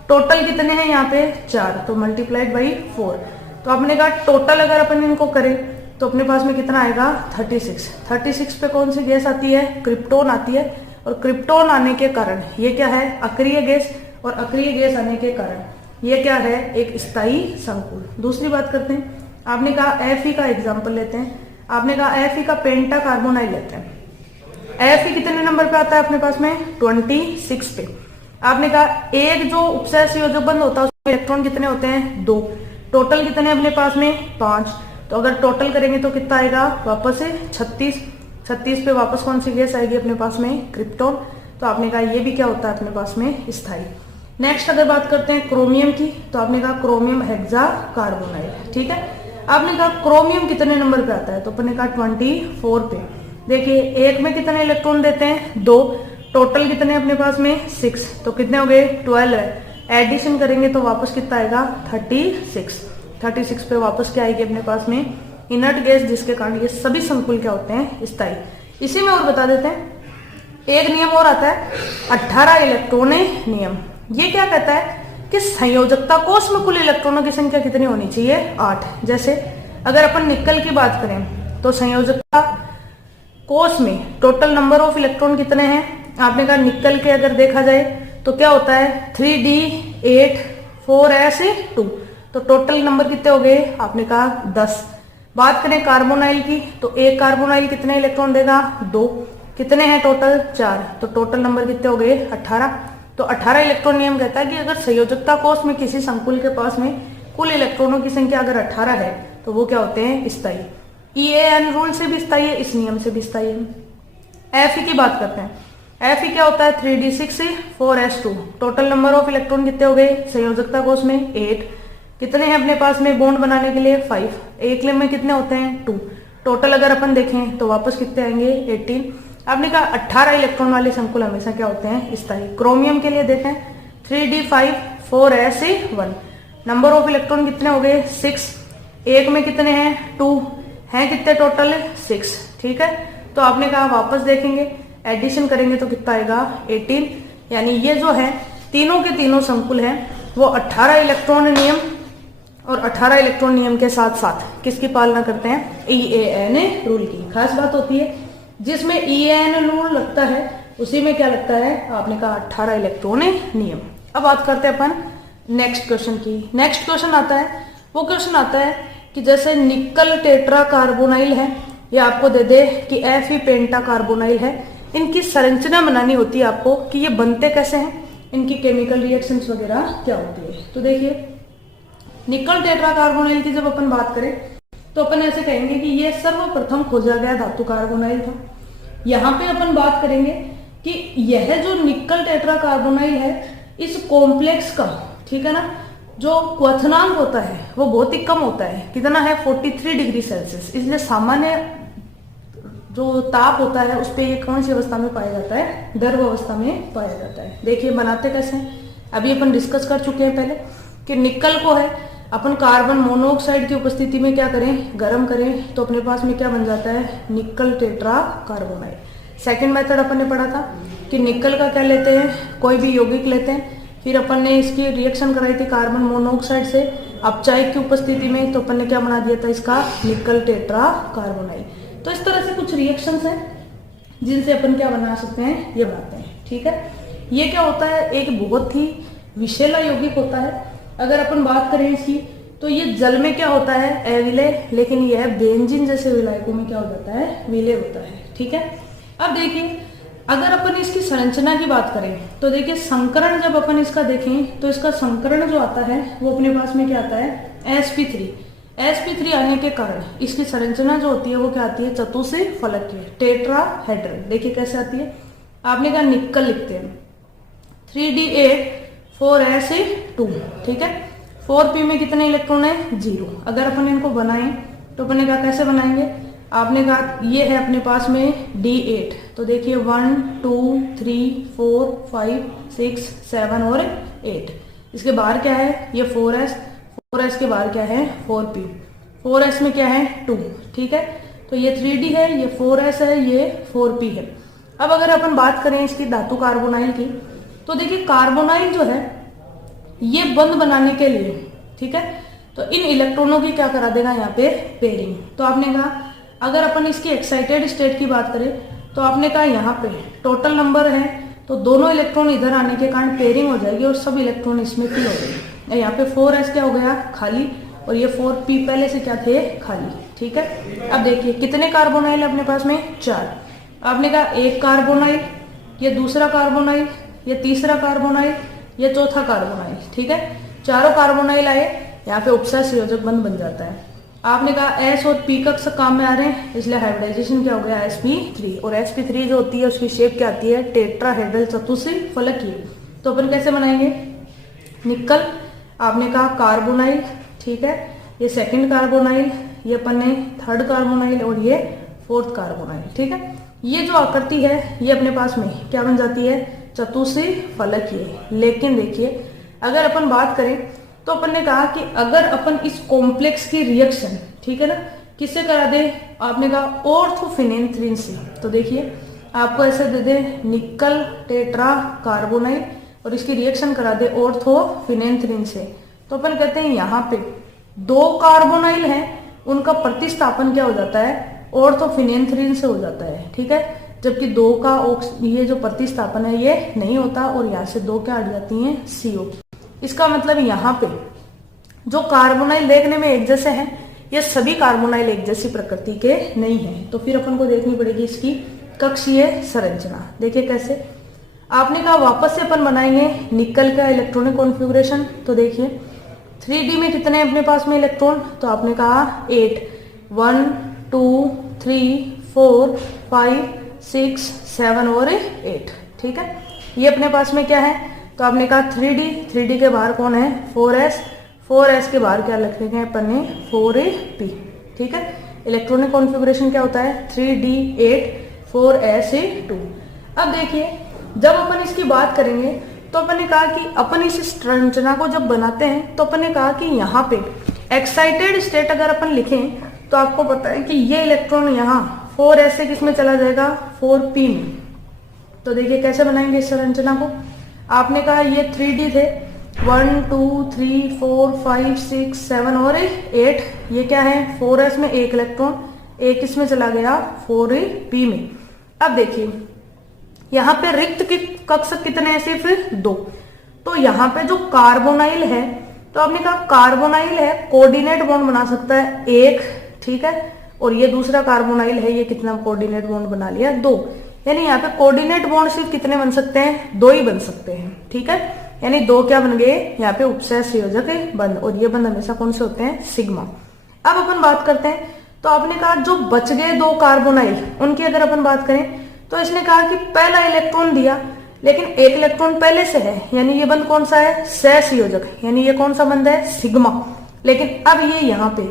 टोटल कितने हैं यहाँ पे, 4, तो मल्टीप्लाइड बाई 4। तो आपने कहा टोटल अगर अपन इनको करें तो अपने पास में कितना आएगा, 36 पे कौन सी गैस आती है, क्रिप्टोन आती है। और क्रिप्टोन आने के कारण ये क्या है, अक्रिय गैस, और अक्रिय गैस आने के कारण ये क्या है, एक स्थायी संकुल। दूसरी बात करते हैं, आपने कहा Fe का एग्जाम्पल लेते हैं। आपने कहा Fe का पेंटा कार्बोनाइल लेते हैं। Fe कितने नंबर पे आता है अपने पास में, 26 पे। आपने कहा एक जो उपसह संयोजक बंध होता है उसमें इलेक्ट्रॉन कितने होते हैं, 2। टोटल कितने अपने पास में, 5। तो अगर टोटल करेंगे तो कितना आएगा, वापस से 36 पे वापस कौन सी गैस आएगी अपने पास में, क्रिप्टोन। तो आपने कहा ये भी क्या होता है अपने पास में, स्थायी। नेक्स्ट अगर बात करते हैं क्रोमियम की, तो आपने कहा क्रोमियम हेक्सा कार्बोनाइल, ठीक है। आपने कहा क्रोमियम कितने नंबर पे आता है, तो अपने कहा 24 पे। देखिए एक में कितने इलेक्ट्रॉन देते हैं, 2। टोटल कितने अपने पास में, 6। तो कितने हो गए, 12 है। एडिशन करेंगे तो वापस कितना आएगा, 36 पे वापस क्या आएगी अपने पास में, इनर्ट गैस, जिसके कारण ये सभी संकुल क्या होते हैं, स्थायी। इसी में और बता देते हैं, एक नियम और आता है 18 इलेक्ट्रॉन नियम। ये क्या कहता है कि संयोजकता कोष में कुल इलेक्ट्रॉनों की संख्या कितनी होनी चाहिए, 8। जैसे अगर अपन निकल की बात करें तो संयोजकता कोष में टोटल नंबर ऑफ इलेक्ट्रॉन कितने हैं, आपने कहा निकल के अगर देखा जाए तो क्या होता है, 3d8 4s2। तो टोटल नंबर कितने हो गए, आपने कहा 10। बात करें कार्बोनाइल की तो एक कार्बोनाइल कितने इलेक्ट्रॉन देगा, 2। कितने हैं टोटल, 4। तो टोटल नंबर कितने हो गए, 18। तो 18 इलेक्ट्रॉन नियम कहता है कि अगर संयोजकता कोष में किसी संकुल के पास में कुल इलेक्ट्रॉनों की संख्या अगर 18 है तो वो क्या होते हैं, स्थायी। EAN रूल से भी स्थायी है, इस नियम से भी स्थायी है। Fe की बात करते हैं। Fe क्या होता है, 3d6 4s2। Total number of electron कितने हो गए संयोजकता कोष में, 8। कितने हैं अपने पास में बॉन्ड बनाने के लिए, 5। एक में कितने होते हैं, 2। टोटल अगर अपन देखें तो वापस कितने आएंगे, 18। आपने कहा 18 इलेक्ट्रॉन वाले संकुल हमेशा क्या होते हैं, स्थायी। क्रोमियम के लिए देखें 3d5 4s1। Number of electron कितने हो गए, 6। एक में कितने हैं, 2 हैं, कितने टोटल, 6, ठीक है। तो आपने कहा वापस देखेंगे, एडिशन करेंगे तो कितना आएगा, 18। यानी ये जो है तीनों के तीनों संकुल हैं वो 18 इलेक्ट्रॉन नियम और 18 इलेक्ट्रॉन नियम के साथ साथ किसकी पालना करते हैं, EAN रूल की। खास बात होती है जिसमें EAN रूल लगता है उसी में क्या लगता है, आपने कहा 18 इलेक्ट्रॉन नियम। अब बात करते हैं अपन नेक्स्ट क्वेश्चन की। नेक्स्ट क्वेश्चन आता है, वो क्वेश्चन आता है कि जैसे निकल टेट्रा कार्बोनाइल है, ये आपको दे दे कि Fe पेंटा कार्बोनाइल है, इनकी संरचना बनानी होती है आपको कि ये बनते कैसे हैं, इनकी केमिकल रिएक्शंस वगैरह क्या होती है। तो देखिए निकल टेट्रा कार्बोनाइल की जब अपन बात करें तो अपन ऐसे कहेंगे कि ये सर्वप्रथम खोजा गया धातु कार्बोनाइल था। यहाँ पे अपन बात करेंगे कि यह जो निकल टेट्रा कार्बोनाइल है इस कॉम्प्लेक्स का, ठीक है ना, जो क्वथनांक होता है वो बहुत ही कम होता है। कितना है, 43 डिग्री सेल्सियस। इसलिए सामान्य जो ताप होता है उस पर ये कौन सी अवस्था में पाया जाता है, द्रव अवस्था में पाया जाता है। देखिए बनाते कैसे हैं, अभी अपन डिस्कस कर चुके हैं पहले कि निकल को है अपन कार्बन मोनोऑक्साइड की उपस्थिति में क्या करें, गर्म करें, तो अपने पास में क्या बन जाता है, निकल टेट्रा कार्बोनाइल। सेकंड मेथड अपन ने पढ़ा था कि निकल का क्या लेते हैं, कोई भी यौगिक लेते हैं, फिर अपन ने इसकी रिएक्शन कराई थी कार्बन मोनोऑक्साइड से अपचायक की उपस्थिति में, तो अपन ने क्या बना दिया था इसका, निकल टेट्रा कार्बोनाइल। तो इस तरह से कुछ रिएक्शंस हैं जिनसे अपन क्या बना सकते हैं, ये बनाते हैं, ठीक है। ये क्या होता है, एक बहुत ही विषैला यौगिक होता है। अगर अपन बात करें इसकी तो ये जल में क्या होता है, अविलय, लेकिन यह बेंजीन जैसे विलायकों में क्या हो जाता है, विलय होता है। ठीक है, अब देखिए अगर अपन इसकी संरचना की बात करें तो देखिए संकरण जब अपन इसका देखें तो इसका संकरण जो आता है वो अपने पास में क्या आता है, sp3 आने के कारण इसकी संरचना जो होती है वो क्या आती है, चतुष्फलकीय फलकीय, टेट्राहेड्रल। देखिए कैसे आती है, आपने कहा निक्कल लिखते हैं 3d8 4s2, ठीक है, 4p में कितने इलेक्ट्रॉन है, 0। अगर अपन इनको बनाएं तो अपन ने कहा कैसे बनाएंगे, आपने कहा ये है अपने पास में d8, तो देखिए 1 2 3 4 5 6 7 और 8। इसके बाहर क्या है, ये 4s के बाहर क्या है, 4p, 4s में क्या है 2, ठीक है, तो ये 3d है, ये 4s है, ये 4p है। अब अगर अपन बात करें इसकी धातु कार्बोनाइल की तो देखिए कार्बोनाइल जो है ये बंध बनाने के लिए, ठीक है, तो इन इलेक्ट्रॉनों की क्या करा देगा यहाँ पे, पेयरिंग। तो आपने कहा अगर अपन इसकी एक्साइटेड स्टेट की बात करें तो आपने कहा यहाँ पे टोटल नंबर है तो दोनों इलेक्ट्रॉन इधर आने के कारण पेयरिंग हो जाएगी और सब इलेक्ट्रॉन इसमें पी हो जाएंगे। यहाँ पे 4s क्या हो गया, खाली, और ये 4p पहले से क्या थे, खाली। ठीक है, अब देखिए कितने कार्बोनाइल अपने पास में, 4। आपने कहा एक कार्बोनाइल, ये दूसरा कार्बोनाइल, ये तीसरा कार्बोनाइल, ये चौथा कार्बोनाइल। ठीक है, चारों कार्बोनाइल आए, यहाँ पे उपसर्ग संयोजक बंध बन जाता है। आपने कहा s और p कक्ष काम में आ रहे हैं, इसलिए हाइब्रिडाइजेशन क्या हो गया, sp3, और sp3 जो होती है उसकी शेप क्या आती है, टेट्राहेड्रल चतुष्फलकीय फलकीय। तो अपन कैसे बनाएंगे, निक्कल, आपने कहा कार्बोनाइल, ठीक है, ये सेकंड कार्बोनाइल, ये अपन ने थर्ड कार्बोनाइल और ये फोर्थ कार्बोनाइल। ठीक है, ये जो आकृति है ये अपने पास में क्या बन जाती है, चतुष्फलकीय फलकीय। लेकिन देखिए अगर अपन बात करें तो अपन ने कहा कि अगर अपन इस कॉम्प्लेक्स की रिएक्शन, ठीक है ना, किससे करा दे, आपने कहा ऑर्थोफिनेंथ्रीन से। तो देखिए आपको ऐसे दे दे निक्कल टेट्रा कार्बोनाइल और इसकी रिएक्शन करा दे ऑर्थोफिनेंथ्रीन से, तो अपन कहते हैं यहाँ पे 2 कार्बोनाइल हैं, उनका प्रतिस्थापन क्या हो जाता है, ऑर्थोफिनेंथ्रीन से हो जाता है। ठीक है, जबकि 2 का ये जो प्रतिस्थापन है ये नहीं होता और यहाँ से 2 क्या हट जाती हैं, CO। इसका मतलब यहाँ पे जो कार्बोनाइल देखने में एक जैसे हैं, ये सभी कार्बोनाइल एक जैसी प्रकृति के नहीं हैं। तो फिर अपन को देखनी पड़ेगी इसकी कक्षीय संरचना। देखिए कैसे, आपने कहा वापस से अपन बनाएंगे निक्कल का इलेक्ट्रॉनिक कॉन्फ़िगरेशन। तो देखिए 3d में कितने अपने पास में इलेक्ट्रॉन, तो आपने कहा 8, 1 2 3 4 5 6 7 और 8। ठीक है, ये अपने पास में क्या है, तो आपने कहा 3d के बाहर कौन है, 4s के बाहर क्या लिखेंगे अपन ने, 4p। ठीक है, इलेक्ट्रॉनिक कॉन्फ़िगरेशन क्या होता है, 3d8 4s2। अब देखिए जब अपन इसकी बात करेंगे तो अपन ने कहा कि अपन इस संरचना को जब बनाते हैं तो अपन ने कहा कि यहाँ पे एक्साइटेड स्टेट अगर अपन लिखें तो आपको पता है कि ये इलेक्ट्रॉन यहाँ 4s से किसमें चला जाएगा, 4p में। तो देखिए कैसे बनाएंगे इस संरचना को, आपने कहा ये 3d थे, 1 2 3 4 5 6 7 और 8, ये क्या है 4s में एक इलेक्ट्रॉन, एक इसमें चला गया 4p में। अब देखिए यहाँ पे रिक्त के कक्ष कितने हैं, सिर्फ 2। तो यहाँ पे जो कार्बोनाइल है, तो आपने कहा कार्बोनाइल है, कोऑर्डिनेट बॉन्ड बना सकता है 1, ठीक है, और ये दूसरा कार्बोनाइल है, ये कितना कोऑर्डिनेट बॉन्ड बना लिया, 2। यानी यहाँ पे कोऑर्डिनेट बॉन्ड सिर्फ कितने बन सकते हैं, 2 ही बन सकते हैं। ठीक है, यानी 2 क्या बन गए, यहाँ पे उपसय संयोजक बंध, और ये बंध हमेशा कौन से होते हैं, सिग्मा। अब अपन बात करते हैं, तो आपने कहा जो बच गए 2 कार्बोनाइल, उनकी अगर अपन बात करें तो इसने कहा कि पहला इलेक्ट्रॉन दिया लेकिन एक इलेक्ट्रॉन पहले से है, यानी ये बंध कौन सा है, सहसंयोजक, यानी ये कौन सा बंध है, सिग्मा। लेकिन अब ये यहाँ पे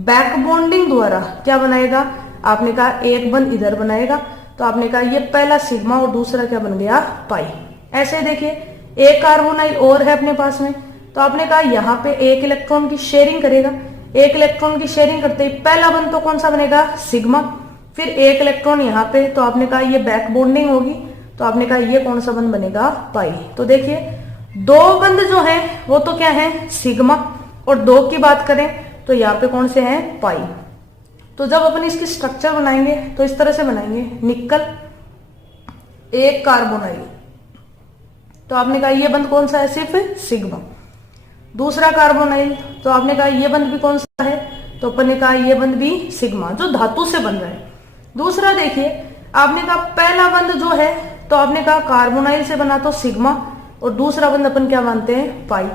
बैक बॉन्डिंग द्वारा क्या बनाएगा, आपने कहा एक बंध इधर बनाएगा, तो आपने कहा ये पहला सिग्मा और दूसरा क्या बन गया, पाई। ऐसे देखिए एक कार्बोनाइल और है अपने पास में, तो आपने कहा यहाँ पे एक इलेक्ट्रॉन की शेयरिंग करेगा, एक इलेक्ट्रॉन की शेयरिंग करते ही पहला बंध तो कौन सा बनेगा, सिग्मा। फिर एक इलेक्ट्रॉन यहाँ पे, तो आपने कहा ये बैक बॉन्डिंग होगी, तो आपने कहा ये कौन सा बंध बनेगा, पाई। तो देखिए 2 बंध जो है वो तो क्या है, सिग्मा, और 2 की बात करें तो यहाँ पे कौन से हैं, पाई। तो जब अपन इसकी स्ट्रक्चर बनाएंगे तो इस तरह से बनाएंगे, निक्कल एक कार्बोनाइल, तो आपने कहा ये बंध कौन सा है, सिर्फ सिग्मा। दूसरा कार्बोनाइल, तो आपने कहा ये बंध भी कौन सा है, तो अपन ने कहा ये बंध भी सिग्मा, जो धातु से बन रहा है। दूसरा देखिए, आपने कहा पहला बंध जो है तो आपने कहा कार्बोनाइल से बना तो सिग्मा, और दूसरा बंध अपन क्या मानते हैं, पाई।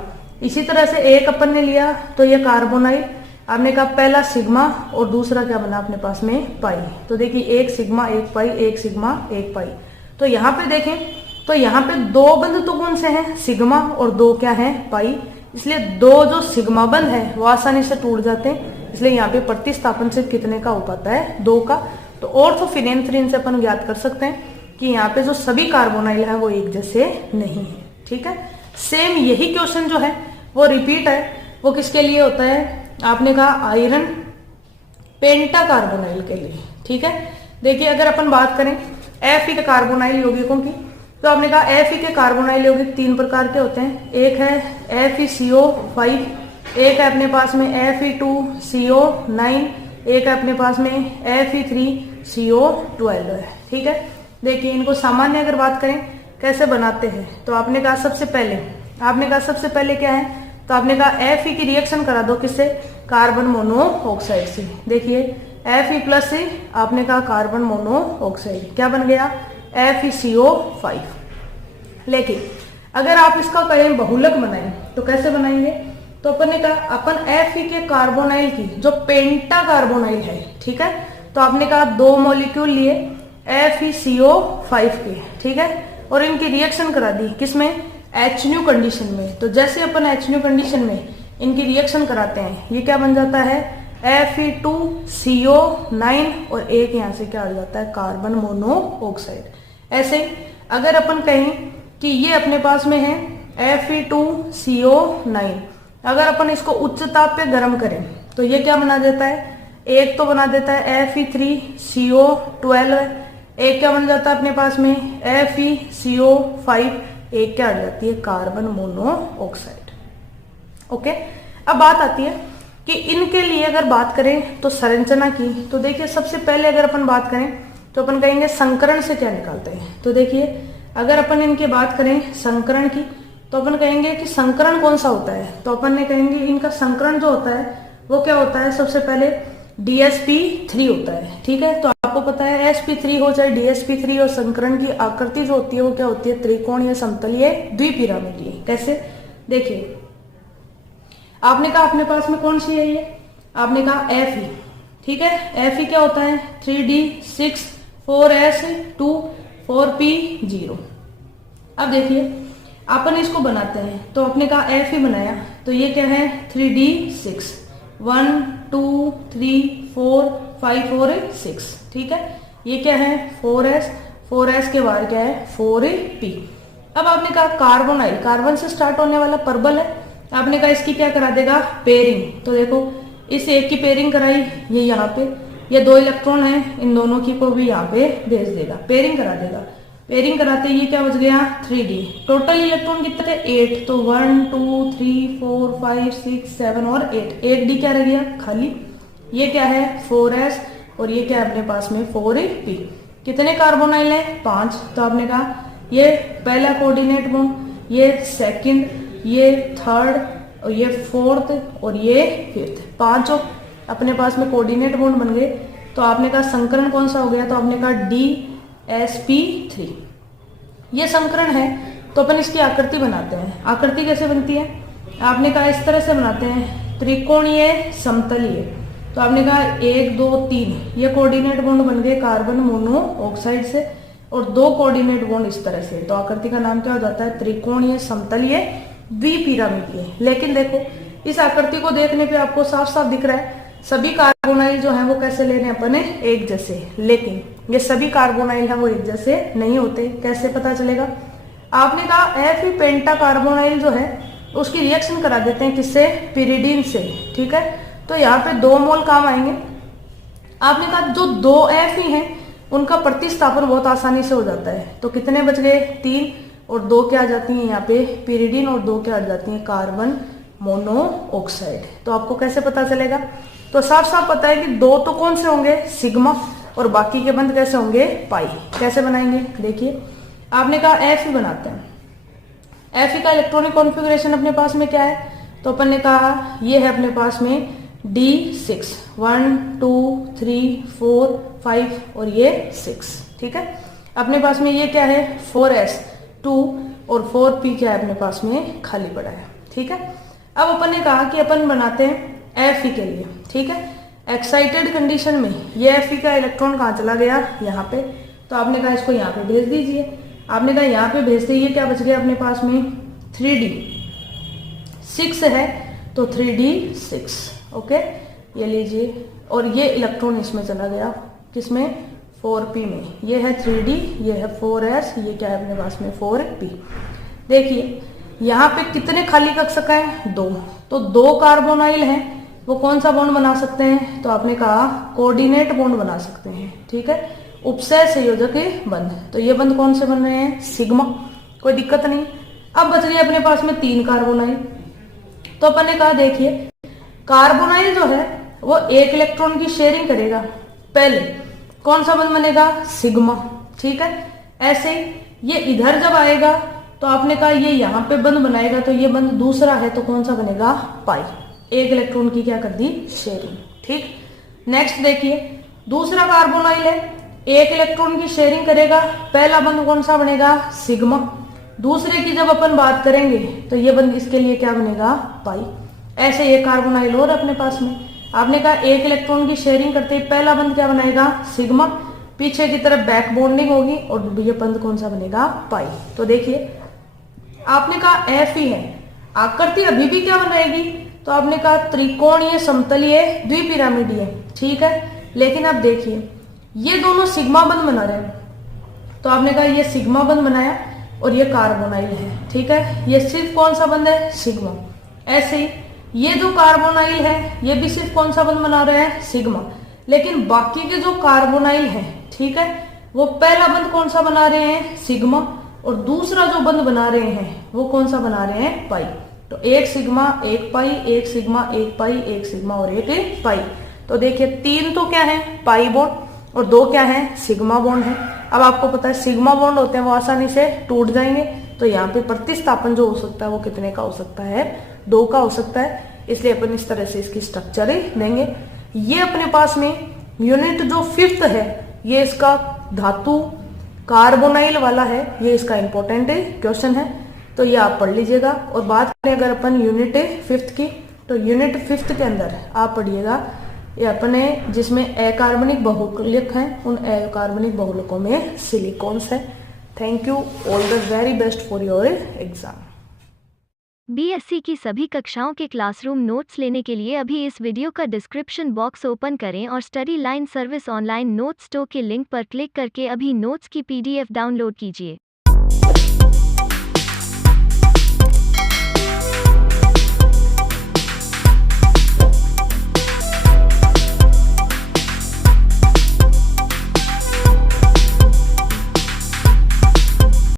इसी तरह से एक अपन ने लिया तो ये कार्बोनाइल, आपने कहा पहला सिग्मा और दूसरा क्या बना अपने पास में, पाई। तो देखिए एक सिग्मा एक पाई, एक सिग्मा एक पाई। तो यहाँ पे देखें तो यहाँ पे दो बंध तो कौन से हैं, सिग्मा, और दो क्या है, पाई। इसलिए दो जो सिग्मा बंध है वो आसानी से टूट जाते हैं, इसलिए यहाँ पे प्रतिस्थापन से कितने का हो पाता है, 2 का। तो ऑर्थोफिनेंथ्रीन से अपन ज्ञात कर सकते हैं कि यहाँ पे जो सभी कार्बोनाइल है वो एक जैसे नहीं है। ठीक है, सेम यही क्वेश्चन जो है वो रिपीट है, वो किसके लिए होता है, आपने कहा आयरन पेंटा कार्बोनाइल के लिए। ठीक है, देखिए अगर अपन बात करें Fe के कार्बोनाइल यौगिकों की, तो आपने कहा Fe के कार्बोनाइल यौगिक 3 प्रकार के होते हैं। एक है FeCO5, एक है अपने पास में Fe2CO9, एक है अपने पास में Fe3CO12 है। ठीक है, देखिए इनको सामान्य अगर बात करें कैसे बनाते हैं, तो आपने कहा सबसे पहले क्या है, तो आपने कहा Fe की रिएक्शन करा दो किससे, कार्बन मोनोऑक्साइड से। देखिए Fe प्लस से आपने कहा कार्बन मोनोऑक्साइड क्या बन गया, FeCO5। लेकिन अगर आप इसका कहें बहुलक बनाएं तो कैसे बनाएंगे, तो अपन ने कहा अपन Fe के कार्बोनाइल की जो पेंटा कार्बोनाइल है, ठीक है, तो आपने कहा 2 मॉलिक्यूल लिए FeCO5 के, ठीक है, और इनकी रिएक्शन करा दी किसमें, HNO कंडीशन में। तो जैसे अपन HNO कंडीशन में इनकी रिएक्शन कराते हैं, ये क्या बन जाता है, Fe2CO9, और एक यहाँ से क्या आ जाता है, कार्बन मोनोऑक्साइड। ऐसे अगर अपन कहें कि ये अपने पास में है Fe2CO9, अगर अपन इसको उच्च ताप पे गर्म करें तो ये क्या बना देता है, एक तो बना देता है Fe3CO12, एक क्या बन जाता है अपने पास में FeCO5, एक क्या आ जाती है, कार्बन मोनोऑक्साइड। ओके, अब बात आती है कि इनके लिए अगर बात करें तो संरचना की, तो देखिए सबसे पहले अगर अपन बात करें तो अपन कहेंगे संकरण से क्या निकालते हैं। तो देखिए अगर अपन इनकी बात करें संकरण की, तो अपन कहेंगे कि संकरण कौन सा होता है, तो अपन ने कहेंगे इनका संकरण जो होता है वो क्या होता है, सबसे पहले DsP3 होता है। ठीक है, तो आपको पता है sp3 हो चाहे DsP3 हो, संकरण की आकृति जो होती है वो क्या होती है, त्रिकोणीय समतलीय द्विपिरामिडीय। कैसे, देखिए आपने कहा अपने पास में कौन सी है ये, आपने कहा Fe। ठीक है, Fe क्या होता है, 3D6 4S2 4P0। अब देखिए अपन इसको बनाते हैं, तो आपने कहा Fe बनाया, तो ये क्या है 3D6 1 2 3 4 5 4 6। ठीक है, ये क्या है 4S के बाद क्या है 4P। अब आपने कहा कार्बोनाइल, कार्बन से स्टार्ट होने वाला पर्बल है, आपने कहा इसकी क्या करा देगा, पेयरिंग। तो देखो इस एक की पेयरिंग कराई, ये यहाँ पे ये 2 इलेक्ट्रॉन है, इन दोनों की को भी यहाँ पे भेज देगा, पेयरिंग करा देगा। पेयरिंग कराते ये क्या बच गया 3D। टोटल इलेक्ट्रॉन कितने थे 8, तो 1 2 3 4 5 6 7 और 8, 8D क्या रह गया खाली। ये क्या है 4S और ये क्या है अपने पास में 4P। कितने कार्बोनाइल है 5, तो आपने कहा ये पहला कोऑर्डिनेट बॉन्ड, ये सेकंड, ये थर्ड और ये फोर्थ और ये फिफ्थ, 5 अपने पास में कोऑर्डिनेट बॉन्ड बन गए। तो आपने कहा संकरण कौन सा हो गया, तो आपने कहा DsP3। ये संकरण है, तो अपन इसकी आकृति बनाते हैं। आकृति कैसे बनती है, आपने कहा इस तरह से बनाते हैं, त्रिकोणीय समतलीय। तो आपने कहा 1 2 3 ये कोऑर्डिनेट बॉन्ड बन गए कार्बन मोनोऑक्साइड से, और 2 कोऑर्डिनेट बॉन्ड इस तरह से। तो आकृति का नाम क्या हो जाता है, त्रिकोणीय समतलीय द्विपिरामिडीय। लेकिन देखो इस आकृति को देखने पे आपको साफ साफ दिख रहा है सभी कार्बोनाइल जो है वो कैसे ले रहे हैं अपने एक जैसे, लेकिन ये सभी कार्बोनाइल है वो एक जैसे नहीं होते। कैसे पता चलेगा, आपने कहा Fe पेंटा कार्बोनाइल जो है उसकी रिएक्शन करा देते हैं किससे, पिरिडीन से। ठीक है, तो यहाँ पे 2 मोल काम आएंगे। आपने कहा जो 2 Fe हैं उनका प्रतिस्थापन बहुत आसानी से हो जाता है, तो कितने बच गए 3, और 2 क्या आ जाती हैं यहाँ पे पिरिडीन, और 2 क्या आ जाती हैं कार्बन मोनोऑक्साइड। तो आपको कैसे पता चलेगा, तो साफ साफ पता है कि 2 तो कौन से होंगे सिग्मा, और बाकी के बंद कैसे होंगे पाई। कैसे बनाएंगे, देखिए आपने कहा Fe बनाते हैं। Fe का इलेक्ट्रॉनिक कॉन्फ़िगरेशन अपने पास में क्या है, तो अपन ने कहा ये है अपने पास में D6, 1 2 3 4 5 और ये 6, ठीक है। अपने पास में ये क्या है 4s2 और 4p क्या है अपने पास में खाली पड़ा है, ठीक है। अब अपन ने कहा कि अपन बनाते हैं Fe के लिए, ठीक है। एक्साइटेड कंडीशन में ये Fe का इलेक्ट्रॉन कहाँ चला गया, यहाँ पे, तो आपने कहा इसको यहाँ पे भेज दीजिए। आपने कहा यहाँ पे भेज दीजिए, क्या बच गया अपने पास में 3D, 6 है तो 3D6, ओके, ये लीजिए। और ये इलेक्ट्रॉन इसमें चला गया, किसमें 4p में, ये है 3D, ये है 4s, ये क्या है अपने पास में 4p। देखिए यहाँ पे कितने खाली कक्षक हैं 2, तो 2 कार्बोनाइल हैं, वो कौन सा बॉन्ड बना सकते हैं, तो आपने कहा कोऑर्डिनेट बॉन्ड बना सकते हैं, ठीक है, उपसय संयोजक बंध। तो ये बंध कौन से बन रहे हैं सिग्मा, कोई दिक्कत नहीं। अब बच गया अपने पास में 3 कार्बोनाइल, तो अपन ने कहा देखिए कार्बोनाइल जो है वो एक इलेक्ट्रॉन की शेयरिंग करेगा, पहले कौन सा बंध बनेगा सिग्मा, ठीक है। ऐसे ही ये इधर जब आएगा तो आपने कहा ये यहाँ पे बंध बनाएगा, तो ये बंध दूसरा है तो कौन सा बनेगा पाई, एक इलेक्ट्रॉन की क्या कर दी शेयरिंग, ठीक। नेक्स्ट देखिए दूसरा कार्बोनाइल है, एक इलेक्ट्रॉन की शेयरिंग करेगा, पहला बंध कौन सा बनेगा सिग्मा, दूसरे की जब अपन बात करेंगे तो ये बंध इसके लिए क्या बनेगा पाई। ऐसे एक कार्बोनाइल और अपने पास में, आपने कहा एक इलेक्ट्रॉन की शेयरिंग करते ही पहला बंध क्या बनाएगा सिग्मा, पीछे की तरफ बैक बॉन्डिंग होगी और ये बंध कौन सा बनेगा पाई। तो देखिए आपने कहा Fe है, आकृति अभी भी क्या बनाएगी, तो आपने कहा त्रिकोणीय समतलीय द्विपिरामिडीय, ठीक है। लेकिन अब देखिए ये दोनों सिग्मा बंध बना रहे हैं, तो आपने कहा ये सिग्मा बंध बनाया और ये कार्बोनाइल है, ठीक है, ये सिर्फ कौन सा बंध है सिग्मा। ऐसे ही ये जो कार्बोनाइल है ये भी सिर्फ कौन सा बंध बना रहे हैं सिग्मा, लेकिन बाकी के जो कार्बोनाइल हैं, ठीक है, वो पहला बंध कौन सा बना रहे हैं सिग्मा और दूसरा जो बंध बना रहे हैं वो कौन सा बना रहे हैं पाई। तो एक सिग्मा एक पाई, एक सिग्मा एक पाई, एक सिग्मा और एक पाई। तो देखिए 3 तो क्या है पाई बॉन्ड और 2 क्या है सिग्मा बॉन्ड है। अब आपको पता है सिग्मा बॉन्ड होते हैं वो आसानी से टूट जाएंगे, तो यहाँ पे प्रतिस्थापन जो हो सकता है वो कितने का हो सकता है 2 का हो सकता है, इसलिए अपन इस तरह से इसकी स्ट्रक्चर ही देंगे। ये अपने पास में यूनिट जो 5th है ये इसका धातु कार्बोनाइल वाला है, ये इसका इंपॉर्टेंट क्वेश्चन है, तो ये आप पढ़ लीजिएगा। और बात करें अगर अपन यूनिट 5th की, तो यूनिट 5th के अंदर आप पढ़िएगा ये अपने जिसमें अकार्बनिक बहुलक हैं, उन अकार्बनिक बहुलकों में सिलिकॉन्स है। Thank you, all the very best for your exam. BSc की सभी कक्षाओं के क्लासरूम नोट्स लेने के लिए अभी इस वीडियो का डिस्क्रिप्शन बॉक्स ओपन करें और study line service online notes store के लिंक पर क्लिक करके अभी नोट्स की PDF डाउनलोड कीजिए।